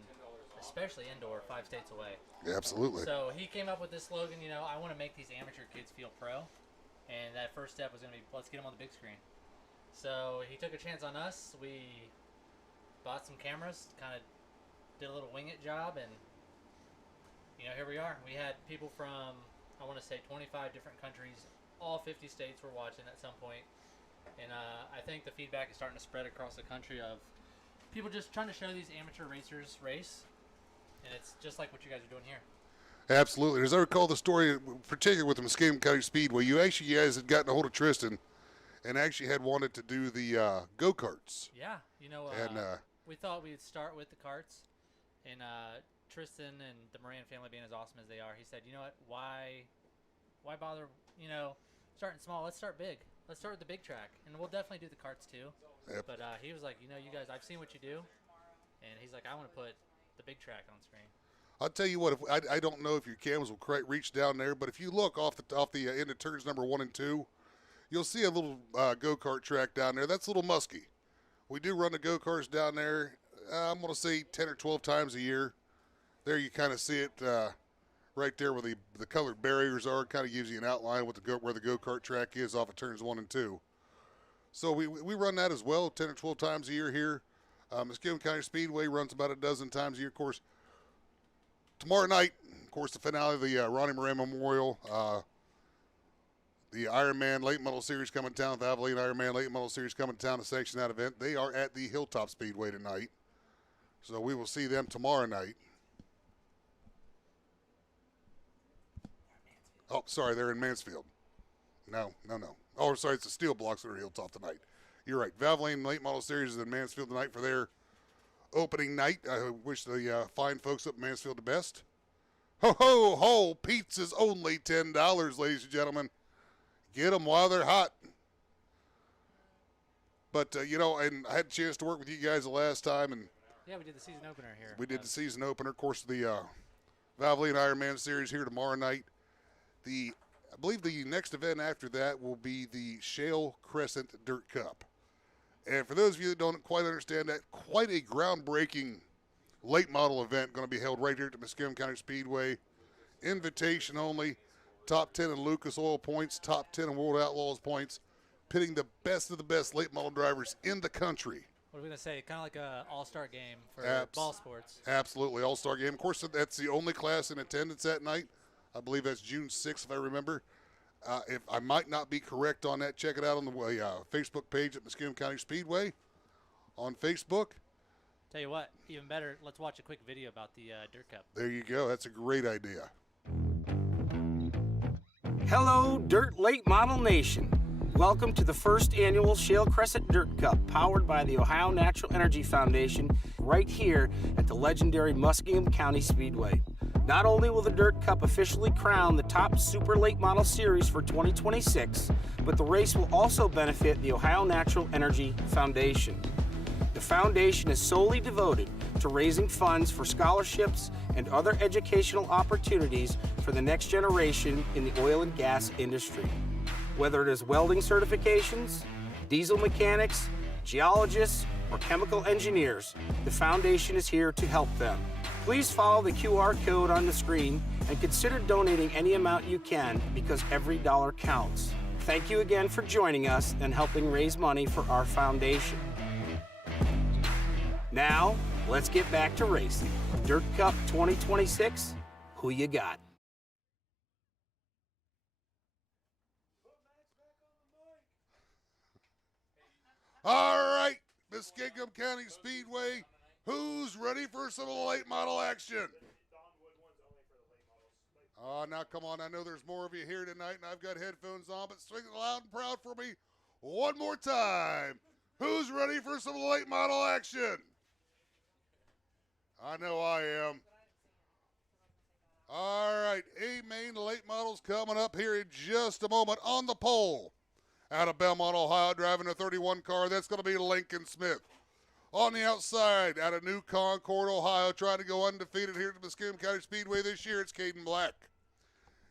especially indoor, 5 states away. Yeah, absolutely. So he came up with this slogan, I want to make these amateur kids feel pro. And that first step was going to be, let's get them on the big screen. So he took a chance on us. We bought some cameras, kind of did a little wing it job, and here we are. We had people from, I want to say, 25 different countries. All 50 states were watching at some point. And I think the feedback is starting to spread across the country of people just trying to show these amateur racers race. And it's just like what you guys are doing here. Absolutely. As I recall the story, particularly with the Muskingum County Speedway, you guys had gotten a hold of Tristan and actually had wanted to do the go-karts. Yeah. We thought we'd start with the karts. And Tristan and the Moran family being as awesome as they are, he said, you know what, why bother, starting small? Let's start big. Let's start with the big track. And we'll definitely do the karts too. Yep. But he was like, you guys, I've seen what you do. And he's like, I want to put the big track on screen. I'll tell you what, I don't know if your cams will quite reach down there, but if you look off the end of turns number 1 and 2, you'll see a little go-kart track down there. That's a little musky. We do run the go-karts down there, I'm going to say 10 or 12 times a year. There you kind of see it right there where the colored barriers are. It kind of gives you an outline where the go-kart track is off of turns 1 and 2. So we run that as well 10 or 12 times a year here. Muskingum County Speedway runs about a dozen times a year. Of course, tomorrow night, of course, the finale of the Ronnie Moran Memorial, the Ironman Late Model Series coming to town, the Valvoline Ironman Late Model Series coming to town to sanction that event. They are at the Hilltop Speedway tonight. So we will see them tomorrow night. Oh, sorry, they're in Mansfield. No. Oh, sorry, it's the Steel Blocks that are Hilltop tonight. You're right. Valvoline Late Model Series is in Mansfield tonight for their opening night. I wish the fine folks up in Mansfield the best. Ho, ho, ho, pizza's only $10, ladies and gentlemen. Get them while they're hot. But, and I had a chance to work with you guys the last time. And yeah, we did the season opener here. We did the season opener. Of course, the Valvoline Ironman Series here tomorrow night. I believe the next event after that will be the Shale Crescent Dirt Cup. And for those of you that don't quite understand that, quite a groundbreaking late model event going to be held right here at the Muskingum County Speedway. Invitation only. Top 10 in Lucas Oil points, top 10 in World Outlaws points, pitting the best of the best late model drivers in the country. What are we going to say? Kind of like an all-star game for ball sports. Absolutely, all-star game. Of course, that's the only class in attendance that night. I believe that's June 6th, if I remember. If I might not be correct on that, check it out on the Facebook page at Muskingum County Speedway on Facebook. Tell you what, even better, let's watch a quick video about the Dirt Cup. There you go. That's a great idea. Hello, Dirt Late Model Nation. Welcome to the first annual Shale Crescent Dirt Cup, powered by the Ohio Natural Energy Foundation, right here at the legendary Muskingum County Speedway. Not only will the Dirt Cup officially crown the top Super Late Model Series for 2026, but the race will also benefit the Ohio Natural Energy Foundation. The foundation is solely devoted to raising funds for scholarships and other educational opportunities for the next generation in the oil and gas industry. Whether it is welding certifications, diesel mechanics, geologists, or chemical engineers, the foundation is here to help them. Please follow the QR code on the screen and consider donating any amount you can, because every dollar counts. Thank you again for joining us and helping raise money for our foundation. Now, let's get back to racing. Dirt Cup 2026, who you got? All right, Muskingum County Speedway, who's ready for some late model action? Oh, now come on, I know there's more of you here tonight, and I've got headphones on, but swing it loud and proud for me one more time. Who's ready for some late model action? I know I am. All right, A-Main late models coming up here in just a moment. On the pole, out of Belmont, Ohio, driving a 31 car, that's going to be Lincoln Smith. On the outside, out of New Concord, Ohio, trying to go undefeated here at the Muskingum County Speedway this year, it's Caden Black.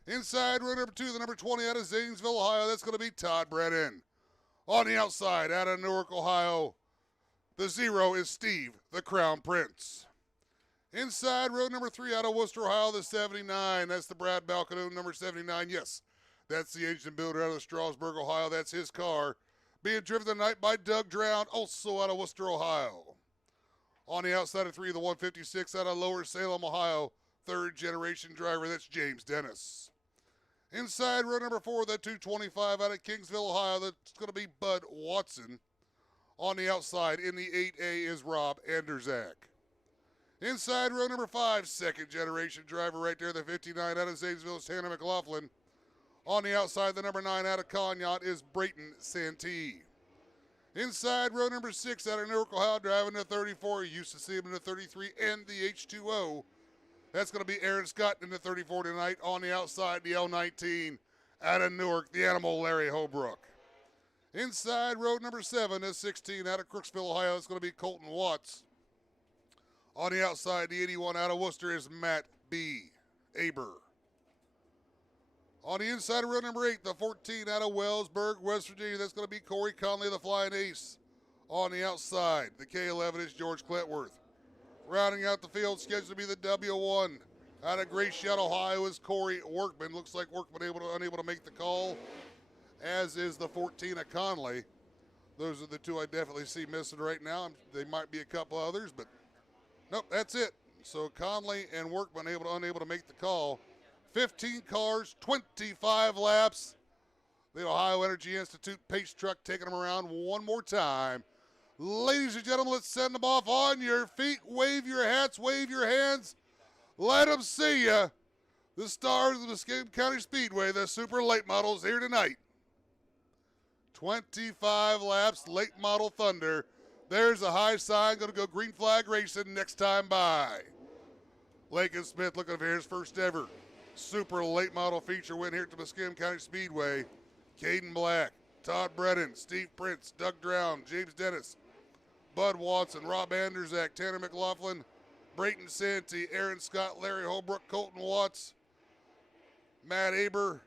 Inside, row number 2, the number 20 out of Zanesville, Ohio, that's going to be Todd Brennan. On the outside, out of Newark, Ohio, the 0 is Steve, the Crown Prince. Inside, row number 3 out of Worcester, Ohio, the 79, that's the Brad Balcanoon, number 79, yes. That's the agent builder out of Strasburg, Ohio, that's his car. Being driven tonight by Doug Drown, also out of Worcester, Ohio. On the outside of 3, the 156 out of Lower Salem, Ohio, third-generation driver, that's James Dennis. Inside row number 4, the 225 out of Kingsville, Ohio, that's going to be Bud Watson. On the outside, in the 8A, is Rob Anderzak. Inside row number 5, second-generation driver right there, the 59 out of Zanesville, is Hannah McLaughlin. On the outside, the number 9 out of Conneaut is Brayton Santee. Inside row number 6 out of Newark, Ohio, driving the 34. You used to see him in the 33 and the H2O. That's going to be Aaron Scott in the 34 tonight. On the outside, the L19 out of Newark, the Animal Larry Holbrook. Inside row number 7 is 16 out of Crooksville, Ohio. It's going to be Colton Watts. On the outside, the 81 out of Worcester is Matt B. Aber. On the inside of row number 8, the 14 out of Wellsburg, West Virginia, that's going to be Corey Conley, the Flying Ace. On the outside, the K11 is George Cletworth. Rounding out the field, scheduled to be the W1 out of Grace Shot, Ohio, is Corey Workman. Looks like Workman unable to make the call, as is the 14 of Conley. Those are the two I definitely see missing right now. There might be a couple others, but nope, that's it. So Conley and Workman unable to make the call. 15 cars, 25 laps. The Ohio Energy Institute pace truck taking them around one more time. Ladies and gentlemen, let's send them off on your feet. Wave your hats, wave your hands. Let them see you. The stars of the Muskingum County Speedway, the super late models here tonight. 25 laps, late model thunder. There's a high sign, going to go green flag racing next time by. Lincoln Smith looking for his first ever super late model feature win here at the Muskingum County Speedway. Caden Black, Todd Brennan, Steve Prince, Doug Drown, James Dennis, Bud Watson, Rob Anderzak, Tanner McLaughlin, Brayton Santee, Aaron Scott, Larry Holbrook, Colton Watts, Matt Aber,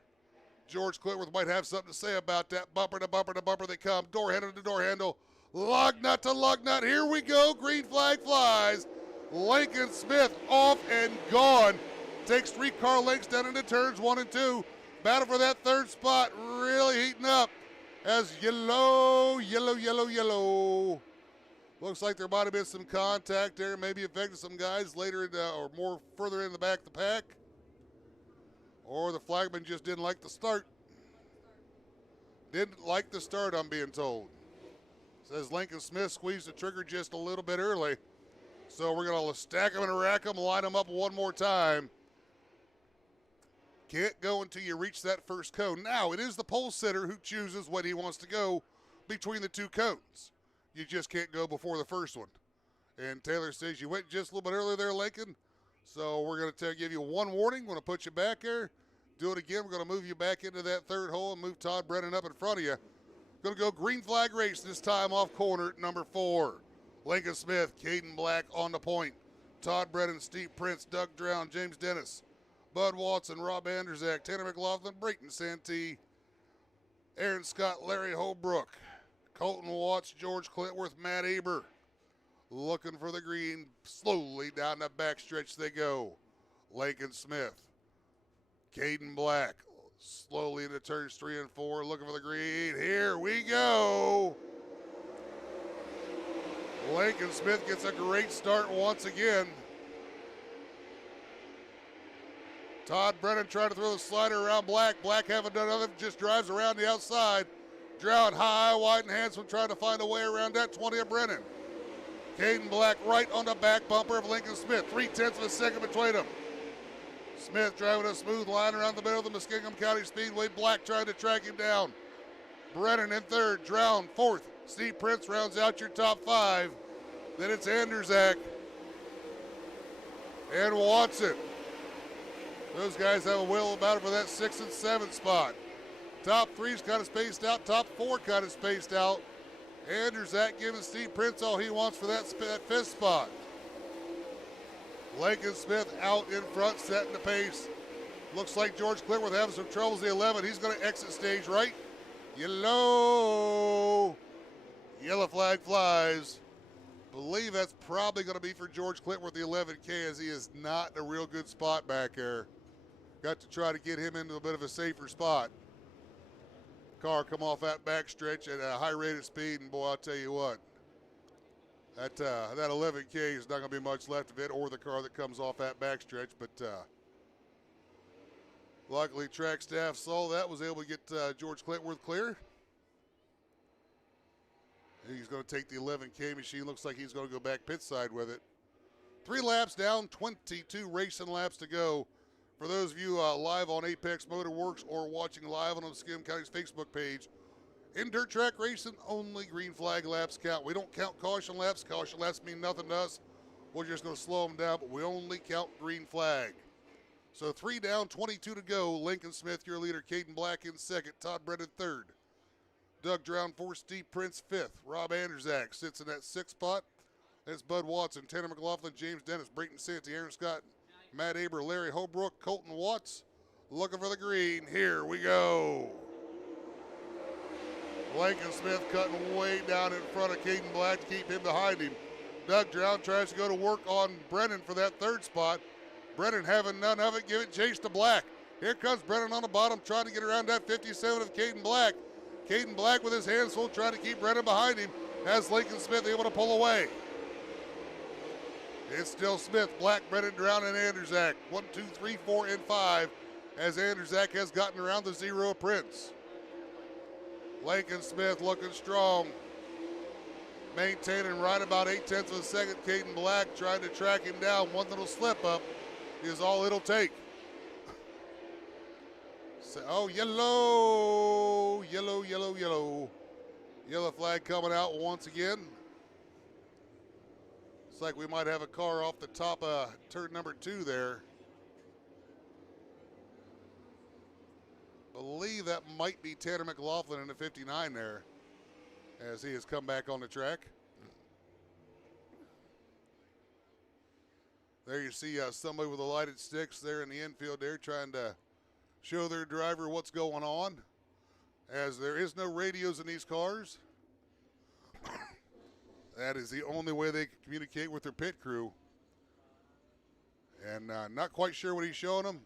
George Cletworth might have something to say about that. Bumper to bumper to bumper they come. Door handle to door handle. Lug nut to lug nut. Here we go. Green flag flies. Lincoln Smith off and gone. Takes 3 car lengths down into turns 1 and 2. Battle for that third spot really heating up as yellow. Looks like there might have been some contact there, maybe affected some guys later or more further in the back of the pack. Or the flagman just didn't like the start. Didn't like the start, I'm being told. Says Lincoln Smith squeezed the trigger just a little bit early. So we're going to stack them and rack them, line them up one more time. Can't go until you reach that first cone. Now, it is the pole sitter who chooses when he wants to go between the 2 cones. You just can't go before the first one. And Taylor says, you went just a little bit earlier there, Lincoln. So we're going to give you one warning. We're going to put you back there. Do it again. We're going to move you back into that third hole and move Todd Brennan up in front of you. Going to go green flag race this time off corner number 4. Lincoln Smith, Caden Black on the point. Todd Brennan, Steve Prince, Doug Drown, James Dennis, Bud Watson, Rob Anderzak, Tanner McLaughlin, Brayton Santee, Aaron Scott, Larry Holbrook, Colton Watts, George Clintworth, Matt Aber. Looking for the green. Slowly down the backstretch they go. Lincoln Smith, Caden Black, slowly into turns 3 and 4, looking for the green. Here we go. Lincoln Smith gets a great start once again. Todd Brennan trying to throw the slider around Black. Black haven't done nothing, just drives around the outside. Drown high, wide, and handsome, trying to find a way around that 20 of Brennan. Caden Black right on the back bumper of Lincoln Smith. 3/10 of a second between them. Smith driving a smooth line around the middle of the Muskingum County Speedway. Black trying to track him down. Brennan in third, Drown fourth. Steve Prince rounds out your top 5. Then it's Anderzak and Watson. Those guys have a will about it for that 6th and 7th spot. Top 3's kind of spaced out. Top 4 kind of spaced out. Anderzak giving Steve Prince all he wants for that 5th spot. Lincoln Smith out in front, setting the pace. Looks like George Clintworth having some troubles. The 11. He's going to exit stage right. Yellow flag flies. Believe that's probably going to be for George Clintworth, the 11K, as he is not in a real good spot back there. Got to try to get him into a bit of a safer spot. Car come off that backstretch at a high rate of speed, and boy, I'll tell you what, that 11K is not going to be much left of it, or the car that comes off that backstretch. But luckily, track staff saw that, was able to get George Clintworth clear. He's going to take the 11K machine. Looks like he's going to go back pit side with it. 3 laps down, 22 racing laps to go. For those of you live on Apex Motorworks or watching live on the Muskingum County's Facebook page, in dirt track racing, only green flag laps count. We don't count caution laps. Caution laps mean nothing to us. We're just going to slow them down, but we only count green flag. So 3 down, 22 to go. Lincoln Smith, your leader. Caden Black in second. Todd Brennan third. Doug Drown fourth. Steve Prince fifth. Rob Anderzak sits in that 6th spot. That's Bud Watson, Tanner McLaughlin, James Dennis, Brayton Santee, Aaron Scott, Matt Aber, Larry Holbrook, Colton Watts. Looking for the green. Here we go. Lincoln Smith cutting way down in front of Caden Black to keep him behind him. Doug Drown tries to go to work on Brennan for that 3rd spot. Brennan having none of it, giving chase to Black. Here comes Brennan on the bottom, trying to get around that 57 of Caden Black. Caden Black with his hands full, trying to keep Brennan behind him. Has Lincoln Smith able to pull away. It's still Smith, Black, Brennan, Drown, and Anderzak. 1, 2, 3, 4, and 5 as Anderzak has gotten around the 0 of Prince. Lincoln Smith looking strong. Maintaining right about 8/10 of a second. Caden Black trying to track him down. One little slip up is all it'll take. So, oh, yellow. Yellow flag coming out once again. Looks like we might have a car off the top of turn number 2 there. Believe that might be Tanner McLaughlin in the 59 there, as he has come back on the track. There you see somebody with the lighted sticks there in the infield there trying to show their driver what's going on, as there is no radios in these cars. That is the only way they can communicate with their pit crew. And not quite sure what he's showing them,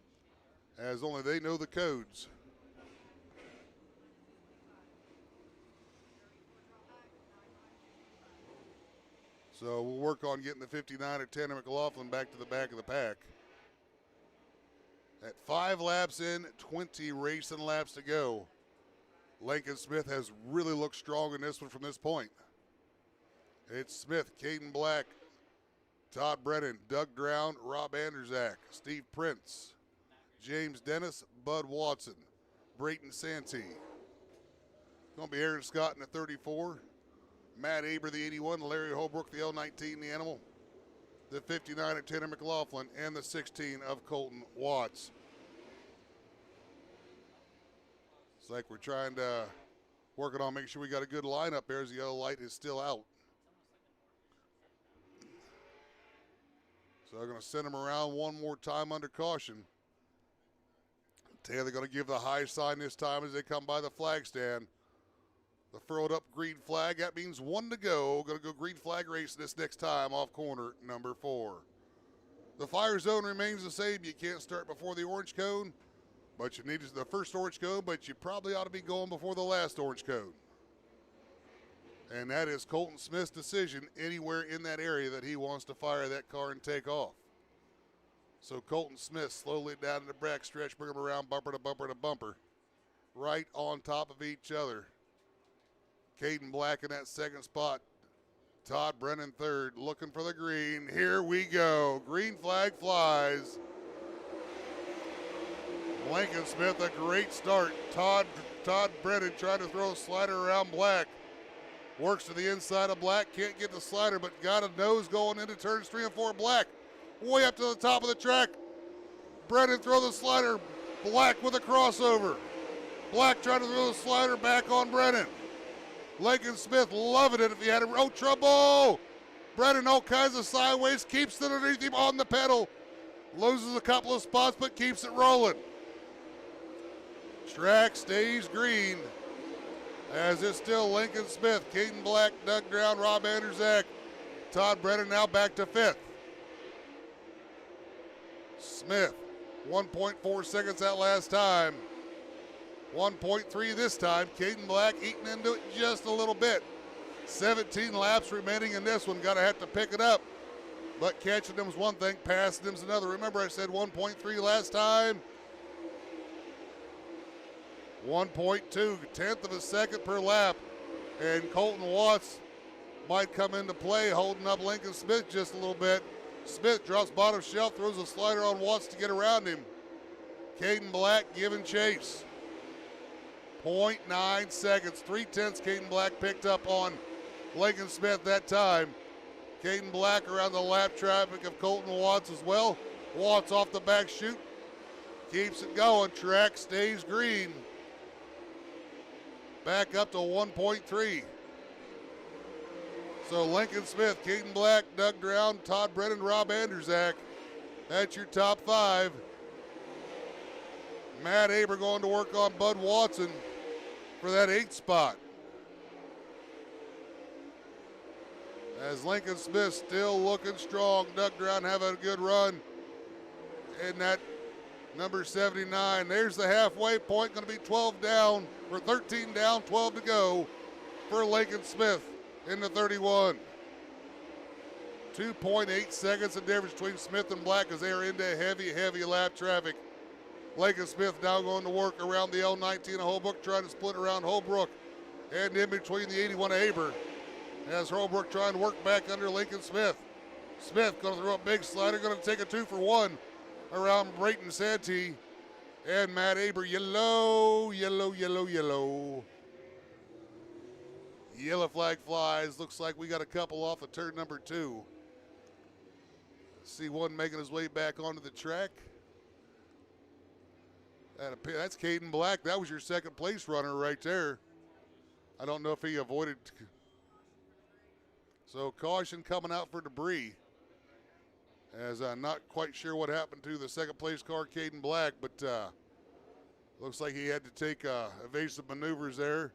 as only they know the codes. So we'll work on getting the 59 or Tanner McLaughlin back to the back of the pack. At 5 laps in, 20 racing laps to go. Lincoln Smith has really looked strong in this one from this point. It's Smith, Caden Black, Todd Brennan, Doug Drown, Rob Anderzak, Steve Prince, James Dennis, Bud Watson, Brayton Santee. Going to be Aaron Scott in the 34. Matt Aber, the 81, Larry Holbrook, the L19, the Animal. the 59 of Tanner McLaughlin, and the 16 of Colton Watts. It's like we're trying to work it on making sure we got a good lineup there as the yellow light is still out. So they're going to send them around one more time under caution. Taylor going to give the high sign this time as they come by the flag stand. The furled up green flag, that means 1 to go. Going to go green flag race this next time off corner number 4. The fire zone remains the same. You can't start before the orange cone, but you need the first orange cone, but you probably ought to be going before the last orange cone. And that is Colton Smith's decision anywhere in that area that he wants to fire that car and take off. So Colton Smith slowly down the back stretch, bring them around bumper to bumper to bumper, right on top of each other. Caden Black in that second spot. Todd Brennan third, looking for the green. Here we go. Green flag flies. Lincoln Smith, a great start. Todd Brennan trying to throw a slider around Black. Works to the inside of Black, can't get the slider, but got a nose going into turns 3 and 4. Black way up to the top of the track. Brennan throw the slider. Black with a crossover. Black trying to throw the slider back on Brennan. Lincoln Smith loving it if he had it. Oh, trouble! Brennan all kinds of sideways, keeps it underneath him on the pedal. Loses a couple of spots, but keeps it rolling. Track stays green as it's still Lincoln Smith, Caden Black, Doug Drown, Rob Anderzak. Todd Brennan now back to 5th. Smith, 1.4 seconds that last time. 1.3 this time. Caden Black eating into it just a little bit. 17 laps remaining in this one. Got to have to pick it up. But catching them's one thing, passing them's another. Remember I said 1.3 last time? 1.2, tenth of a second per lap. And Colton Watts might come into play, holding up Lincoln Smith just a little bit. Smith drops bottom shelf, throws a slider on Watts to get around him. Caden Black giving chase. 0.9 seconds, 3/10 Caden Black picked up on Lincoln Smith that time. Caden Black around the lap traffic of Colton Watts as well. Watts off the back chute, keeps it going. Track stays green. Back up to 1.3. So Lincoln Smith, Caden Black, Doug Drown, Todd Brennan, Rob Anderzak. That's your top 5. Matt Aber going to work on Bud Watson for that 8th spot. As Lincoln Smith still looking strong. Doug Drown having a good run in that number 79. There's the halfway point, going to be 12 down, or 13 down, 12 to go for Lincoln Smith in the 31. 2.8 seconds of difference between Smith and Black as they are into heavy lap traffic. Lincoln Smith now going to work around the L19 of Holbrook, trying to split around Holbrook and in between the 81 of Aber. As Holbrook trying to work back under Lincoln Smith. Smith going to throw a big slider, going to take a 2-for-1 around Brayton Santee and Matt Aber. Yellow. Yellow flag flies. Looks like we got a couple off of turn number 2. See one making his way back onto the track. That's Caden Black. That was your second place runner right there. I don't know if he avoided. So caution coming out for debris. As I'm not quite sure what happened to the second place car, Caden Black, but looks like he had to take evasive maneuvers there,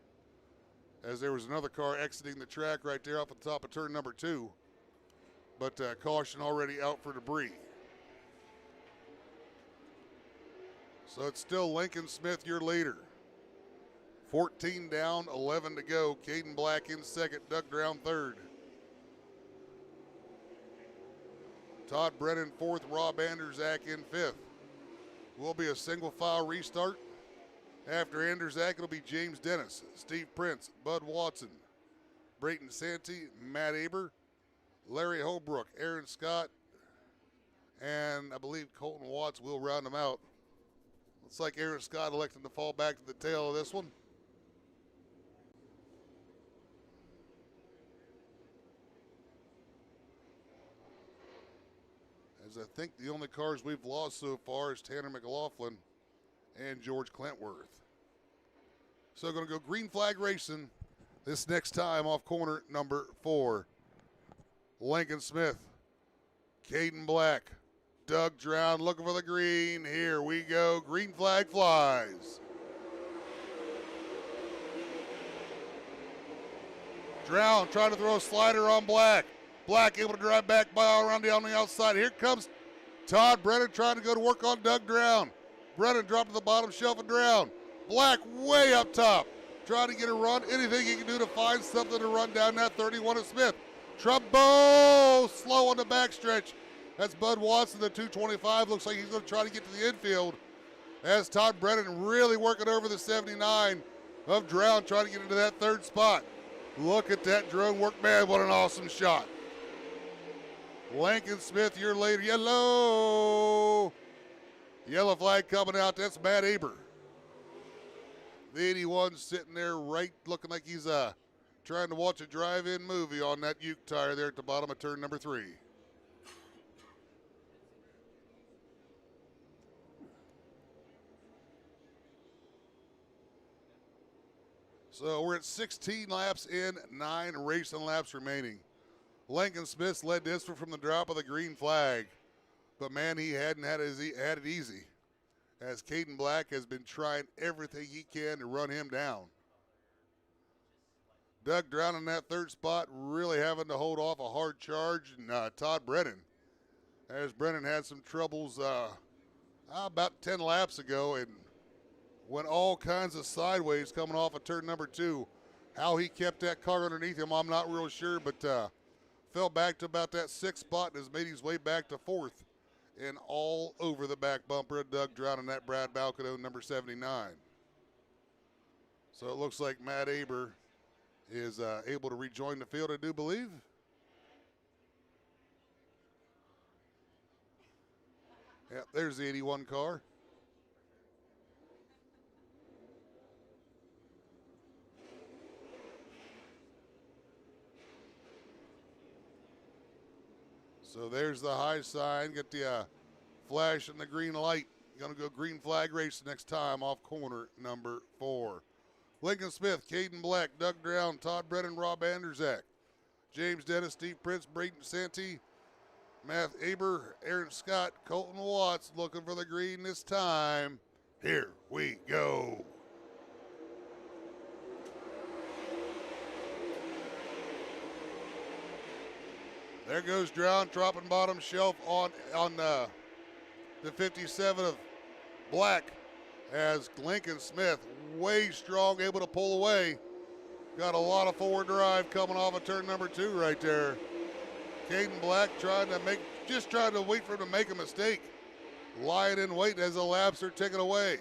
as there was another car exiting the track right there off the top of turn number 2. But caution already out for debris. So it's still Lincoln Smith, your leader. 14 down, 11 to go. Caden Black in second, Doug Drown third. Todd Brennan fourth, Rob Anderzak in fifth. Will be a single file restart. After Anderzak, it'll be James Dennis, Steve Prince, Bud Watson, Brayton Santee, Matt Aber, Larry Holbrook, Aaron Scott, and I believe Colton Watts will round them out. Looks like Aaron Scott elected to fall back to the tail of this one. As I think the only cars we've lost so far is Tanner McLaughlin and George Clintworth. So going to go green flag racing this next time off corner number 4. Lincoln Smith, Caden Black, Doug Drown looking for the green. Here we go. Green flag flies. Drown trying to throw a slider on Black. Black able to drive back by around on the outside. Here comes Todd Brennan trying to go to work on Doug Drown. Brennan dropped to the bottom shelf and Drown. Black way up top. Trying to get a run. Anything he can do to find something to run down that 31 of Smith. Trouble slow on the backstretch. That's Bud Watson, the 225. Looks like he's going to try to get to the infield. As Todd Brennan really working over the 79 of Drown, trying to get into that 3rd spot. Look at that drone work. Man, what an awesome shot. Lincoln Smith, year later. Yellow flag coming out. That's Matt Aber. The 81 sitting there right looking like he's trying to watch a drive-in movie on that Uke tire there at the bottom of turn number 3. So we're at 16 laps in, 9 racing laps remaining. Lincoln Smith led this one from the drop of the green flag. But, man, he hadn't had it easy, as Caden Black has been trying everything he can to run him down. Doug Drown in that 3rd spot, really having to hold off a hard charge. And Todd Brennan, as Brennan had some troubles about 10 laps ago and went all kinds of sideways coming off of turn number 2. How he kept that car underneath him, I'm not real sure, but fell back to about that 6th spot and has made his way back to 4th and all over the back bumper of Doug Drown in that Brad Balcano number 79. So it looks like Matt Aber is able to rejoin the field, I do believe. Yep, there's the 81 car. So there's the high sign. Get the flash and the green light. Going to go green flag race next time off corner number 4. Lincoln Smith, Caden Black, Doug Drown, Todd Brennan, Rob Anderzak, James Dennis, Steve Prince, Braden Santee, Matt Aber, Aaron Scott, Colton Watts looking for the green this time. Here we go. There goes Drown, dropping bottom shelf on the 57 of Black, as Lincoln Smith, way strong, able to pull away. Got a lot of forward drive coming off of turn number 2 right there. Caden Black trying to wait for him to make a mistake. Lying in wait as the laps are ticking away.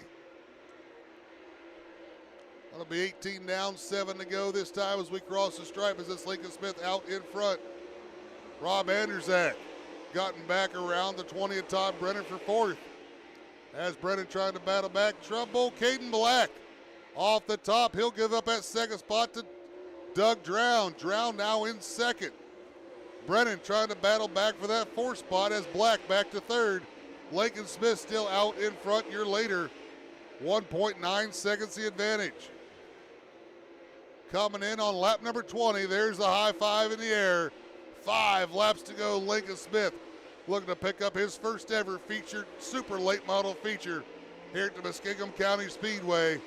That'll be 18 down, 7 to go this time as we cross the stripe, as it's Lincoln Smith out in front. Rob Anderzak gotten back around the 20 of Todd Brennan for 4th. As Brennan trying to battle back. Trouble, Caden Black off the top. He'll give up that 2nd spot to Doug Drown. Drown now in 2nd. Brennan trying to battle back for that 4th spot as Black back to 3rd. Lincoln Smith still out in front year later. 1.9 seconds the advantage. Coming in on lap number 20. There's the high five in the air. 5 laps to go. Lincoln Smith looking to pick up his first ever featured super late model feature here at the Muskingum County Speedway.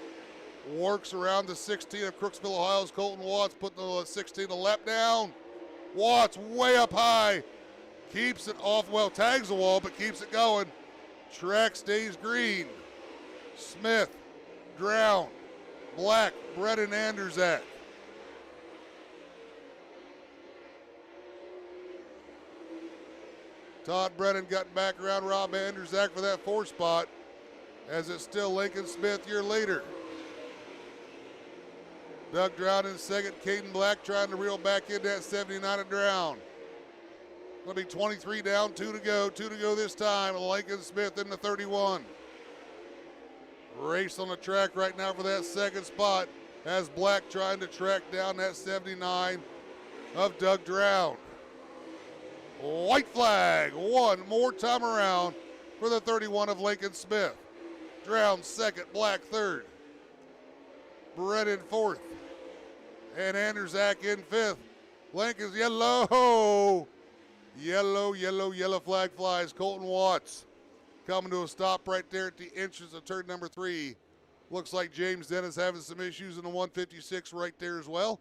Works around the 16 of Crooksville, Ohio's Colton Watts, putting the 16 a lap down. Watts way up high. Keeps it off, well, tags the wall, but keeps it going. Track stays green. Smith, Drown, Black, Brennan Anderzak. Todd Brennan got back around Rob Anderzak for that 4th spot, as it's still Lincoln Smith year later. Doug Drown in 2nd, Caden Black trying to reel back in that 79 of Drown. Going to be 23 down, 2 to go. 2 to go this time. Lincoln Smith in the 31. Race on the track right now for that 2nd spot, as Black trying to track down that 79 of Doug Drown. White flag one more time around for the 31 of Lincoln Smith. Drown second, Black third. Brennan fourth. And Anderzak in fifth. Lincoln's yellow. Yellow flag flies. Colton Watts coming to a stop right there at the entrance of turn number 3. Looks like James Dennis having some issues in the 156 right there as well.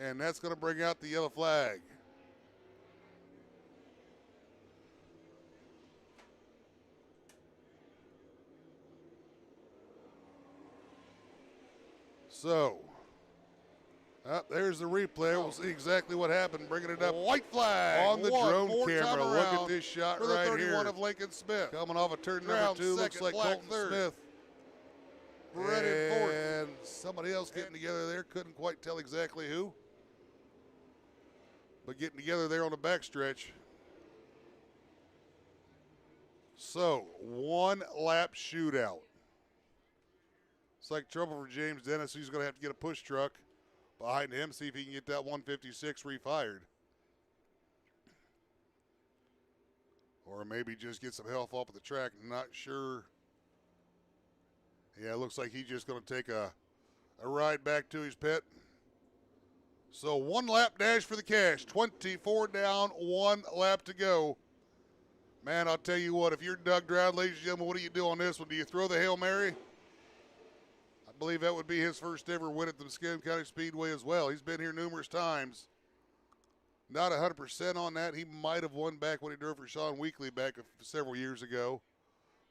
And that's going to bring out the yellow flag. So, there's the replay. We'll see exactly what happened. Bringing it up. White flag on the drone camera. Look at this shot right here. For the 31 of Lincoln Smith. Coming off of turn number 2. Looks like Colton Smith. And somebody else getting together there. Couldn't quite tell exactly who. But getting together there on the backstretch. So, 1 lap shootout. It's like trouble for James Dennis. He's going to have to get a push truck behind him, see if he can get that 156 refired. Or maybe just get some help off of the track. Not sure. Yeah, it looks like he's just going to take a ride back to his pit. So 1 lap dash for the cash. 24 down, 1 lap to go. Man, I'll tell you what, if you're Doug Drown, ladies and gentlemen, what do you do on this one? Do you throw the Hail Mary? I believe that would be his first ever win at the Muskingum County Speedway as well. He's been here numerous times. Not 100% on that. He might have won back when he drove for Sean Weekly back several years ago.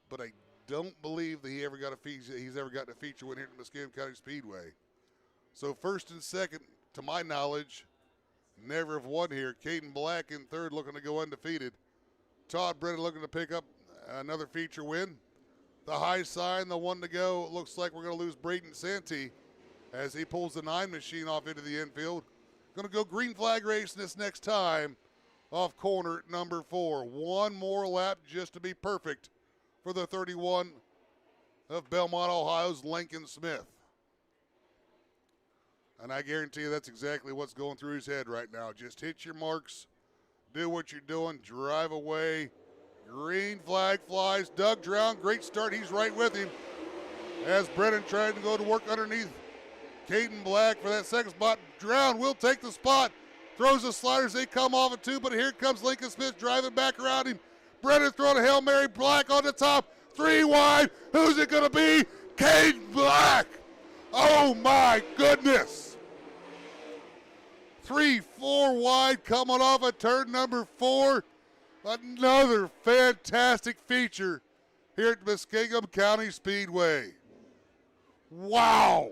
But I don't believe that he's ever gotten a feature win here at the Muskingum County Speedway. So first and second, to my knowledge, never have won here. Caden Black in third, looking to go undefeated. Todd Brennan looking to pick up another feature win. The high sign, the 1 to go. It looks like we're going to lose Braden Santee as he pulls the 9 machine off into the infield. Going to go green flag racing this next time off corner number 4. 1 more lap just to be perfect for the 31 of Belmont, Ohio's Lincoln Smith. And I guarantee you that's exactly what's going through his head right now. Just hit your marks, do what you're doing, drive away. Green flag flies. Doug Drown, great start. He's right with him. As Brennan tried to go to work underneath Caden Black for that second spot. Drown will take the spot. Throws the sliders. They come off it too, but here comes Lincoln Smith driving back around him. Brennan throwing a Hail Mary. Black on the top. 3 wide. Who's it going to be? Caden Black. Oh, my goodness. 3-4 wide coming off of turn number 4. Another fantastic feature here at Muskingum County Speedway. Wow.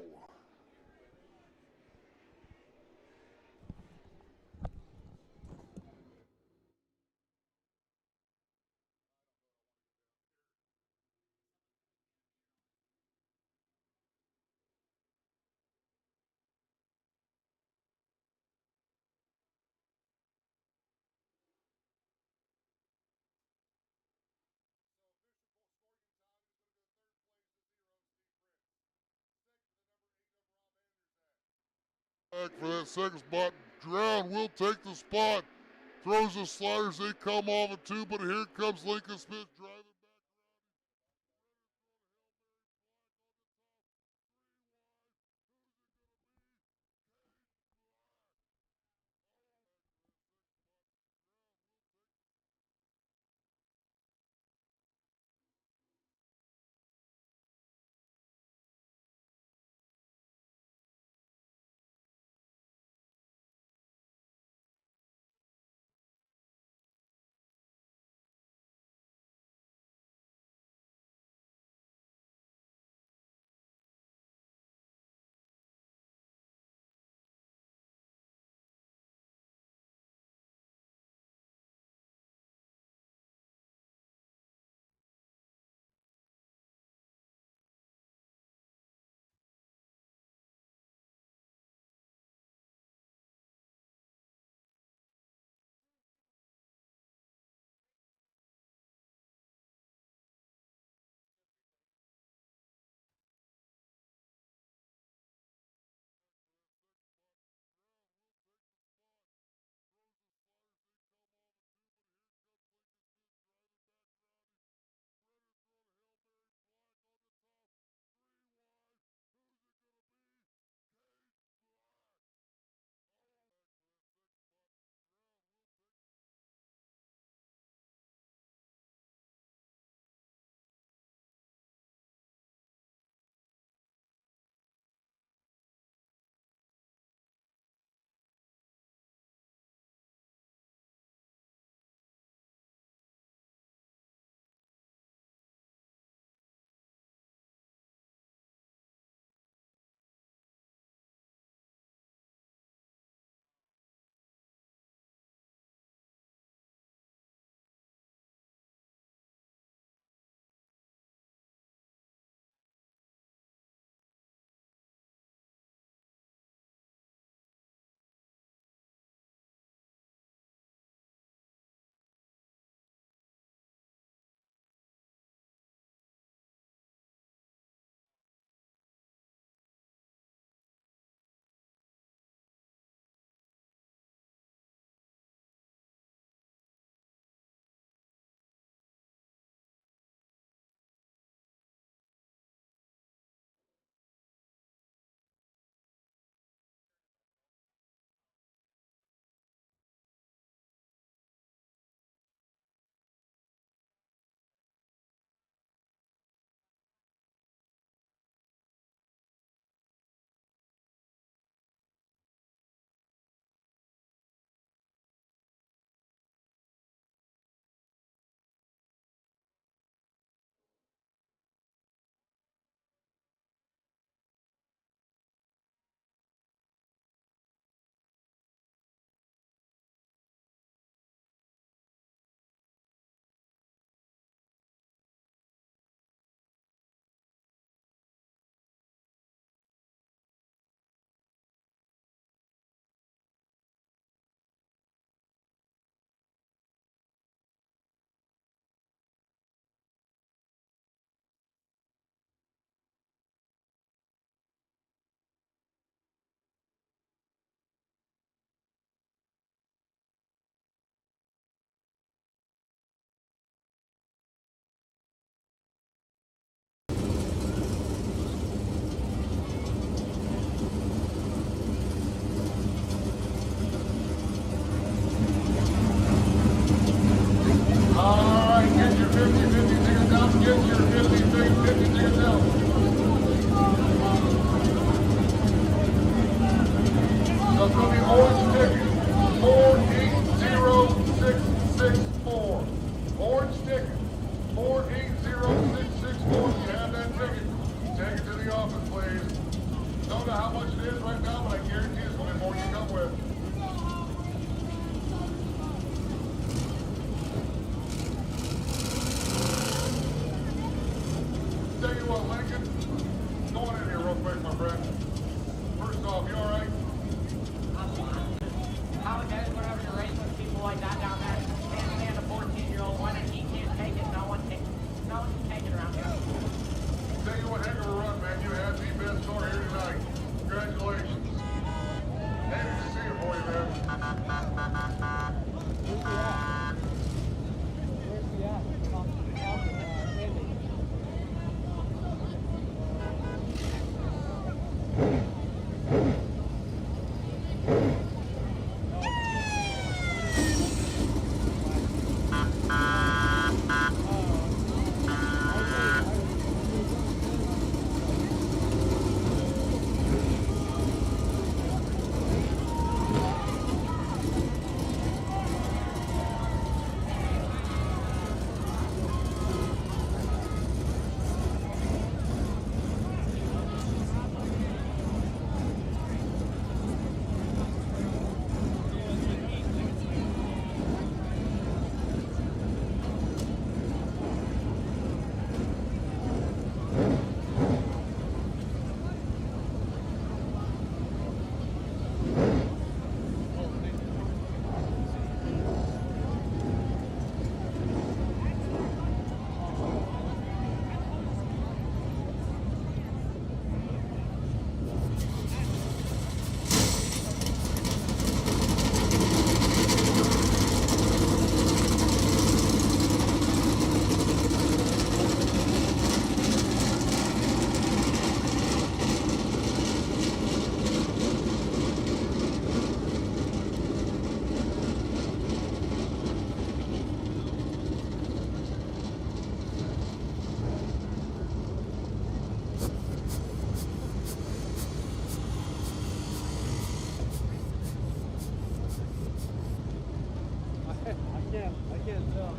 For that second spot, Drown will take the spot. Throws the sliders, they come off it too, but here comes Lincoln Smith driving. 140664. If you have that ticket, take it to the office, please. Don't know how much it is right now, but I guarantee it's going to be more than you come with. Tell you what, Lincoln, go on in here real quick, my friend. First off, you all right? Apologize whenever you're racing with people like that down there. Can't stand a 14-year-old one and he can't take it. No one can take it around here. Tell you what, heck of a run, man. You had the best car here tonight. Congratulations. Happy to see you, boy, man. I can't tell.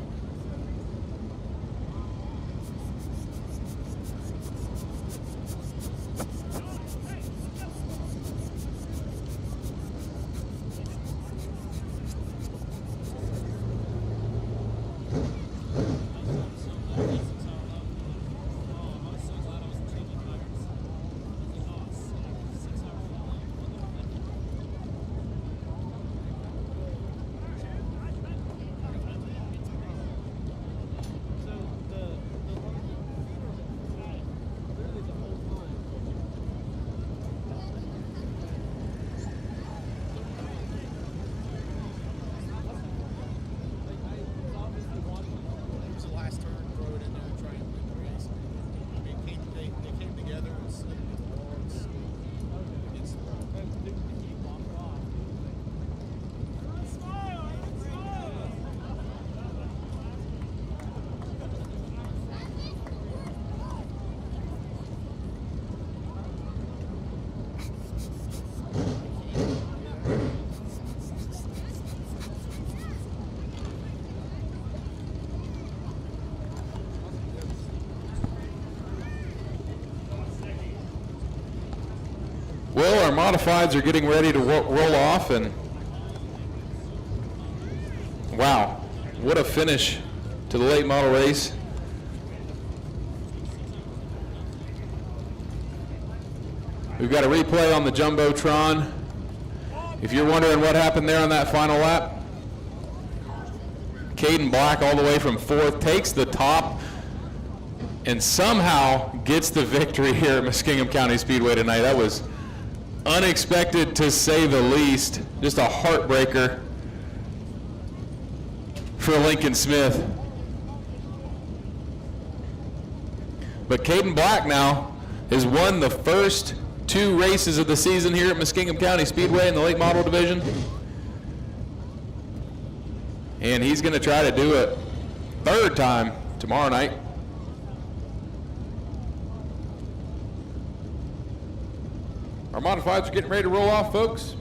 Well, our modifieds are getting ready to roll off, and wow, what a finish to the late model race. We've got a replay on the Jumbotron. If you're wondering what happened there on that final lap, Caden Black all the way from fourth takes the top and somehow gets the victory here at Muskingum County Speedway tonight. That was unexpected to say the least. Just a heartbreaker for Lincoln Smith. But Caden Black now has won the first 2 races of the season here at Muskingum County Speedway in the late model division. And he's going to try to do it 3rd time tomorrow night. Our modifieds are getting ready to roll off, folks.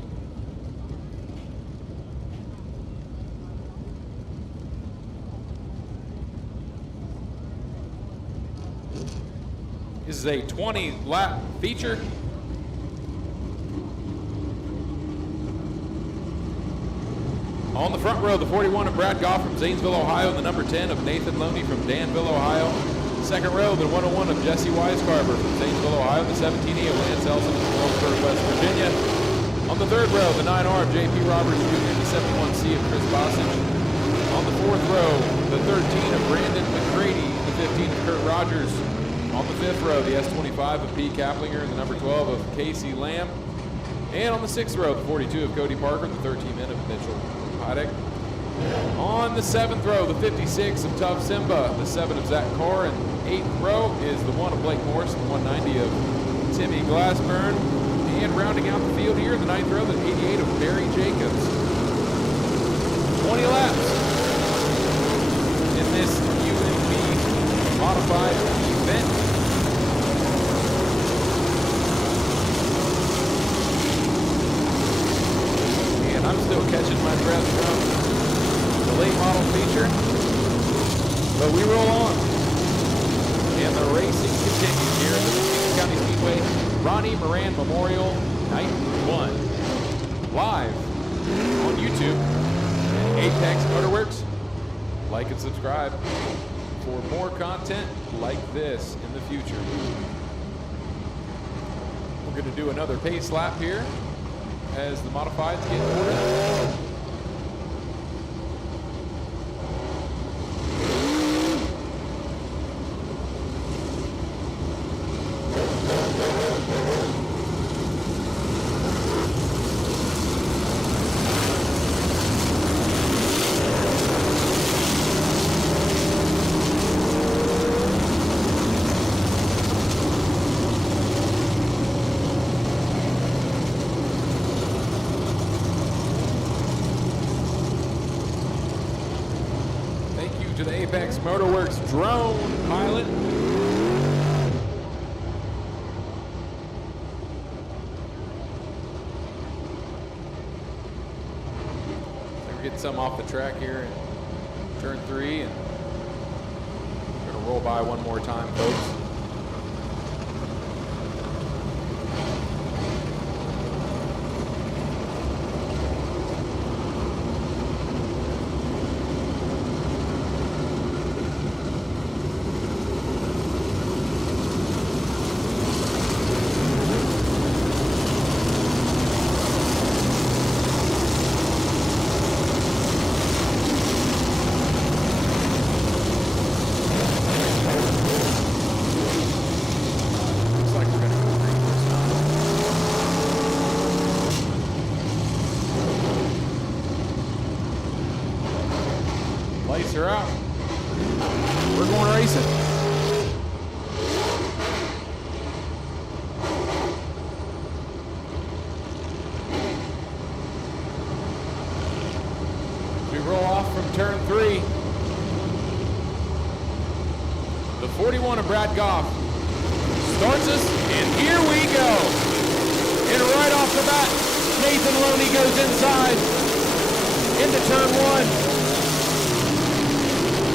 This is a 20-lap feature. On the front row, the 41 of Brad Goff from Zanesville, Ohio, and the number 10 of Nathan Loney from Danville, Ohio. Second row, the 101 of Jesse Weiscarver from Zanesville, Ohio, the 17E of Lance Elson from Williamsburg, West Virginia. On the third row, the 9R of J.P. Roberts Jr., the 71C of Chris Bossage. On the fourth row, the 13 of Brandon McCready, the 15 of Kurt Rogers. On the fifth row, the S25 of P. Kaplinger, and the number 12 of Casey Lamb. And on the sixth row, the 42 of Cody Parker, the 13 men of Mitchell Paddock. On the seventh row, the 56 of Tuff Simba, the 7 of Zach Carr, and eighth row is the 1 of Blake Morris, the 190 of Timmy Glassburn. And rounding out the field here, the ninth row, the 88 of Barry Jacobs. 20 laps in this UMB modified event. And I'm still catching my breath from the late model feature, but we roll on. And the racing continues here at the Muskingum County Speedway, Ronnie Moran Memorial, Night 1. Live on YouTube, Apex Motorworks. Like and subscribe for more content like this in the future. We're going to do another pace lap here as the modifieds get ordered. To the Apex Motorworks drone pilot. We're getting some off the track here in turn 3, and we're going to roll by one more time, folks. Lights are out. We're going racing. We roll off from turn 3. The 41 of Brad Goff starts us, and here we go. And right off the bat, Nathan Loney goes inside into turn 1.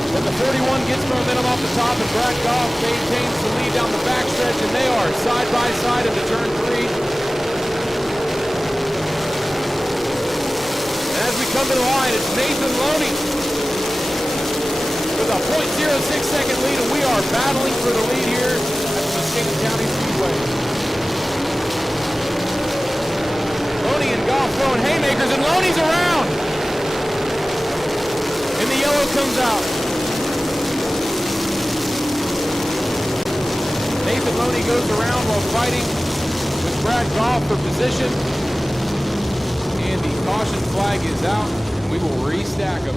But the 41 gets momentum off the top, and Brad Goff maintains the lead down the backstretch, and they are side by side into turn 3. And as we come to the line, it's Nathan Loney with a .06 second lead, and we are battling for the lead here at the Muskingum County Speedway. Loney and Goff throwing haymakers, and Loney's around. And the yellow comes out. Nathan Loney goes around while fighting with Brad Goff for position. And the caution flag is out, and we will restack them.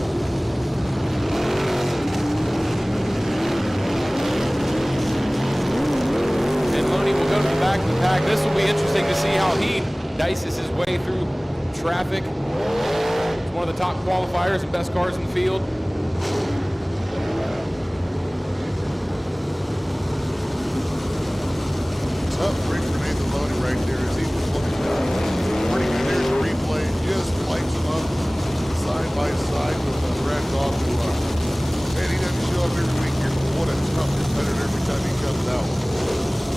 And Loney will go to the back of the pack. This will be interesting to see how he dices his way through traffic. He's one of the top qualifiers and best cars in the field. Tough break for Nathan Loney right there as he was looking pretty good. There's a replay. Just lights him up side by side with Brad Goff. Man, he doesn't show up every week here, but what a tough competitor every time he comes out.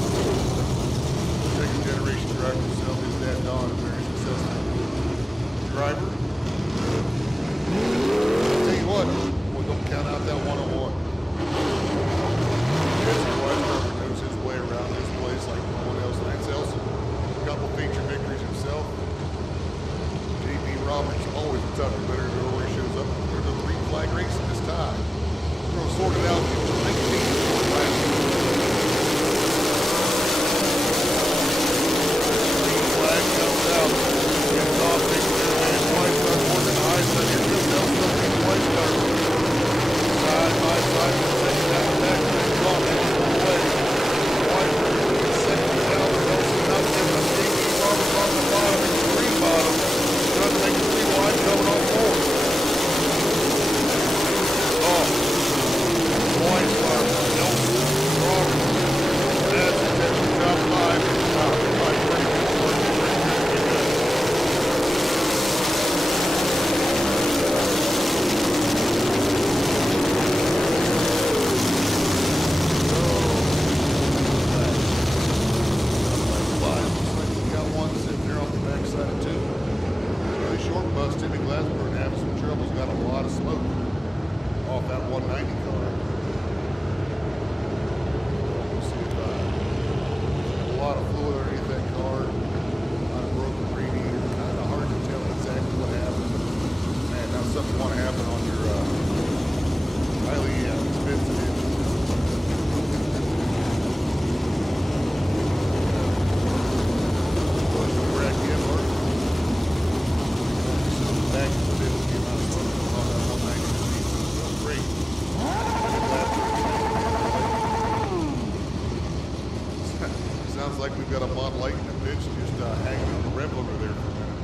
like we've got a Mod Light in the pitch just hanging on the rev limiter there for a minute.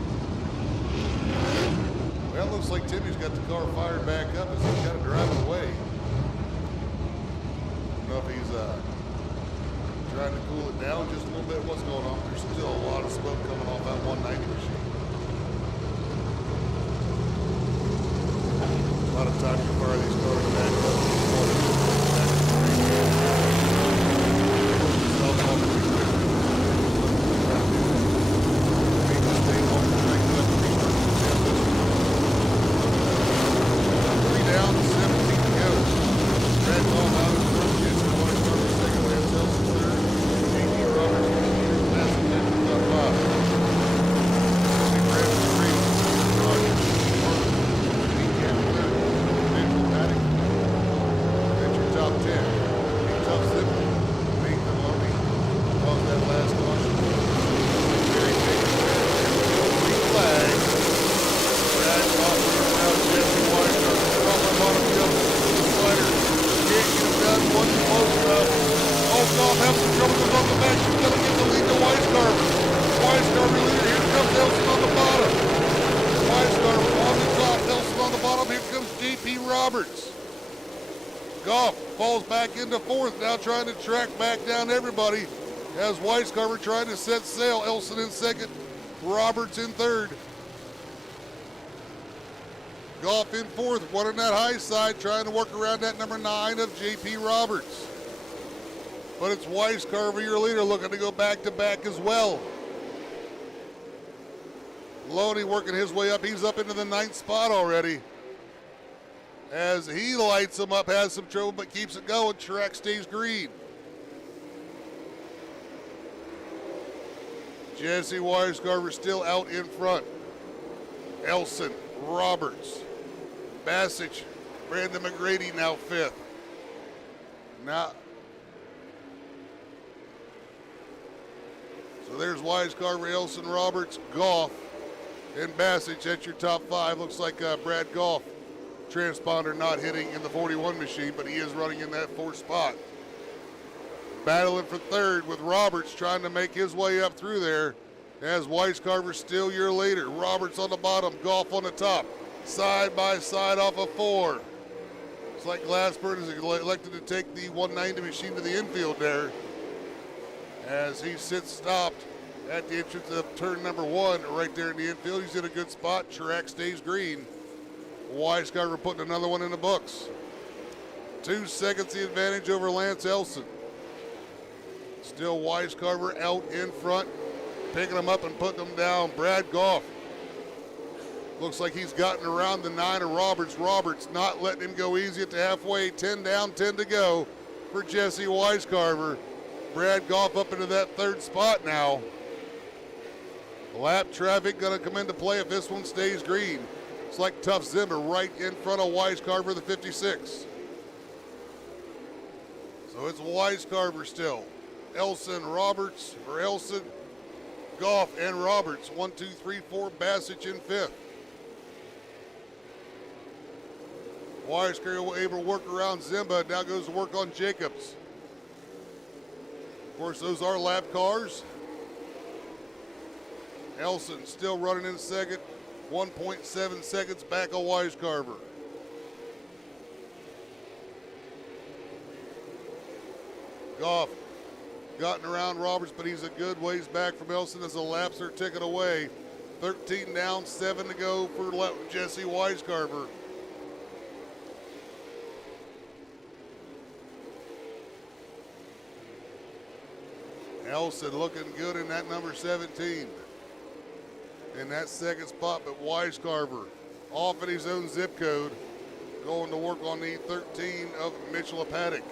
Well, looks like Timmy's got the car fired back up as he's kind of driving away. I don't know if he's trying to cool it down just a little bit. What's going on? There's still a lot of smoke coming off that 190 machine. A lot of times you fire these cars back up. Into fourth, now trying to track back down everybody as Weisgarber trying to set sail. Elson in second, Roberts in third. Goff in fourth, one on that high side, trying to work around that number 9 of J.P. Roberts. But it's Weisgarber, your leader, looking to go back to back as well. Loney working his way up, he's up into the 9th spot already. As he lights him up, has some trouble, but keeps it going. Track stays green. Jesse Weisgarber still out in front. Elson, Roberts, Bassich, Brandon McGrady now 5th. Now, so there's Weisgarber, Elson, Roberts, Goff, and Bassich at your top 5. Looks like Brad Goff. Transponder not hitting in the 41 machine, but he is running in that 4th spot. Battling for 3rd with Roberts trying to make his way up through there as Weisgarber still your leader. Roberts on the bottom, Goff on the top. Side by side off of 4. It's like Glassburn is elected to take the 190 machine to the infield there as he sits stopped at the entrance of turn number 1 right there in the infield. He's in a good spot. Track stays green. Weisgarber putting another one in the books. 2 seconds the advantage over Lance Elson. Still Weisgarber out in front, picking them up and putting them down. Brad Goff looks like he's gotten around the 9 of Roberts. Roberts not letting him go easy at the halfway. 10 down, 10 to go for Jesse Weisgarber. Brad Goff up into that 3rd spot now. Lap traffic going to come into play if this one stays green. It's like Tough Zimmer right in front of Weisgarber, the 56. So it's Weisgarber still. Elson, Roberts, or Elson, Goff, and Roberts. 1, 2, 3, 4. Bassich in 5th. Weisgarber able to work around Zimba. Now goes to work on Jacobs. Of course, those are lap cars. Elson still running in second. 1.7 seconds back of Weisgarber. Goff gotten around Roberts, but he's a good ways back from Elson as the laps are ticking away. 13 down, 7 to go for Jesse Weisgarber. Elson looking good in that number 17. In that 2nd spot, but Weisgarber off in his own zip code, going to work on the 13 of Mitchell Paddock.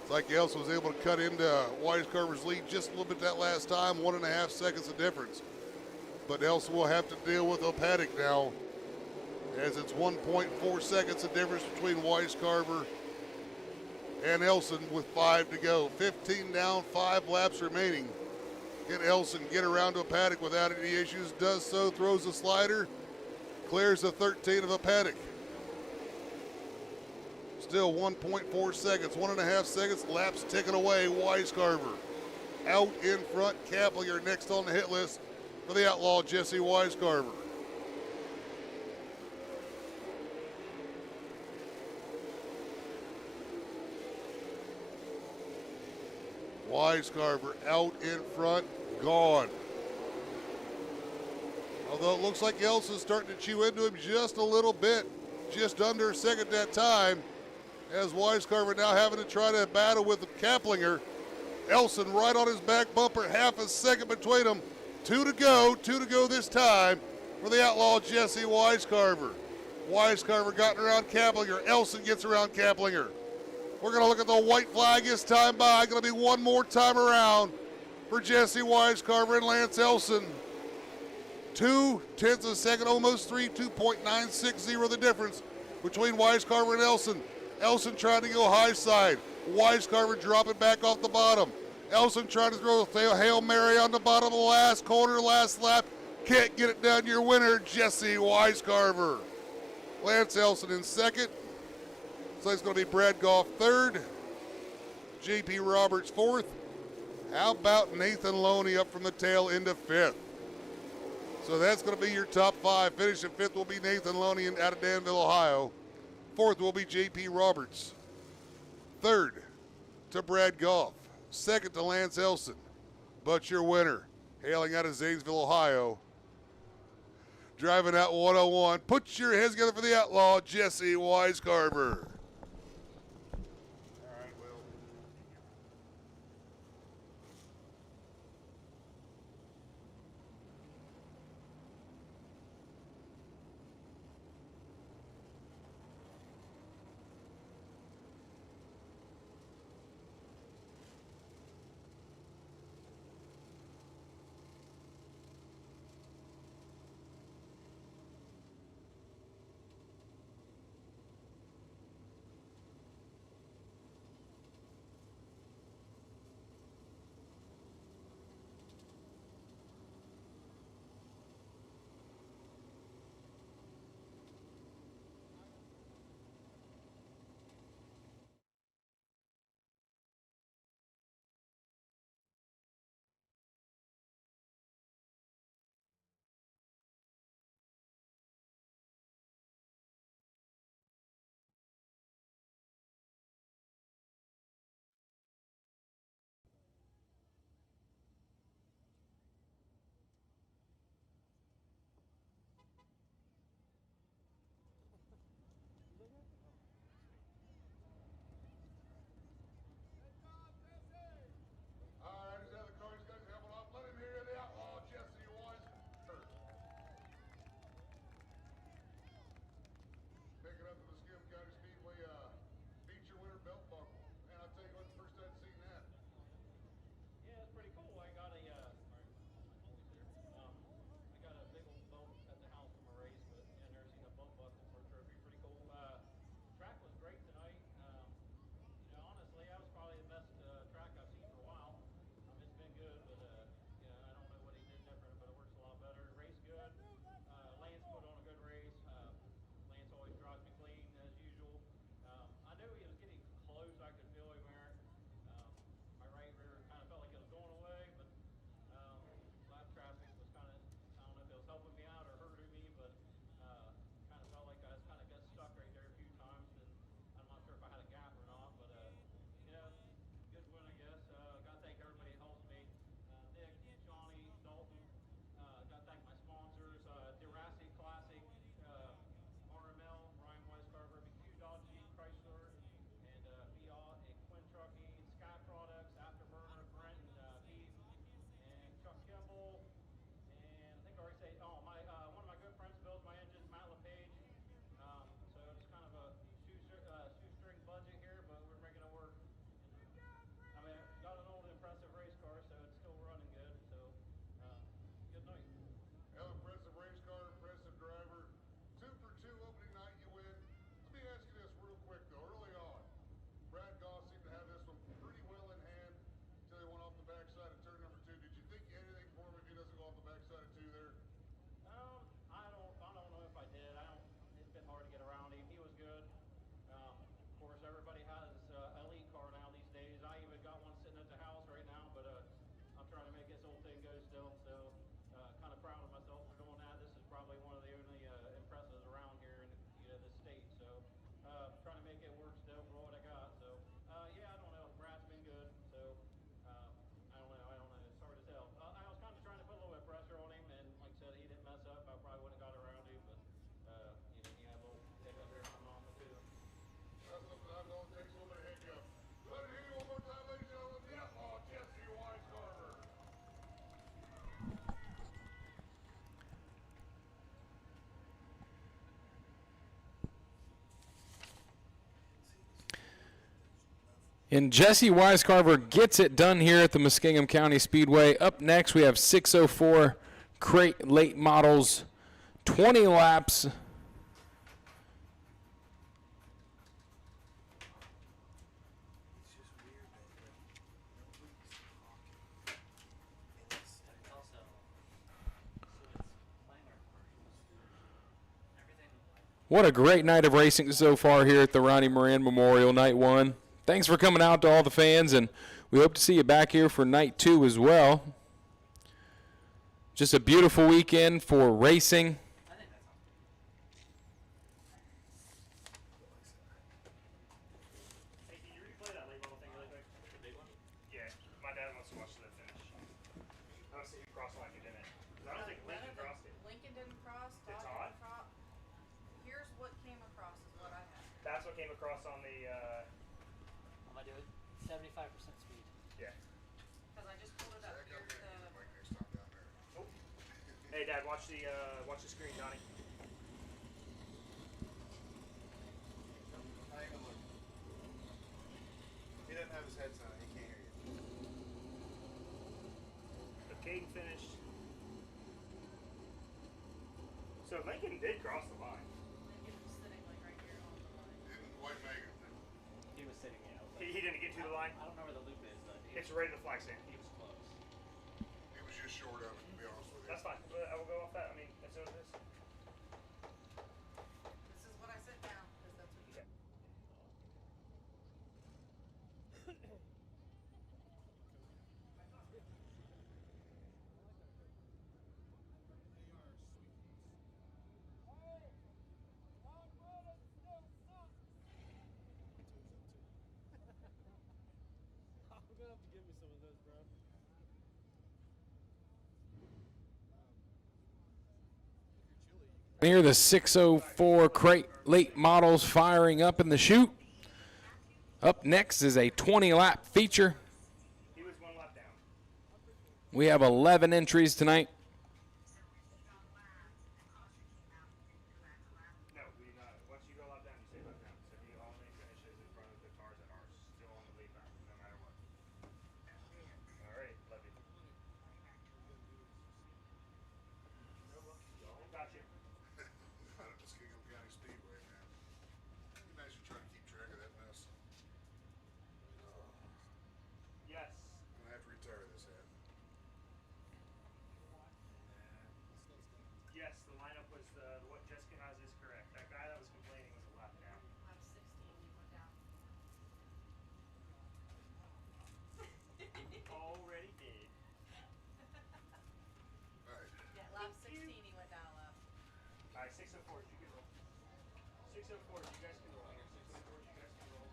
It's like Elson was able to cut into Weisgarber's lead just a little bit that last time, 1.5 seconds of difference. But Elson will have to deal with Paddock now, as it's 1.4 seconds of difference between Weisgarber and Elson with 5 to go. 15 down, 5 laps remaining. Can Elson get around to a Paddock without any issues? Does so, throws a slider, clears the 13 of a Paddock. Still 1.4 seconds, 1.5 seconds. Laps ticking away. Weiscarver out in front. Kaplinger next on the hit list for the outlaw Jesse Weiscarver. Weiscarver out in front, gone. Although it looks like Elson's starting to chew into him just a little bit, just under a second that time, as Weiscarver now having to try to battle with Kaplinger. Elson right on his back bumper, half a second between them. Two to go this time for the outlaw Jesse Weiscarver. Weiscarver gotten around Kaplinger. Elson gets around Kaplinger. We're going to look at the white flag this time by. Going to be one more time around for Jesse Weiscarver and Lance Elson. 0.2 of a second, almost 3, 2.960 the difference between Weiscarver and Elson. Elson trying to go high side. Weiscarver dropping back off the bottom. Elson trying to throw a Hail Mary on the bottom of the last corner, last lap. Can't get it done. Your winner, Jesse Weiscarver. Lance Elson in second. So it's going to be Brad Goff third. J.P. Roberts fourth. How about Nathan Loney up from the tail into fifth? So that's going to be your top five. Finishing fifth will be Nathan Loney out of Danville, Ohio. Fourth will be J.P. Roberts. Third to Brad Goff. Second to Lance Elson. But your winner, hailing out of Zanesville, Ohio, driving out 101. Put your heads together for the outlaw, Jesse Weiscarver. And Jesse Wisecarver gets it done here at the Muskingum County Speedway. Up next, we have 604 Crate Late Models, 20 laps. What a great night of racing so far here at the Ronnie Moran Memorial, night 1. Thanks for coming out to all the fans, and we hope to see you back here for night 2 as well. Just a beautiful weekend for racing. Hey, can you replay that late model thing really quick? The big one? Yeah, my dad wants to watch the finish. I want to see who crossed line who didn't. 'Cause I don't think Lincoln crossed it. Lincoln didn't cross. Did Todd Todd? didn't cross. Here's what came across is what I have. That's what came across on the, I'm gonna do it 75% speed. yeah. Because I just pulled it up. Here's the. Oh. Hey, Dad, watch the screen, Johnny. He doesn't have his headset on. He can't hear you. So Caden finished. So Lincoln did cross the line. Lincoln was sitting like right here on the line. Didn't quite make it. He was sitting, yeah. He didn't get to the line. I don't know where the loop is, but he It's right at the flag stand. was close. He was just short of it, to be honest with you. That's fine. I will go off that. I mean, as soon as this. This is what I sent down because that's what you said. Here the 604 Crate Late Models firing up in the chute. Up next is a 20-lap feature. He was 1 lap down. We have 11 entries tonight. No, once you go lap down, you stay lap down. So he only finishes in front of the cars that are still on the lead lap, no matter what. All right, love you. Got you. Not at Muskingum County Speedway, man. Can you imagine trying to keep track of that mess? Yes. I'm gonna have to retire this hat. Yes, the lineup was what Jessica has is correct. That guy that was complaining was a lap down. Lap 16, you went down. Already did. All right. Yeah, lap 16, he went down a lap. All right, 604, you can roll. 604, you guys can roll. 604, you guys can roll.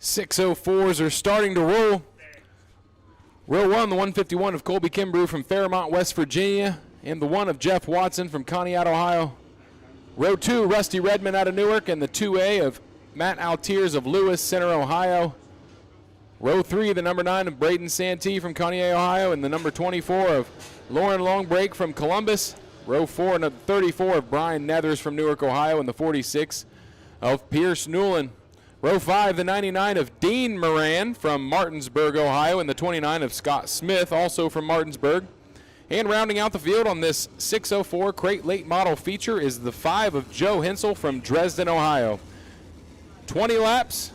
604s are starting to roll. Row 1, the 151 of Colby Kimbrough from Fairmont, West Virginia, and the 1 of Jeff Watson from Conneaut, Ohio. Row 2, Rusty Redmond out of Newark, and the 2A of Matt Altiers of Lewis, Center, Ohio. Row 3, the number 9 of Braden Santee from Conneaut, Ohio, and the number 24 of Lauren Longbreak from Columbus. Row 4, and the 34 of Brian Nethers from Newark, Ohio, and the 46 of Pierce Newland. Row 5, the 99 of Dean Moran from Martinsburg, Ohio, and the 29 of Scott Smith, also from Martinsburg. And rounding out the field on this 604 Crate Late Model feature is the 5 of Joe Hensel from Dresden, Ohio. 20 laps.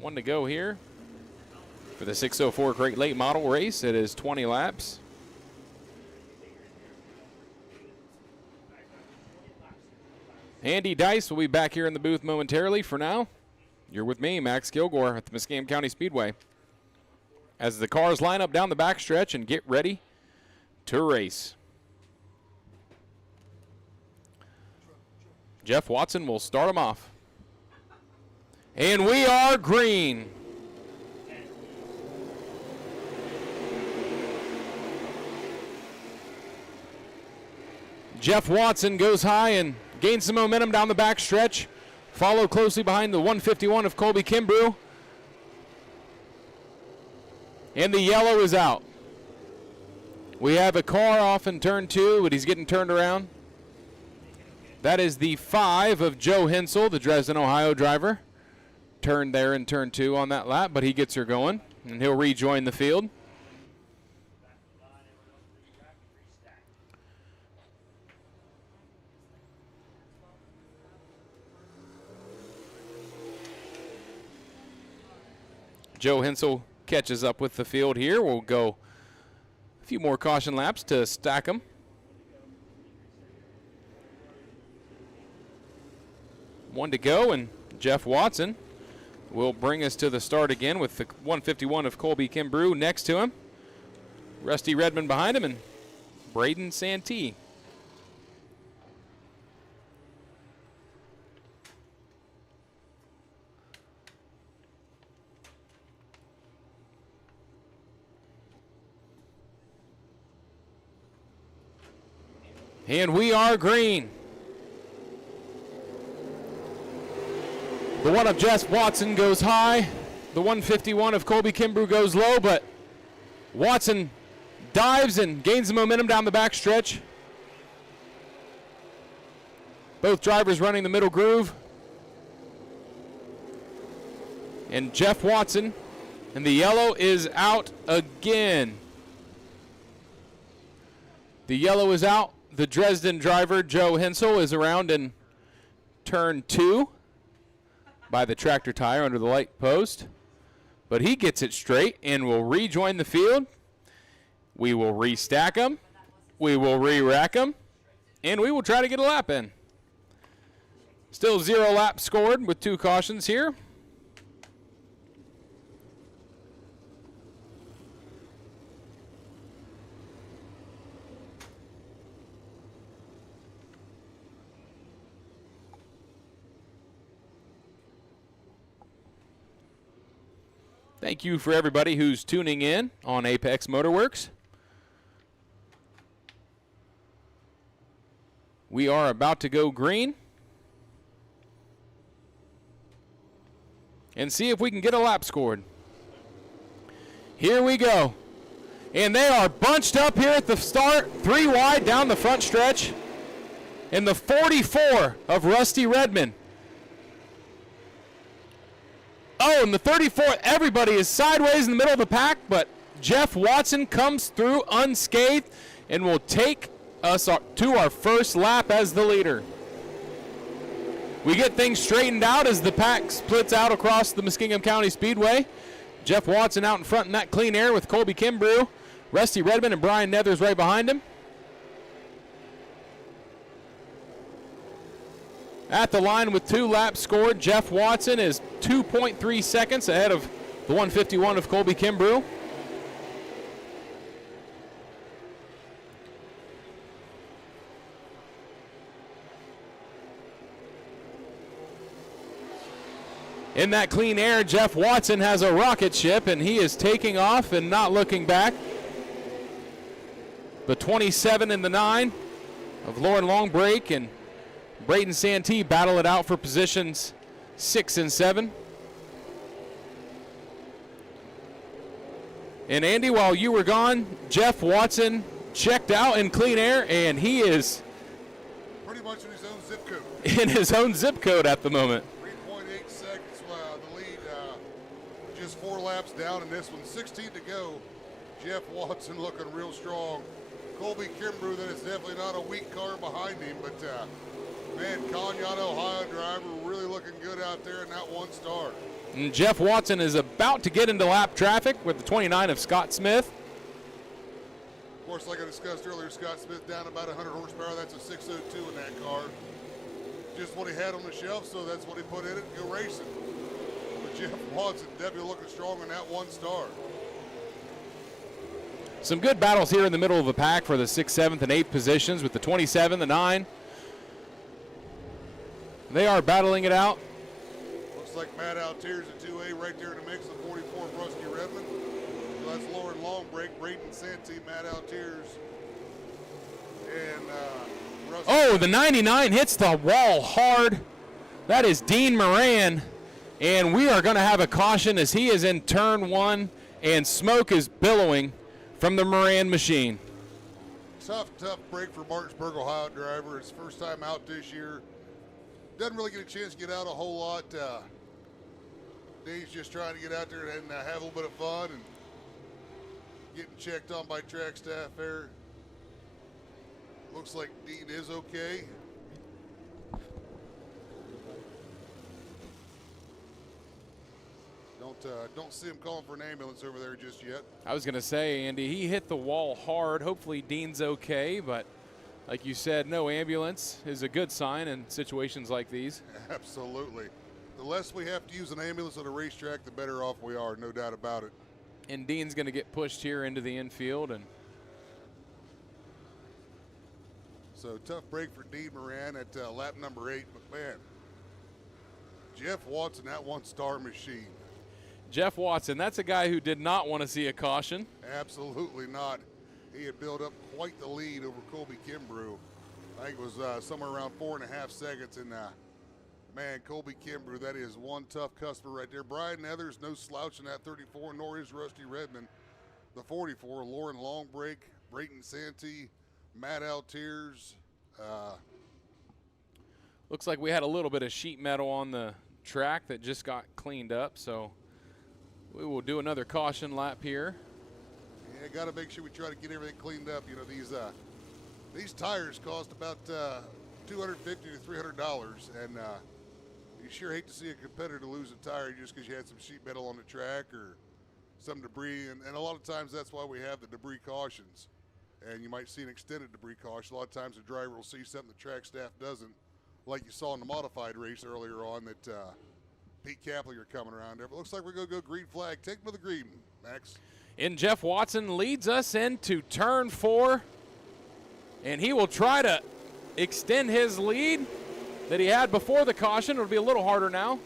One to go here for the 604 Crate Late Model race. It is 20 laps. Andy Dice will be back here in the booth momentarily. For now, you're with me, Max Kilgore, at the Muskingum County Speedway, as the cars line up down the backstretch and get ready to race. Jeff Watson will start him off. And we are green. Jeff Watson goes high and gains some momentum down the back stretch. Followed closely behind the 151 of Colby Kimbrough. And the yellow is out. We have a car off in turn 2, but he's getting turned around. That is the 5 of Joe Hensel, the Dresden, Ohio driver. Turned there in turn 2 on that lap, but he gets her going, and he'll rejoin the field. Joe Hensel catches up with the field here. We'll go a few more caution laps to stack them. One to go, and Jeff Watson will bring us to the start again with the 151 of Colby Kimbrough next to him. Rusty Redmond behind him, and Braden Santee. And we are green. The one of Jeff Watson goes high. The 151 of Colby Kimbrough goes low, but Watson dives and gains the momentum down the back stretch. Both drivers running the middle groove. And Jeff Watson, and the yellow is out again. The yellow is out. The Dresden driver, Joe Hensel, is around in turn 2 by the tractor tire under the light post. But he gets it straight and will rejoin the field. We will restack him. We will re-rack him. And we will try to get a lap in. Still 0 laps scored with 2 cautions here. Thank you for everybody who's tuning in on Apex Motorworks. We are about to go green and see if we can get a lap scored. Here we go. And they are bunched up here at the start, 3 wide down the front stretch. And the 44 of Rusty Redmond. Oh, and the 34, everybody is sideways in the middle of the pack, but Jeff Watson comes through unscathed and will take us to our first lap as the leader. We get things straightened out as the pack splits out across the Muskingum County Speedway. Jeff Watson out in front in that clean air with Colby Kimbrough, Rusty Redmond, and Brian Nethers right behind him. At the line with 2 laps scored, Jeff Watson is 2.3 seconds ahead of the 151 of Colby Kimbrough. In that clean air, Jeff Watson has a rocket ship, and he is taking off and not looking back. The 27 and the 9 of Lauren Longbrake and Braden Santee battle it out for positions 6 and 7. And Andy, while you were gone, Jeff Watson checked out in clean air, and he is pretty much in his own zip code. In his own zip code at the moment. 3.8 seconds, the lead. Just 4 laps down in this one. 16 to go. Jeff Watson looking real strong. Colby Kimbrough, that is definitely not a weak car behind him, but man, Conneaut, Ohio driver really looking good out there in that 1 star. And Jeff Watson is about to get into lap traffic with the 29 of Scott Smith. Of course, like I discussed earlier, Scott Smith down about 100 horsepower. That's a 602 in that car. Just what he had on the shelf, so that's what he put in it, go racing. But Jeff Watson definitely looking strong in that 1 star. Some good battles here in the middle of the pack for the 6th, 7th, and 8th positions with the 27, the 9. They are battling it out. Looks like Matt Altiers at 2A right there in the mix, the 44 of Rusty Redmond. So that's Lauren Longbreak, Braden Santee, Matt Altiers, and Rusty. Oh, the 99 hits the wall hard. That is Dean Moran. And we are going to have a caution as he is in turn 1, and smoke is billowing from the Moran machine. Tough break for Martinsburg, Ohio driver. His first time out this year. Doesn't really get a chance to get out a whole lot. Dave's just trying to get out there and have a little bit of fun and getting checked on by track staff there. Looks like Dean is okay. Don't see him calling for an ambulance over there just yet. I was going to say, Andy, he hit the wall hard. Hopefully Dean's okay, but like you said, no ambulance is a good sign in situations like these. Absolutely. The less we have to use an ambulance at a racetrack, the better off we are, no doubt about it. And Dean's going to get pushed here into the infield. And so tough break for Dean Moran at lap number 8. But man, Jeff Watson, that one-star machine. Jeff Watson, that's a guy who did not want to see a caution. Absolutely not. He had built up quite the lead over Colby Kimbrough. I think it was somewhere around 4.5 seconds. And man, Colby Kimbrough, that is one tough customer right there. Brian Nethers, no slouch in that 34, nor is Rusty Redmond. The 44, Lauren Longbreak, Brayton Santee, Matt Altiers. Looks like we had a little bit of sheet metal on the track that just got cleaned up, so we will do another caution lap here. Yeah, got to make sure we try to get everything cleaned up. You know, these tires cost about $250 to $300, and you sure hate to see a competitor lose a tire just because you had some sheet metal on the track or some debris, and a lot of times that's why we have the debris cautions. And you might see an extended debris caution. A lot of times the driver will see something the track staff doesn't, like you saw in the modified race earlier on that Pete Kaplinger coming around there. But looks like we're going to go green flag. Take him to the green, Max. And Jeff Watson leads us into turn 4, and he will try to extend his lead that he had before the caution. It'll be a little harder now.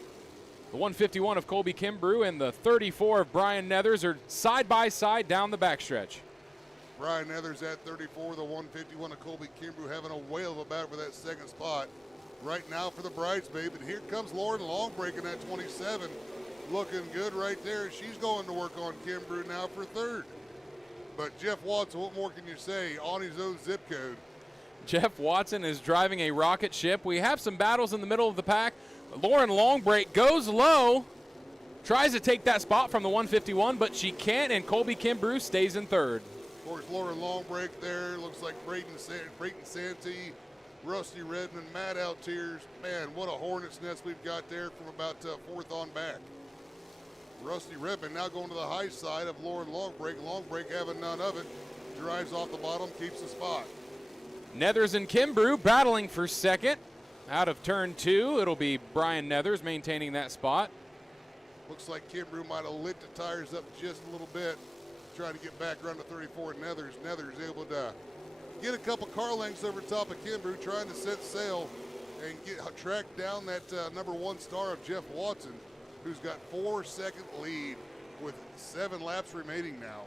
The 151 of Colby Kimbrough and the 34 of Brian Nethers are side by side down the backstretch. Brian Nethers at 34, the 151 of Colby Kimbrough having a whale of a battle for that second spot. Right now for the bridesmaid, but here comes Lauren Longbreak in that 27. Looking good right there. She's going to work on Kimbrough now for third. But Jeff Watson, what more can you say? On his own zip code. Jeff Watson is driving a rocket ship. We have some battles in the middle of the pack. Lauren Longbreak goes low, tries to take that spot from the 151, but she can't, and Colby Kimbrough stays in third. Of course, Lauren Longbreak there. Looks like Brayton Santee, Rusty Redmond, Matt Altiers. Man, what a hornet's nest we've got there from about fourth on back. Rusty Redmond now going to the high side of Lauren Longbreak. Longbreak having none of it. Drives off the bottom, keeps the spot. Nethers and Kimbrough battling for second. Out of turn 2, it'll be Brian Nethers maintaining that spot. Looks like Kimbrough might have lit the tires up just a little bit, trying to get back around to 34. Nethers able to get a couple car lengths over top of Kimbrough, trying to set sail and track down that number 1 star of Jeff Watson, who's got 4-second lead with 7 laps remaining now.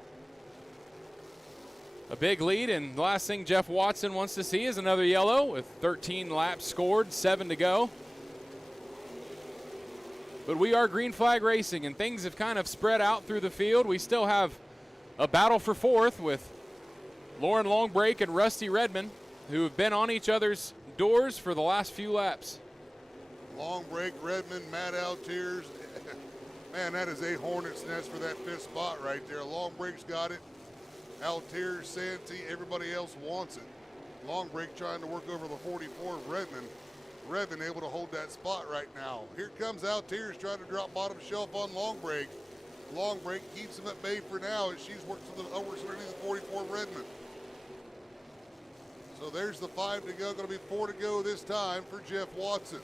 A big lead, and the last thing Jeff Watson wants to see is another yellow with 13 laps scored, 7 to go. But we are green flag racing, and things have kind of spread out through the field. We still have a battle for fourth with Lauren Longbreak and Rusty Redmond, who have been on each other's doors for the last few laps. Longbreak, Redmond, Matt Altiers. Man, that is a hornet's nest for that 5th spot right there. Longbreak's got it. Altiers, Santee, everybody else wants it. Longbreak trying to work over the 44 of Redmond. Redmond able to hold that spot right now. Here comes Altiers trying to drop bottom shelf on Longbreak. Longbreak keeps him at bay for now as she's works underneath the 44 of Redmond. So there's the 5 to go. Going to be 4 to go this time for Jeff Watson.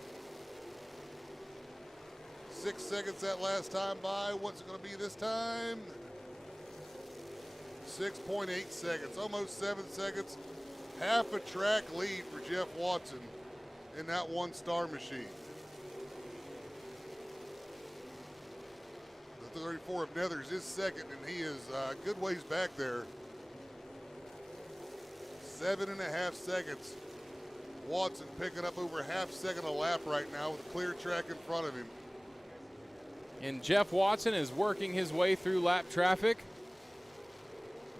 6 seconds that last time by. What's it going to be this time? 6.8 seconds, almost 7 seconds. Half a track lead for Jeff Watson in that 1-star machine. 34 of Nethers is second, and he is a good ways back there. 7.5 seconds. Watson picking up over half second a lap right now with a clear track in front of him. And Jeff Watson is working his way through lap traffic.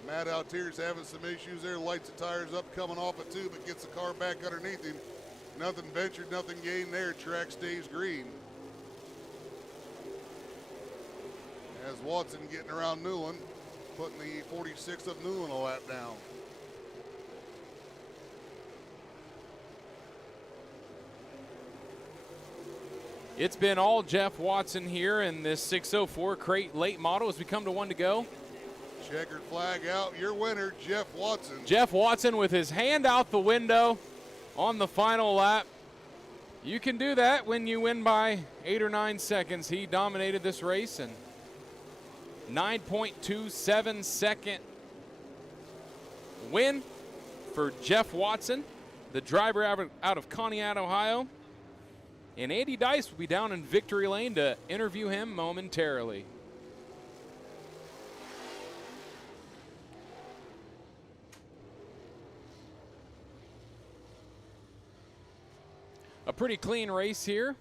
Matt Altier's having some issues there. Lights the tires up, coming off it too, but gets the car back underneath him. Nothing ventured, nothing gained there. Track stays green. As Watson getting around Newland, putting the 46 of Newland a lap down. It's been all Jeff Watson here in this 604 crate late model as we come to one to go. Checkered flag out. Your winner, Jeff Watson. Jeff Watson with his hand out the window on the final lap. You can do that when you win by 8 or 9 seconds. He dominated this race, and 9.27 second win for Jeff Watson, the driver out of Conneaut, Ohio. And Andy Dice will be down in victory lane to interview him momentarily. A pretty clean race here.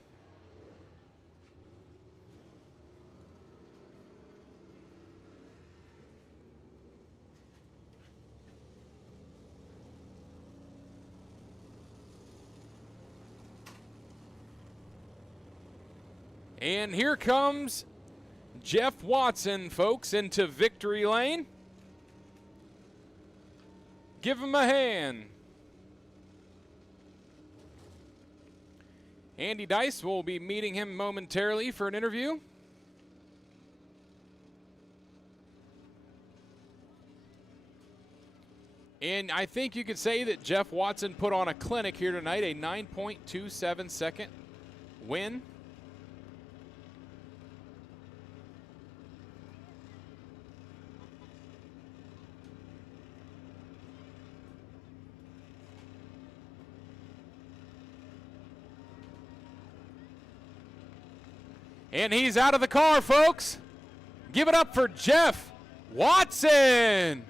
And here comes Jeff Watson, folks, into victory lane. Give him a hand. Andy Dice will be meeting him momentarily for an interview. And I think you could say that Jeff Watson put on a clinic here tonight, a 9.27 second win. And he's out of the car, folks. Give it up for Jeff Watson.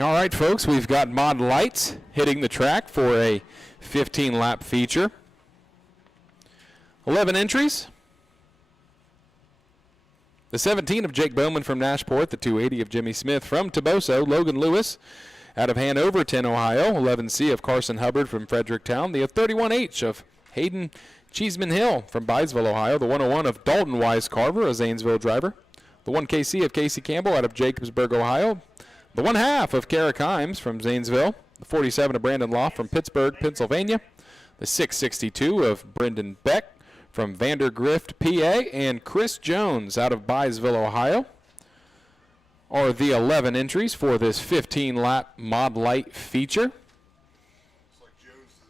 All right, folks, we've got Mod Lights hitting the track for a 15-lap feature. 11 entries. The 17 of Jake Bowman from Nashport, the 280 of Jimmy Smith from Toboso, Logan Lewis out of Hanover, 10, Ohio, 11C of Carson Hubbard from Fredericktown, the 31H of Hayden Cheeseman Hill from Byesville, Ohio, the 101 of Dalton Wise Carver, a Zanesville driver, the 1KC of Casey Campbell out of Jacobsburg, Ohio, the 1/2 of Kara Kimes from Zanesville, the 47 of Brandon Loft from Pittsburgh, Pennsylvania, the 662 of Brendan Beck from Vandergrift, PA, and Chris Jones out of Byesville, Ohio are the 11 entries for this 15-lap Mod Light feature. Looks like Jones is a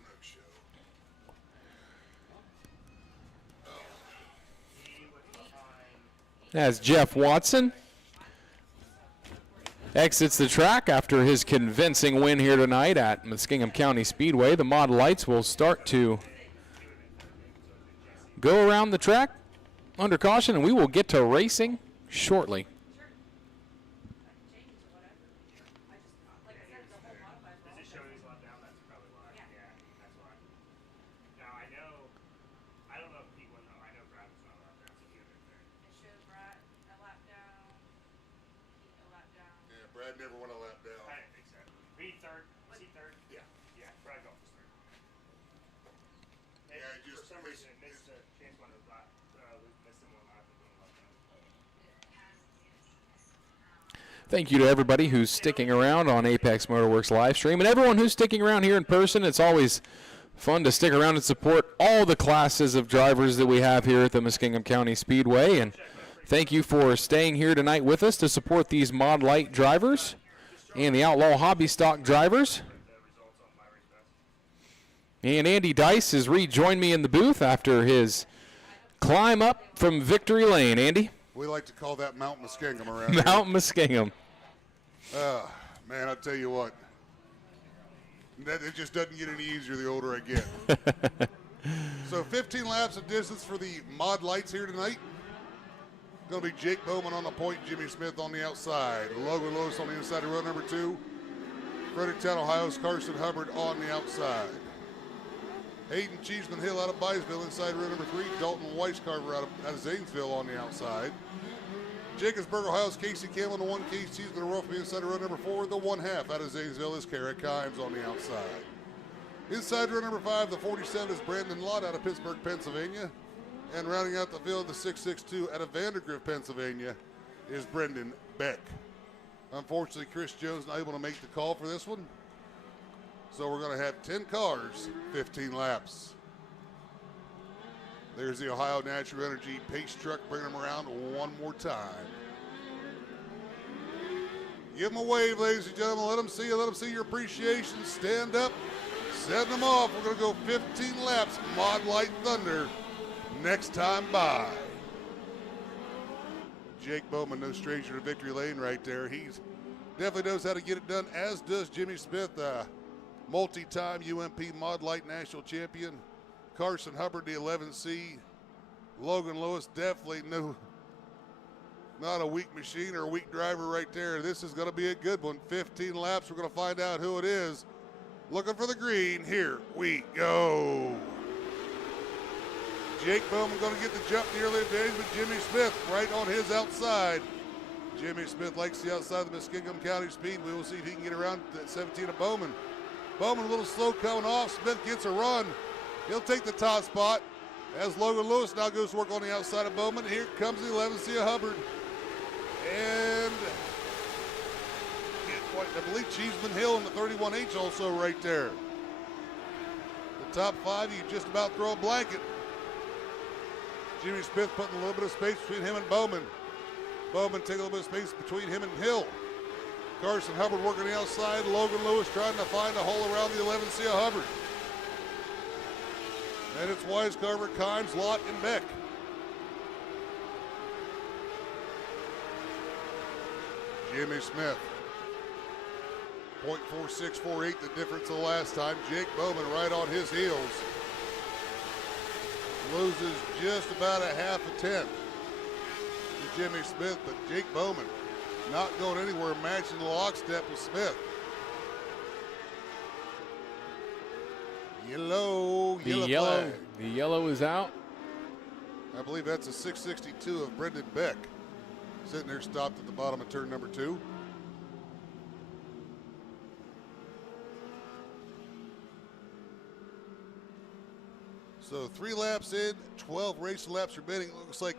no-show. As Jeff Watson exits the track after his convincing win here tonight at Muskingum County Speedway, the Mod Lights will start to go around the track under caution, and we will get to racing shortly. Does it show he's left down? That's probably why. Yeah, that's why. Now I don't know if Pete would know. I know Brad was not left down, so he would have been there. It shows Brad a lap down, Pete a lap down. Yeah, Brad never went a lap down. I didn't think so. Pete third. Was he third? Yeah. Yeah, Brad Goff was third. Yeah, And just for some missed- reason it missed a chance one of lap. Missed him one lap and going left down. Thank you to everybody who's sticking around on Apex Motorworks live stream, and everyone who's sticking around here in person. It's always fun to stick around and support all the classes of drivers that we have here at the Muskingum County Speedway. And thank you for staying here tonight with us to support these Mod Light drivers and the Outlaw Hobby Stock drivers. And Andy Dice has rejoined me in the booth after his climb up from Victory Lane. Andy? We like to call that Mount Muskingum around here. Mount Muskingum. Man, I'll tell you what. It just doesn't get any easier the older I get. So 15 laps of distance for the Mod Lights here tonight. Going to be Jake Bowman on the point, Jimmy Smith on the outside. Logan Lewis on the inside of row number 2. Fredericktown, Ohio's Carson Hubbard on the outside. Hayden Cheeseman Hill out of Byesville inside row number 3. Dalton Weiscarver out of Zanesville on the outside. Jacobsburg, Ohio's Casey Campbell, the 1KC is going to roll from inside row number 4. The 1/2 out of Zanesville is Kara Kimes on the outside. Inside row number 5, the 47 is Brandon Lott out of Pittsburgh, Pennsylvania. And rounding out the field, the 662 out of Vandergrift, Pennsylvania is Brendan Beck. Unfortunately, Chris Jones not able to make the call for this one. So we're going to have 10 cars, 15 laps. There's the Ohio Natural Energy pace truck bringing them around one more time. Give them a wave, ladies and gentlemen. Let them see you. Let them see your appreciation. Stand up. Setting them off. We're going to go 15 laps. Mod Light Thunder next time by. Jake Bowman, no stranger to Victory Lane right there. He definitely knows how to get it done, as does Jimmy Smith, multi-time UMP Mod Light National Champion. Carson Hubbard, the 11C. Logan Lewis, definitely not a weak machine or a weak driver right there. This is going to be a good one. 15 laps. We're going to find out who it is. Looking for the green. Here we go. Jake Bowman going to get the jump in the early days, but Jimmy Smith right on his outside. Jimmy Smith likes the outside of the Muskingum County Speed. We will see if he can get around that 17 of Bowman. Bowman a little slow coming off. Smith gets a run. He'll take the top spot as Logan Lewis now goes to work on the outside of Bowman. Here comes the 11C of Hubbard. And I believe Cheeseman Hill in the 31H also right there. The top 5, you just about throw a blanket. Jimmy Smith putting a little bit of space between him and Bowman. Bowman taking a little bit of space between him and Hill. Carson Hubbard working the outside. Logan Lewis trying to find a hole around the 11C of Hubbard. And it's Weiscarver, Kimes, Lott, and Beck. Jimmy Smith. 0.4648, the difference of the last time. Jake Bowman right on his heels. Loses just about a half a tenth to Jimmy Smith, but Jake Bowman not going anywhere, matching the lockstep with Smith. Yellow The flag. the yellow is out. I believe that's a 662 of Brendan Beck. Sitting there stopped at the bottom of turn number 2. So 3 laps in, 12 racing laps remaining. Looks like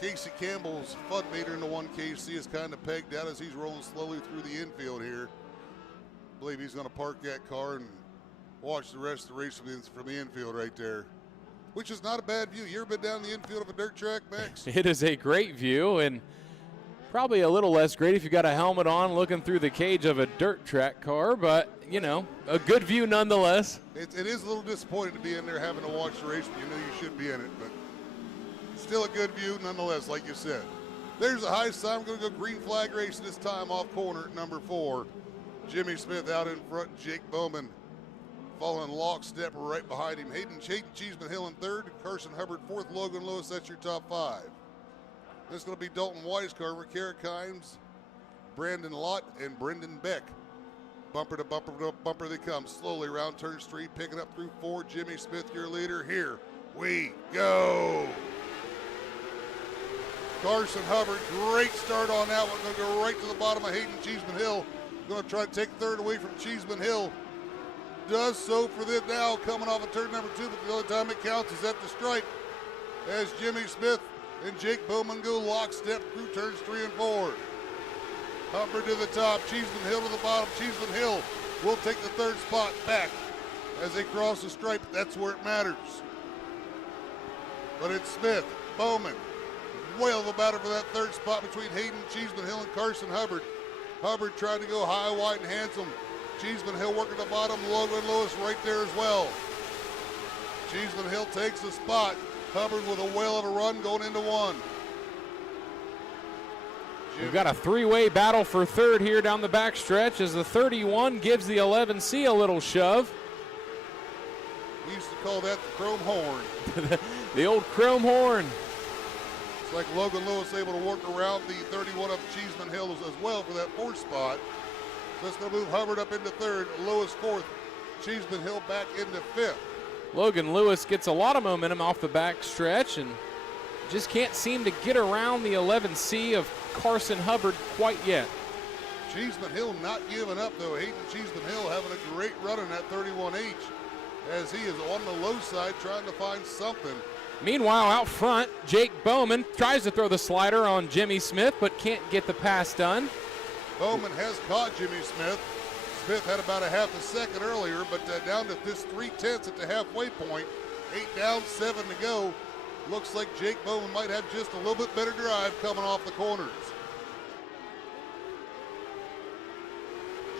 Casey Campbell's fun meter in the 1KC is kind of pegged out as he's rolling slowly through the infield here. I believe he's going to park that car and watch the rest of the race from the infield right there, which is not a bad view. You ever been down the infield of a dirt track, Max? It is a great view, and probably a little less great if you got a helmet on looking through the cage of a dirt track car, but, you know, a good view nonetheless. It is a little disappointing to be in there having to watch the race, but you know you should be in it, but still a good view nonetheless, like you said. There's a high sign. We're going to go green flag race this time off corner number 4. Jimmy Smith out in front, Jake Bowman following lockstep right behind him. Hayden Cheeseman Hill in 3rd, Carson Hubbard 4th, Logan Lewis, that's your top 5. This is going to be Dalton Weiscarver, Carrick Himes, Brandon Lott, and Brendan Beck. Bumper to bumper to bumper they come. Slowly around turn 3, picking up through 4. Jimmy Smith, your leader. Here we go. Carson Hubbard, great start on that one. Going to go right to the bottom of Hayden Cheeseman Hill. Going to try to take 3rd away from Cheeseman Hill. Does so for them now, coming off of turn number 2, but the only time it counts is at the stripe as Jimmy Smith and Jake Bowman go lockstep through turns 3 and 4. Hubbard to the top, Cheeseman Hill to the bottom. Cheeseman Hill will take the 3rd spot back as they cross the stripe. That's where it matters. But it's Smith, Bowman, whale of a battle for that 3rd spot between Hayden Cheeseman Hill and Carson Hubbard. Hubbard trying to go high, wide, and handsome. Cheeseman Hill working the bottom, Logan Lewis right there as well. Cheeseman Hill takes the spot. Hubbard with a whale of a run going into 1. We've got a 3-way battle for 3rd here down the back stretch as the 31 gives the 11C a little shove. We used to call that the chrome horn. The old chrome horn. It's like Logan Lewis able to work around the 31 of Cheeseman Hill as well for that 4th spot. So it's going to move Hubbard up into 3rd, Lewis 4th, Cheeseman Hill back into 5th. Logan Lewis gets a lot of momentum off the back stretch and just can't seem to get around the 11C of Carson Hubbard quite yet. Cheeseman Hill not giving up though. Hayden Cheeseman Hill having a great run in that 31H as he is on the low side trying to find something. Meanwhile, out front, Jake Bowman tries to throw the slider on Jimmy Smith but can't get the pass done. Bowman has caught Jimmy Smith. Smith had about a half a second earlier, but down to this 3/10 at the halfway point. 8 down, 7 to go. Looks like Jake Bowman might have just a little bit better drive coming off the corners.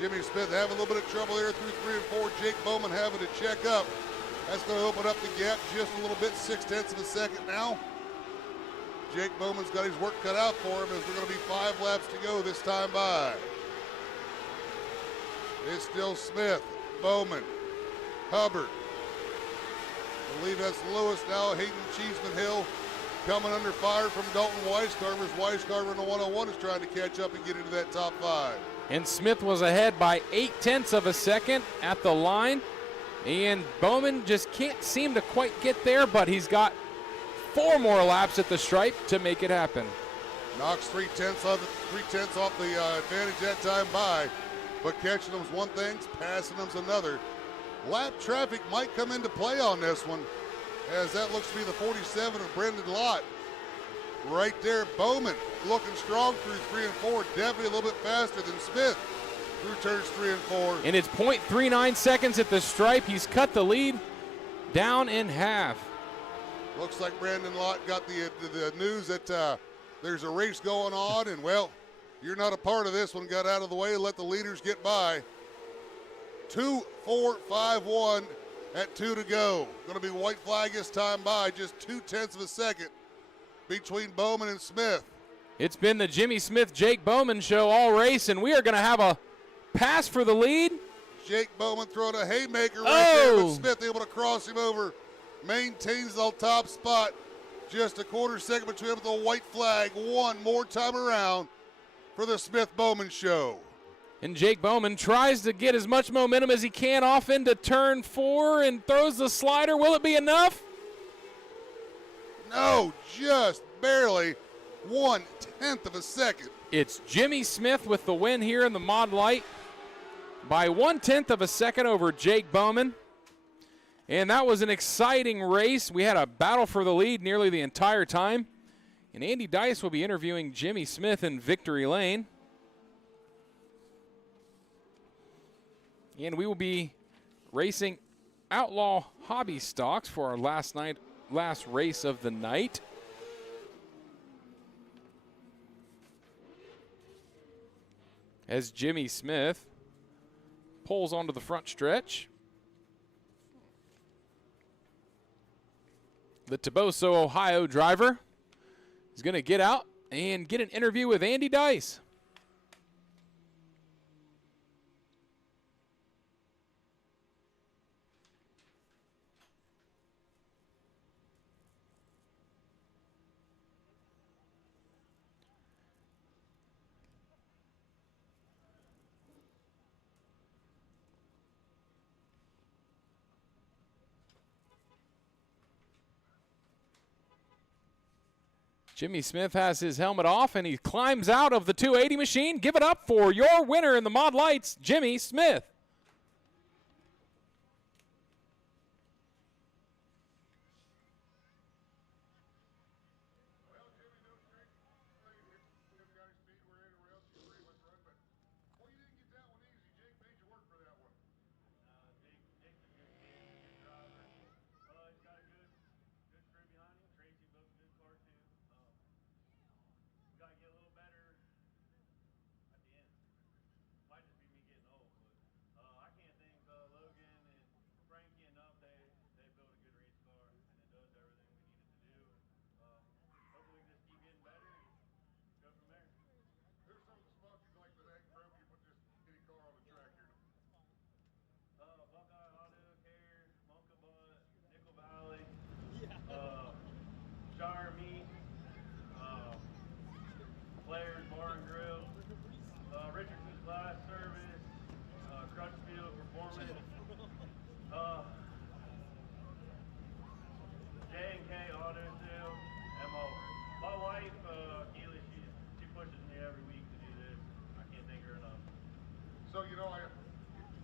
Jimmy Smith having a little bit of trouble there through 3 and 4. Jake Bowman having to check up. That's going to open up the gap just a little bit, 0.6 of a second now. Jake Bowman's got his work cut out for him as we're going to be 5 laps to go this time by. It's still Smith, Bowman, Hubbard. I believe that's Lewis now. Hayden Cheeseman Hill coming under fire from Dalton Weiscarver. Weiscarver in the 101 is trying to catch up and get into that top 5. And Smith was ahead by 0.8 of a second at the line. And Bowman just can't seem to quite get there, but he's got 4 more laps at the stripe to make it happen. Knocks 3/10 off the advantage that time by. But catching them's one thing, passing them's another. Lap traffic might come into play on this one, as that looks to be the 47 of Brendan Lott. Right there, Bowman looking strong through 3 and 4, definitely a little bit faster than Smith through turns 3 and 4. And it's 0.39 seconds at the stripe. He's cut the lead down in half. Looks like Brandon Lott got the news that there's a race going on, and well, you're not a part of this one. Got out of the way, let the leaders get by. 2, 4, 5, 1 at 2 to go. Going to be white flag this time by, just 0.2 of a second between Bowman and Smith. It's been the Jimmy Smith, Jake Bowman show all race, and we are going to have a pass for the lead. Jake Bowman throwing a haymaker right there, but Smith able to cross him over. Maintains the top spot. Just a 1/4 second between them with a white flag. One more time around for the Smith-Bowman show. And Jake Bowman tries to get as much momentum as he can off into turn 4 and throws the slider. Will it be enough? No, just barely 1/10 of a second. It's Jimmy Smith with the win here in the Mod Light by 1/10 of a second over Jake Bowman. And that was an exciting race. We had a battle for the lead nearly the entire time. And Andy Dice will be interviewing Jimmy Smith in victory lane. And we will be racing Outlaw Hobby Stocks for our last race of the night. As Jimmy Smith pulls onto the front stretch. The Toboso, Ohio driver is going to get out and get an interview with Andy Dice. Jimmy Smith has his helmet off, and he climbs out of the 280 machine. Give it up for your winner in the Mod Lights, Jimmy Smith. So, you know, I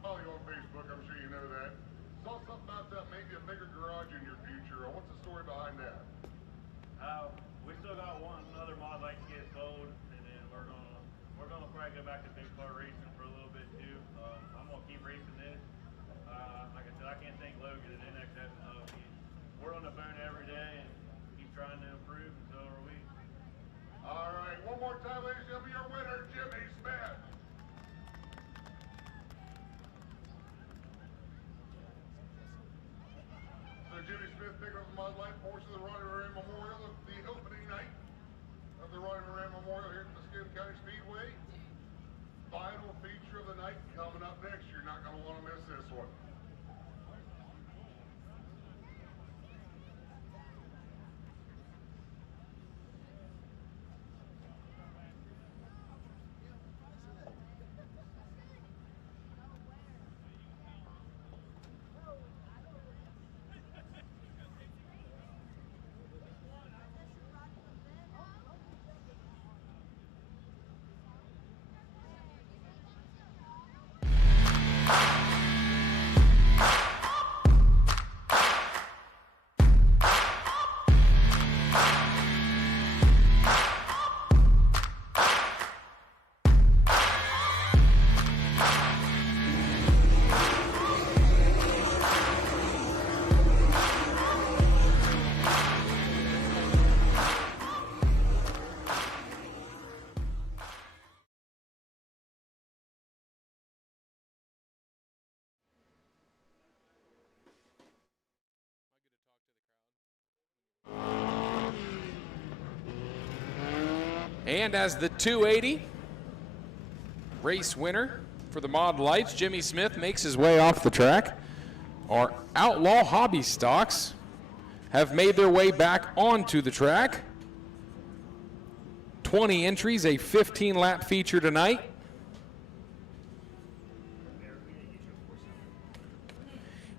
follow you on Facebook, I'm sure you know that. Saw something about maybe a bigger garage in your future. What's the story behind that? We still got one other Mod Light to get sold, and then we're gonna probably go back to big car racing for a little bit too. I'm gonna keep racing this. Like I said, I can't thank Logan and NXS enough. We're on the phone every day, and he's trying to improve, and so are we. All right, one more time, ladies and gentlemen, your winner, Jimmy Smith. So Jimmy Smith picking up the Mod Light portion of the Ronnie Moran Memorial of the opening night of the Ronnie Moran Memorial here at the Muskingum County Speedway. Final feature of the night coming up next. You're not going to want to miss this one. And as the 280 race winner for the Mod Lights, Jimmy Smith makes his way off the track. Our Outlaw Hobby Stocks have made their way back onto the track. 20 entries, a 15-lap feature tonight.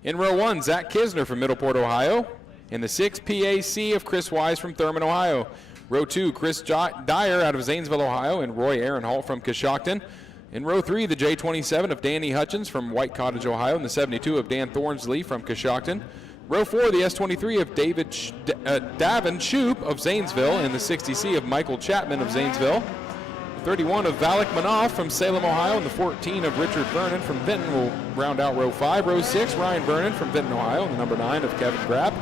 In row 1, Zach Kisner from Middleport, Ohio. In the 6, PAC of Chris Wise from Thurman, Ohio. Row 2, Chris Dyer out of Zanesville, Ohio, and Roy Aaronhall from Coshocton. In row 3, the J27 of Danny Hutchins from White Cottage, Ohio, and the 72 of Dan Thornsley from Coshocton. Row 4, the S23 of Davin Shoup of Zanesville, and the 60C of Michael Chapman of Zanesville. 31 of Valak Manoff from Salem, Ohio, and the 14 of Richard Vernon from Vinton will round out row 5. Row 6, Ryan Vernon from Vinton, Ohio, and the number 9 of Kevin Grapp.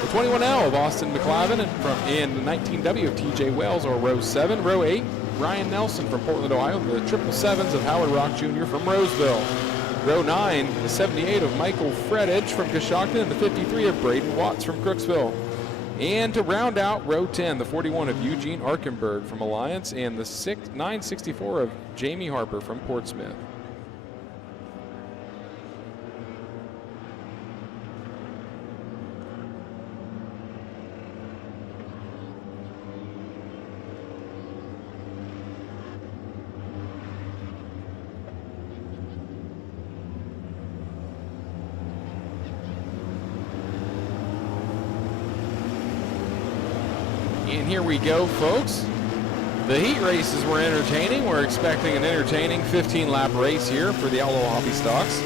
The 21L of Austin McLavin and the 19W of TJ Wells or row 7. Row 8, Ryan Nelson from Portland, Ohio, and the 777s of Howard Rock Jr. from Roseville. Row 9, the 78 of Michael Fredage from Coshocton, and the 53 of Braden Watts from Crooksville. And to round out row 10, the 41 of Eugene Arkenberg from Alliance, and the 964 of Jamie Harper from Portsmouth. And here we go, folks. The heat races were entertaining. We're expecting an entertaining 15-lap race here for the Outlaw Hobby Stocks.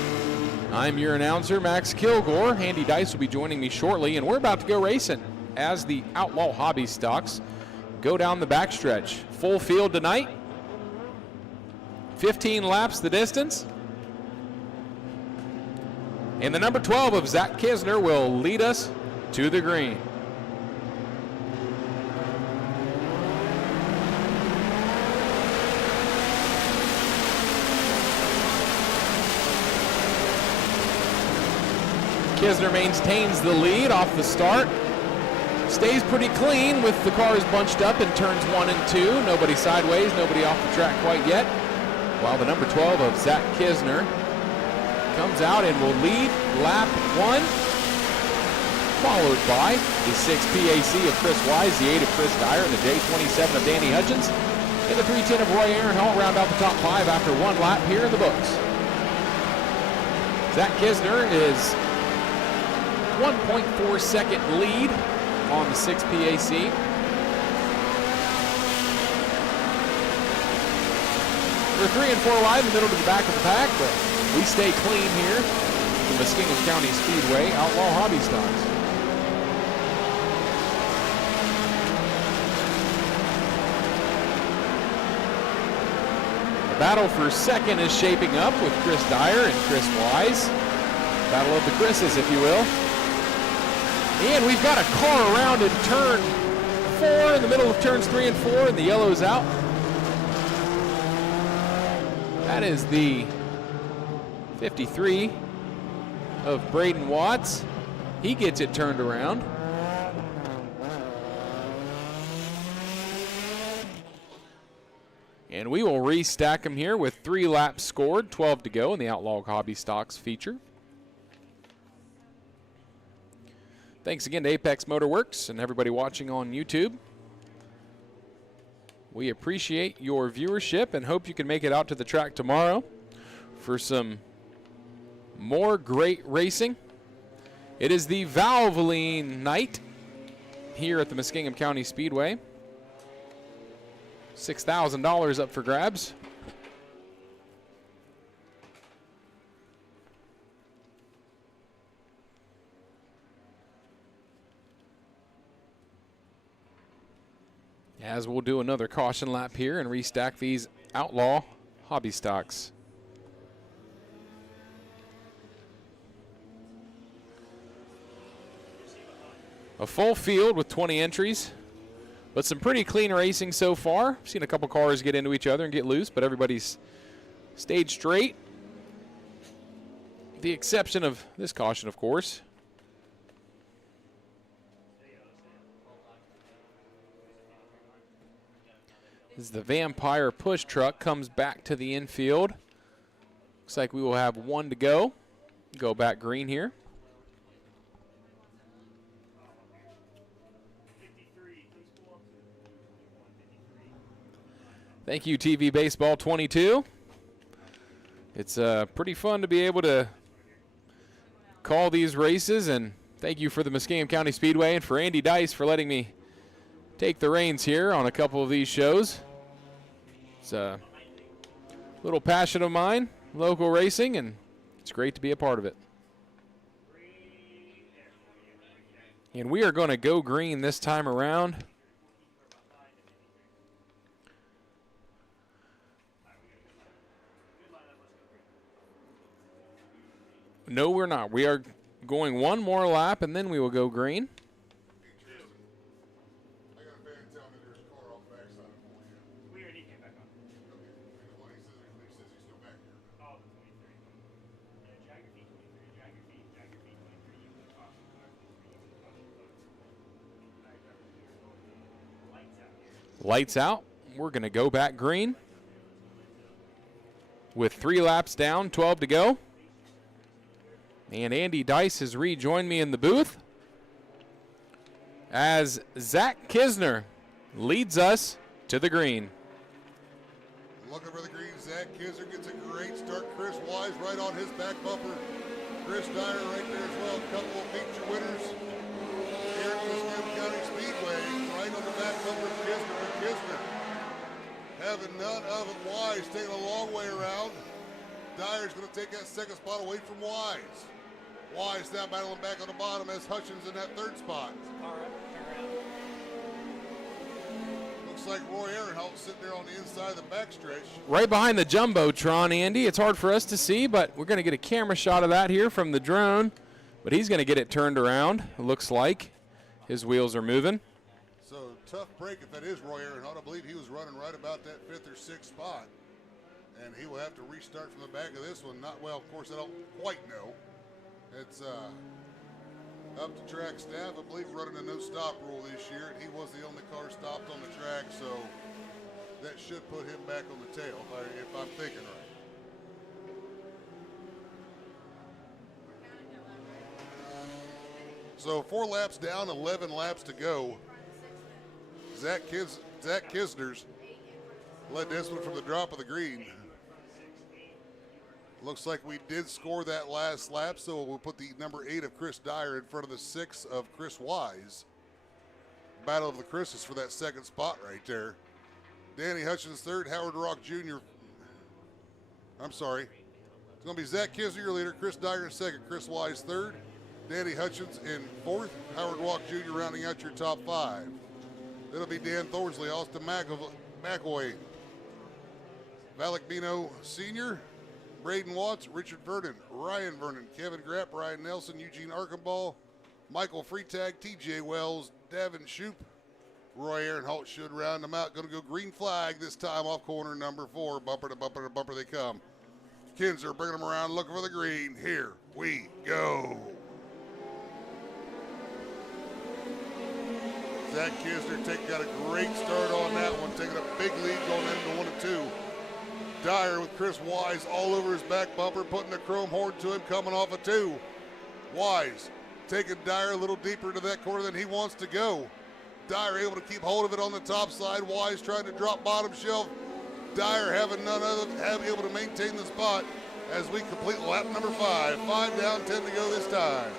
I'm your announcer, Max Kilgore. Andy Dice will be joining me shortly, and we're about to go racing as the Outlaw Hobby Stocks go down the backstretch. Full field tonight. 15 laps the distance. And the number 12 of Zach Kisner will lead us to the green. Kisner maintains the lead off the start. Stays pretty clean with the cars bunched up in turns 1 and 2. Nobody sideways, nobody off the track quite yet. While the number 12 of Zach Kisner comes out and will lead lap 1. Followed by the 6 PAC of Chris Wise, the 8 of Chris Dyer, and the J27 of Danny Hutchins. And the 310 of Roy Aaronhall round out the top 5 after 1 lap here in the books. Zach Kisner is 1.4 second lead on the 6 PAC. We're 3 and 4 wide in the middle to the back of the pack, but we stay clean here at the Muskingum County Speedway Outlaw Hobby Stocks. The battle for second is shaping up with Chris Dyer and Chris Wise. Battle of the Chris's, if you will. And we've got a car around in turn 4 in the middle of turns 3 and 4, and the yellow's out. That is the 53 of Braden Watts. He gets it turned around. And we will restack them here with 3 laps scored, 12 to go in the Outlaw Hobby Stocks feature. Thanks again to Apex Motorworks and everybody watching on YouTube. We appreciate your viewership and hope you can make it out to the track tomorrow for some more great racing. It is the Valvoline night here at the Muskingum County Speedway. $6,000 up for grabs. As we'll do another caution lap here and restack these Outlaw Hobby Stocks. A full field with 20 entries, but some pretty clean racing so far. I've seen a couple cars get into each other and get loose, but everybody's stayed straight. The exception of this caution, of course. As the Vampire push truck comes back to the infield. Looks like we will have 1 to go. Go back green here. Thank you, TV Baseball 22. It's pretty fun to be able to call these races, and thank you for the Muskingum County Speedway and for Andy Dice for letting me take the reins here on a couple of these shows. It's a little passion of mine, local racing, and it's great to be a part of it. And we are going to go green this time around. No, we're not. We are going one more lap, and then we will go green. We already came back on. Oh, the 23. Yeah, drag your feet 23. Drag your feet 23. You can caution car 23. You can caution car. Lights out. Lights out. We're going to go back green. With 3 laps down, 12 to go. And Andy Dice has rejoined me in the booth as Zach Kisner leads us to the green. Looking for the green, Zach Kisner gets a great start. Chris Wise right on his back bumper. Chris Dyer right there as well. A couple of feature winners here at Muskingum County Speedway. Right on the back bumper, Kisner. Having none of it. Wise taking a long way around. Dyer's going to take that second spot away from Wise. Wise now battling back on the bottom as Hutchins in that 3rd spot. Looks like Roy Ehrenholt sitting there on the inside of the backstretch. Right behind the Jumbotron, Andy. It's hard for us to see, but we're going to get a camera shot of that here from the drone. But he's going to get it turned around, it looks like. His wheels are moving. So tough break if that is Roy Ehrenholt. I believe he was running right about that 5th or 6th spot. And he will have to restart from the back of this one. Not well, of course, I don't quite know. It's up to track staff. I believe running a no-stop rule this year, and he was the only car stopped on the track, so that should put him back on the tail, if I'm thinking right. So 4 laps down, 11 laps to go. Zach Kisner's led this one from the drop of the green. Looks like we did score that last lap, so we'll put the number 8 of Chris Dyer in front of the 6 of Chris Wise. Battle of the Chris's for that 2nd spot right there. Danny Hutchins 3rd, Howard Rock Jr. I'm sorry. It's going to be Zach Kisner, your leader, Chris Dyer in 2nd, Chris Wise 3rd, Danny Hutchins in 4th, Howard Rock Jr. rounding out your top 5. It'll be Dan Thornsley, Austin McAvoy, Valak Bino Sr., Braden Watts, Richard Vernon, Ryan Vernon, Kevin Grapp, Ryan Nelson, Eugene Archambault, Michael Freetag, TJ Wells, Davin Shoup, Roy Ehrenholt should round them out. Going to go green flag this time off corner number 4. Bumper to bumper to bumper they come. Kinzer bringing them around, looking for the green. Here we go. Zach Kisner got a great start on that one, taking a big lead going into 1 and 2. Dyer with Chris Wise all over his back bumper, putting the chrome horn to him, coming off a 2. Wise taking Dyer a little deeper into that corner than he wants to go. Dyer able to keep hold of it on the top side. Wise trying to drop bottom shelf. Dyer having none other, able to maintain the spot as we complete lap number 5. 5 down, 10 to go this time.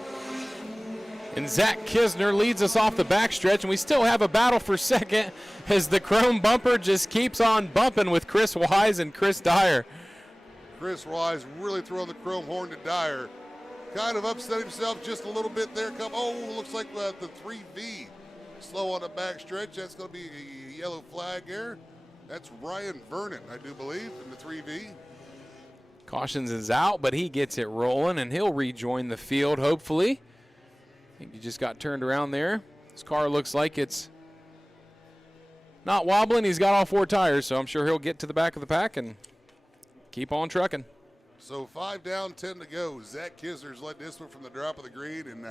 And Zach Kisner leads us off the backstretch, and we still have a battle for 2nd as the chrome bumper just keeps on bumping with Chris Wise and Chris Dyer. Chris Wise really throwing the chrome horn to Dyer. Kind of upset himself just a little bit there. Looks like the 3V slow on the backstretch. That's going to be a yellow flag there. That's Ryan Vernon, I do believe, in the 3V. Cautions is out, but he gets it rolling, and he'll rejoin the field, hopefully. I think he just got turned around there. His car looks like it's not wobbling. He's got all 4 tires, so I'm sure he'll get to the back of the pack and keep on trucking. So 5 down, 10 to go. Zach Kisner's led this one from the drop of the green, and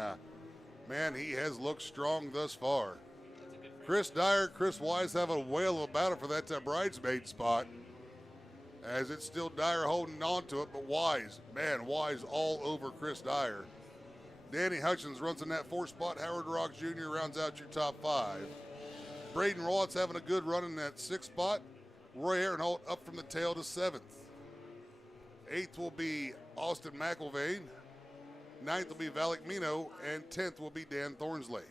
man, he has looked strong thus far. Chris Dyer, Chris Wise have a whale of a battle for that bridesmaid spot, as it's still Dyer holding on to it, but Wise all over Chris Dyer. Danny Hutchins runs in that 4th spot. Howard Rock Jr. rounds out your top 5. Braden Watts having a good run in that 6th spot. Roy Ehrenholt up from the tail to 7th. 8th will be Austin McIlvain. 9th will be Valak Mino, and 10th will be Dan Thornsley.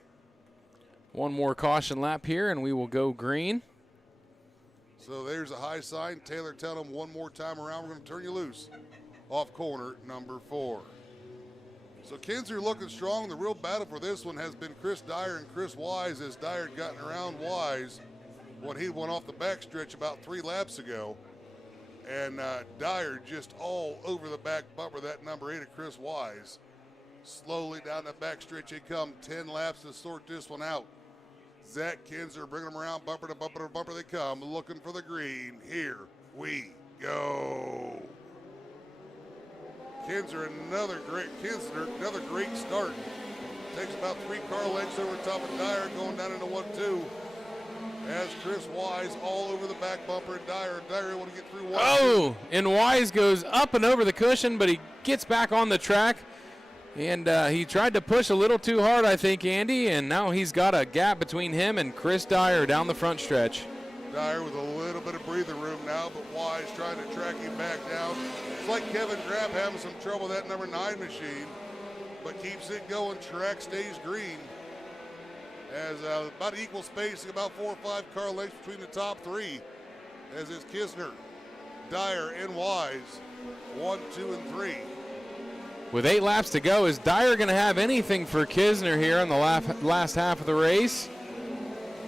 One more caution lap here, and we will go green. So there's a high sign. Taylor, tell them one more time around. We're going to turn you loose off corner number 4. So Kinzer looking strong. The real battle for this one has been Chris Dyer and Chris Wise, as Dyer had gotten around Wise when he went off the backstretch about 3 laps ago. And Dyer just all over the back bumper, that number 8 of Chris Wise. Slowly down the backstretch they come, 10 laps to sort this one out. Zach Kinzer bringing them around, bumper to bumper to bumper they come, looking for the green. Here we go. Kinzer, another great start. Takes about 3 car lengths over the top of Dyer, going down into 1-2. As Chris Wise all over the back bumper, and Dyer able to get through 1-2. Oh, and Wise goes up and over the cushion, but he gets back on the track. And he tried to push a little too hard, I think, Andy, and now he's got a gap between him and Chris Dyer down the front stretch. Dyer with a little bit of breather room now, but Wise trying to track him back down. It's like Kevin Grapp having some trouble with that number 9 machine, but keeps it going. Track stays green. As about equal spacing, about 4 or 5 car lengths between the top 3, as is Kisner, Dyer, and Wise, 1, 2, and 3. With 8 laps to go, is Dyer going to have anything for Kisner here on the last half of the race?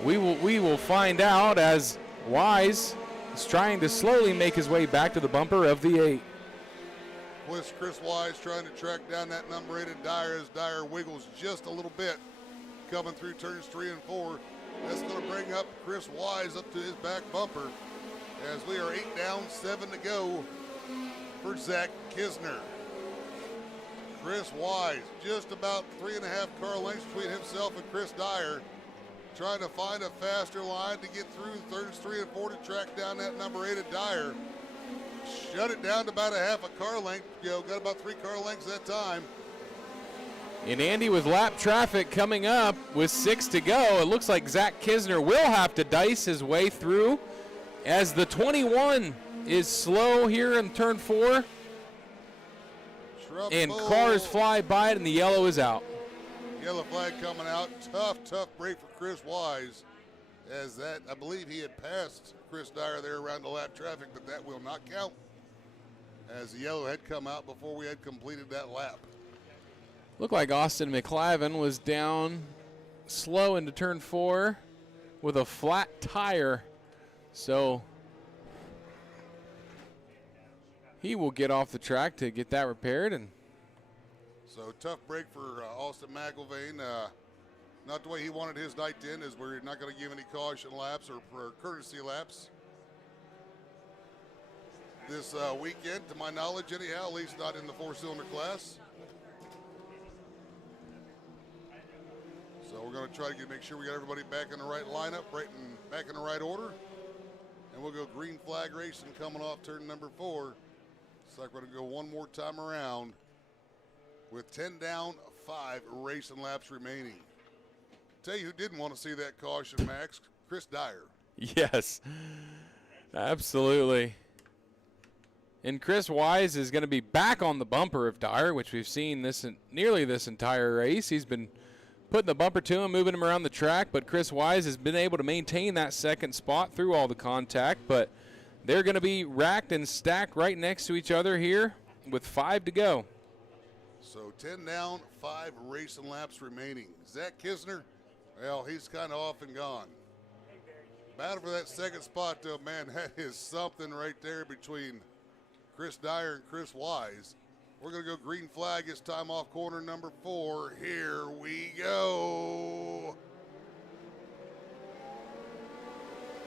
We will find out, as Wise is trying to slowly make his way back to the bumper of the 8. With Chris Wise trying to track down that number 8 of Dyer, as Dyer wiggles just a little bit, coming through turns 3 and 4. That's going to bring up Chris Wise up to his back bumper, as we are 8 down, 7 to go for Zach Kisner. Chris Wise, just about 3.5 car lengths between himself and Chris Dyer, trying to find a faster line to get through turns 3 and 4 to track down that number 8 of Dyer. Shut it down to about a half a car length. Got about 3 car lengths that time. And Andy, with lap traffic coming up with 6 to go, it looks like Zach Kisner will have to dice his way through, as the 21 is slow here in turn 4. And cars fly by it, and the yellow is out. Yellow flag coming out. Tough break for Chris Wise, as that, I believe he had passed Chris Dyer there around the lap traffic, but that will not count, as the yellow had come out before we had completed that lap. Looked like Austin McLavin was down slow into turn 4 with a flat tire. So he will get off the track to get that repaired. And so tough break for Austin McIlvain. Not the way he wanted his night to end, as we're not going to give any caution laps or courtesy laps this weekend, to my knowledge anyhow, at least not in the 4-cylinder class. So we're going to try to make sure we got everybody back in the right lineup, back in the right order. And we'll go green flag racing coming off turn number 4. Looks like we're going to go one more time around with 10 down, 5 racing laps remaining. Tell you who didn't want to see that caution, Max, Chris Dyer. yes, absolutely. And Chris Wise is going to be back on the bumper of Dyer, which we've seen nearly this entire race. He's been putting the bumper to him, moving him around the track, but Chris Wise has been able to maintain that second spot through all the contact. But they're going to be racked and stacked right next to each other here with 5 to go. So 10 down, 5 racing laps remaining. Zach Kisner, well, he's kind of off and gone. Battle for that second spot, though, man, that is something right there between Chris Dyer and Chris Wise. We're going to go green flag this time off corner number 4. Here we go.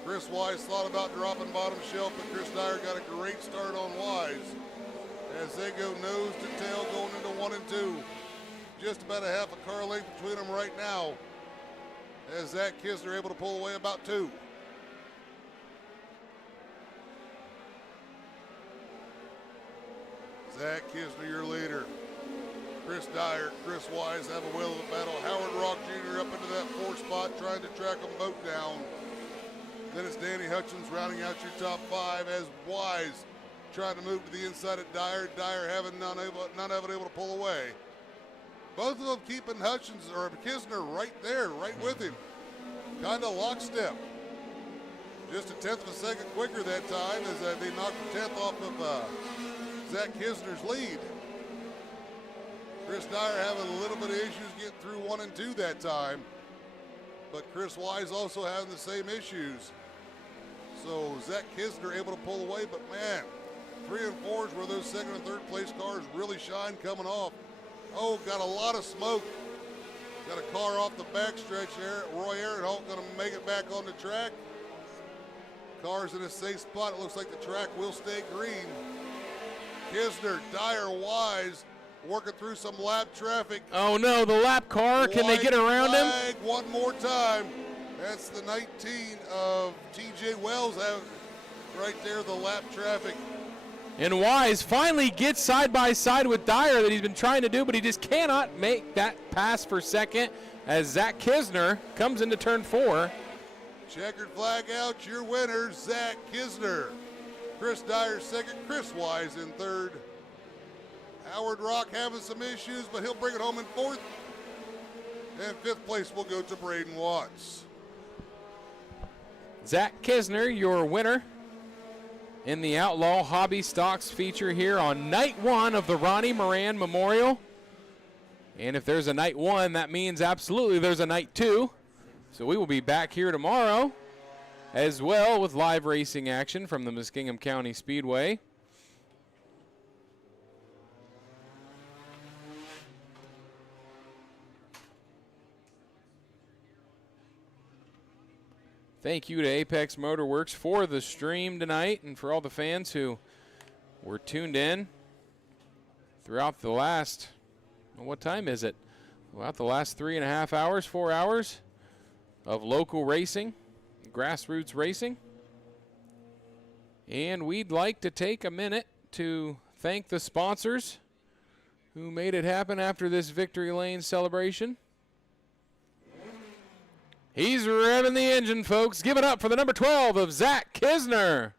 Chris Wise thought about dropping bottom shelf, but Chris Dyer got a great start on Wise as they go nose to tail going into 1 and 2. Just about a half a car length between them right now, as Zach Kisner able to pull away about 2. Zach Kisner, your leader. Chris Dyer, Chris Wise have a whale of a battle. Howard Rock Jr. up into that 4 spot, trying to track them both down. Then it's Danny Hutchins rounding out your top 5, as Wise trying to move to the inside of Dyer. Dyer having none of it able to pull away. Both of them keeping Hutchins or Kisner right there, right with him. Kind of lockstep. Just a 1/10 of a second quicker that time as they knocked a 1/10 off of Zach Kisner's lead. Chris Dyer having a little bit of issues getting through 1 and 2 that time. But Chris Wise also having the same issues. So Zach Kisner able to pull away, but man, 3 and 4 is where those second and third place cars really shine coming off. Oh, got a lot of smoke. Got a car off the backstretch there. Roy Ehrenholt going to make it back on the track. Car's in a safe spot. It looks like the track will stay green. Kisner, Dyer, Wise working through some lap traffic. Oh no, the lap car. Can they get around him? One more time. That's the 19 of TJ Wells out right there, the lap traffic. And Wise finally gets side by side with Dyer that he's been trying to do, but he just cannot make that pass for second as Zach Kisner comes into turn 4. Checkered flag out, your winner, Zach Kisner. Chris Dyer second, Chris Wise in third. Howard Rock having some issues, but he'll bring it home in fourth. And fifth place will go to Braden Watts. Zach Kisner, your winner in the Outlaw Hobby Stocks feature here on night 1 of the Ronnie Moran Memorial. And if there's a night 1, that means absolutely there's a night 2. So we will be back here tomorrow as well with live racing action from the Muskingum County Speedway. Thank you to Apex Motorworks for the stream tonight and for all the fans who were tuned in throughout the last, what time is it? Throughout the last 3.5 hours, 4 hours of local racing, grassroots racing. And we'd like to take a minute to thank the sponsors who made it happen after this Victory Lane celebration. He's revving the engine, folks. Give it up for the number 12 of Zach Kisner.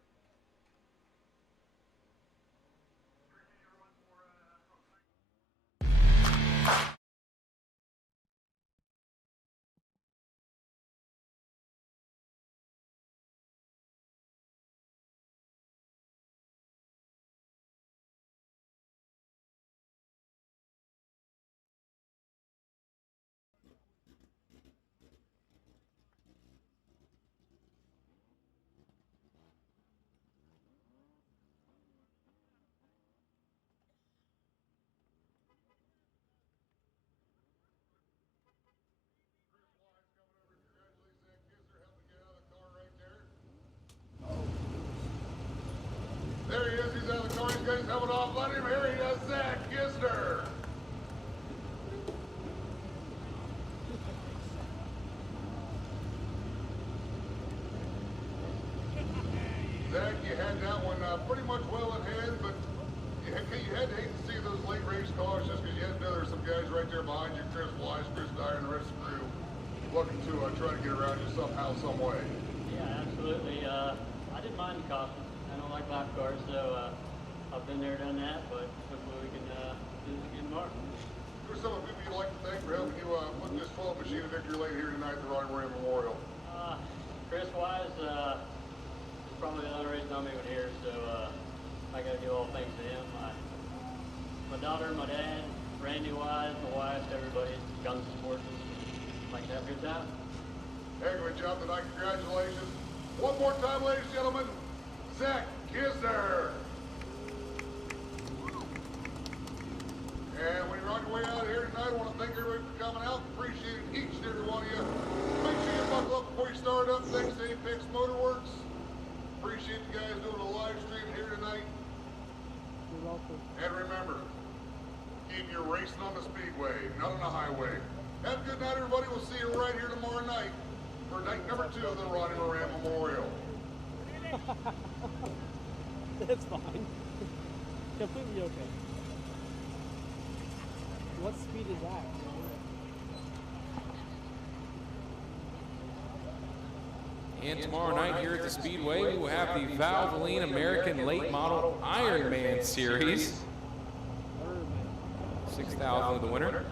There he is, he's out of the car, he's got his helmet off, let him, here he is, Zach Kisner. Zach, you had that one pretty much well in hand, but you had to hate to see those late race cars just because you had to know there's some guys right there behind you, Chris Wise, Chris Dyer, and the rest of the crew, looking to try to get around you somehow, some way. Yeah, absolutely. I didn't mind the caution. I don't like lap cars, so I've been there, done that, but hopefully we can do this again tomorrow. Who are some of the people you'd like to thank for helping you put this 12 machine of Victory Lane here tonight at the Ronnie Moran Memorial? Chris Wise is probably the only reason I'm even here, so I got to do all things to him. My daughter, my dad, Randy Wise, my wife, everybody comes to support us. Like to have a good time. Heck of a job tonight. Congratulations. One more time, ladies and gentlemen, Zach Kisner. And when you're on your way out of here tonight, I want to thank everybody for coming out. Appreciate each and every one of you. Make sure you buckle up before you start up. Thanks to Apex Motorworks. Appreciate you guys doing a live stream here tonight. You're welcome. And remember, keep your racing on the speedway, not on the highway. Have a good night, everybody. We'll see you right here tomorrow night for night number 2 of the Ronnie Moran Memorial. That's fine. Completely okay. What speed is that? And tomorrow night here at the Speedway, we will have the Valvoline American Late Model Ironman Series. 6,000 of the winner.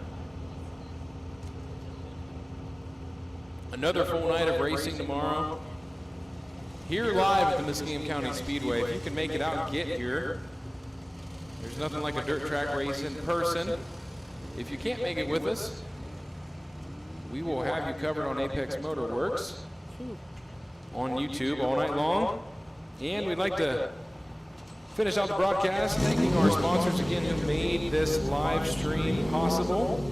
Another full night of racing tomorrow. Here live at the Muskingum County Speedway. If you can make it out and get here, there's nothing like a dirt track race in person. If you can't make it with us, we will have you covered on Apex Motor Works on YouTube all night long. And we'd like to finish out the broadcast thanking our sponsors again who made this live stream possible.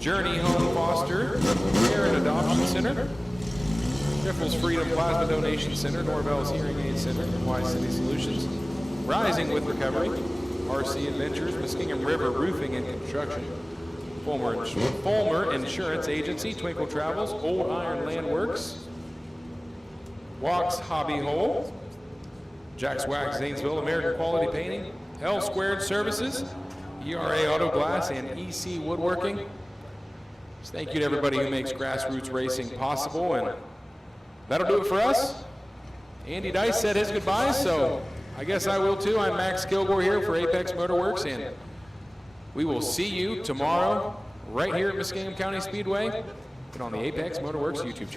Journey Home Foster Care and Adoption Center, Riffles Freedom Plasma Donation Center, Norvell's Hearing Aid Center, Wise City Solutions, Rising with Recovery, RC Adventures, Muskingum River Roofing and Construction, Fulmer Insurance Agency, Twinkle Travels, Old Iron Land Works, Walks Hobby Hole, Jack's Wax Zanesville, American Quality Painting, L Squared Services, ERA Auto Glass, and EC Woodworking. So thank you to everybody who makes grassroots racing possible, and that'll do it for us. Andy Dice said his goodbyes, so I guess I will too. I'm Max Kilgore here for Apex Motor Works, and we will see you tomorrow right here at Muskingum County Speedway and on the Apex Motor Works YouTube channel.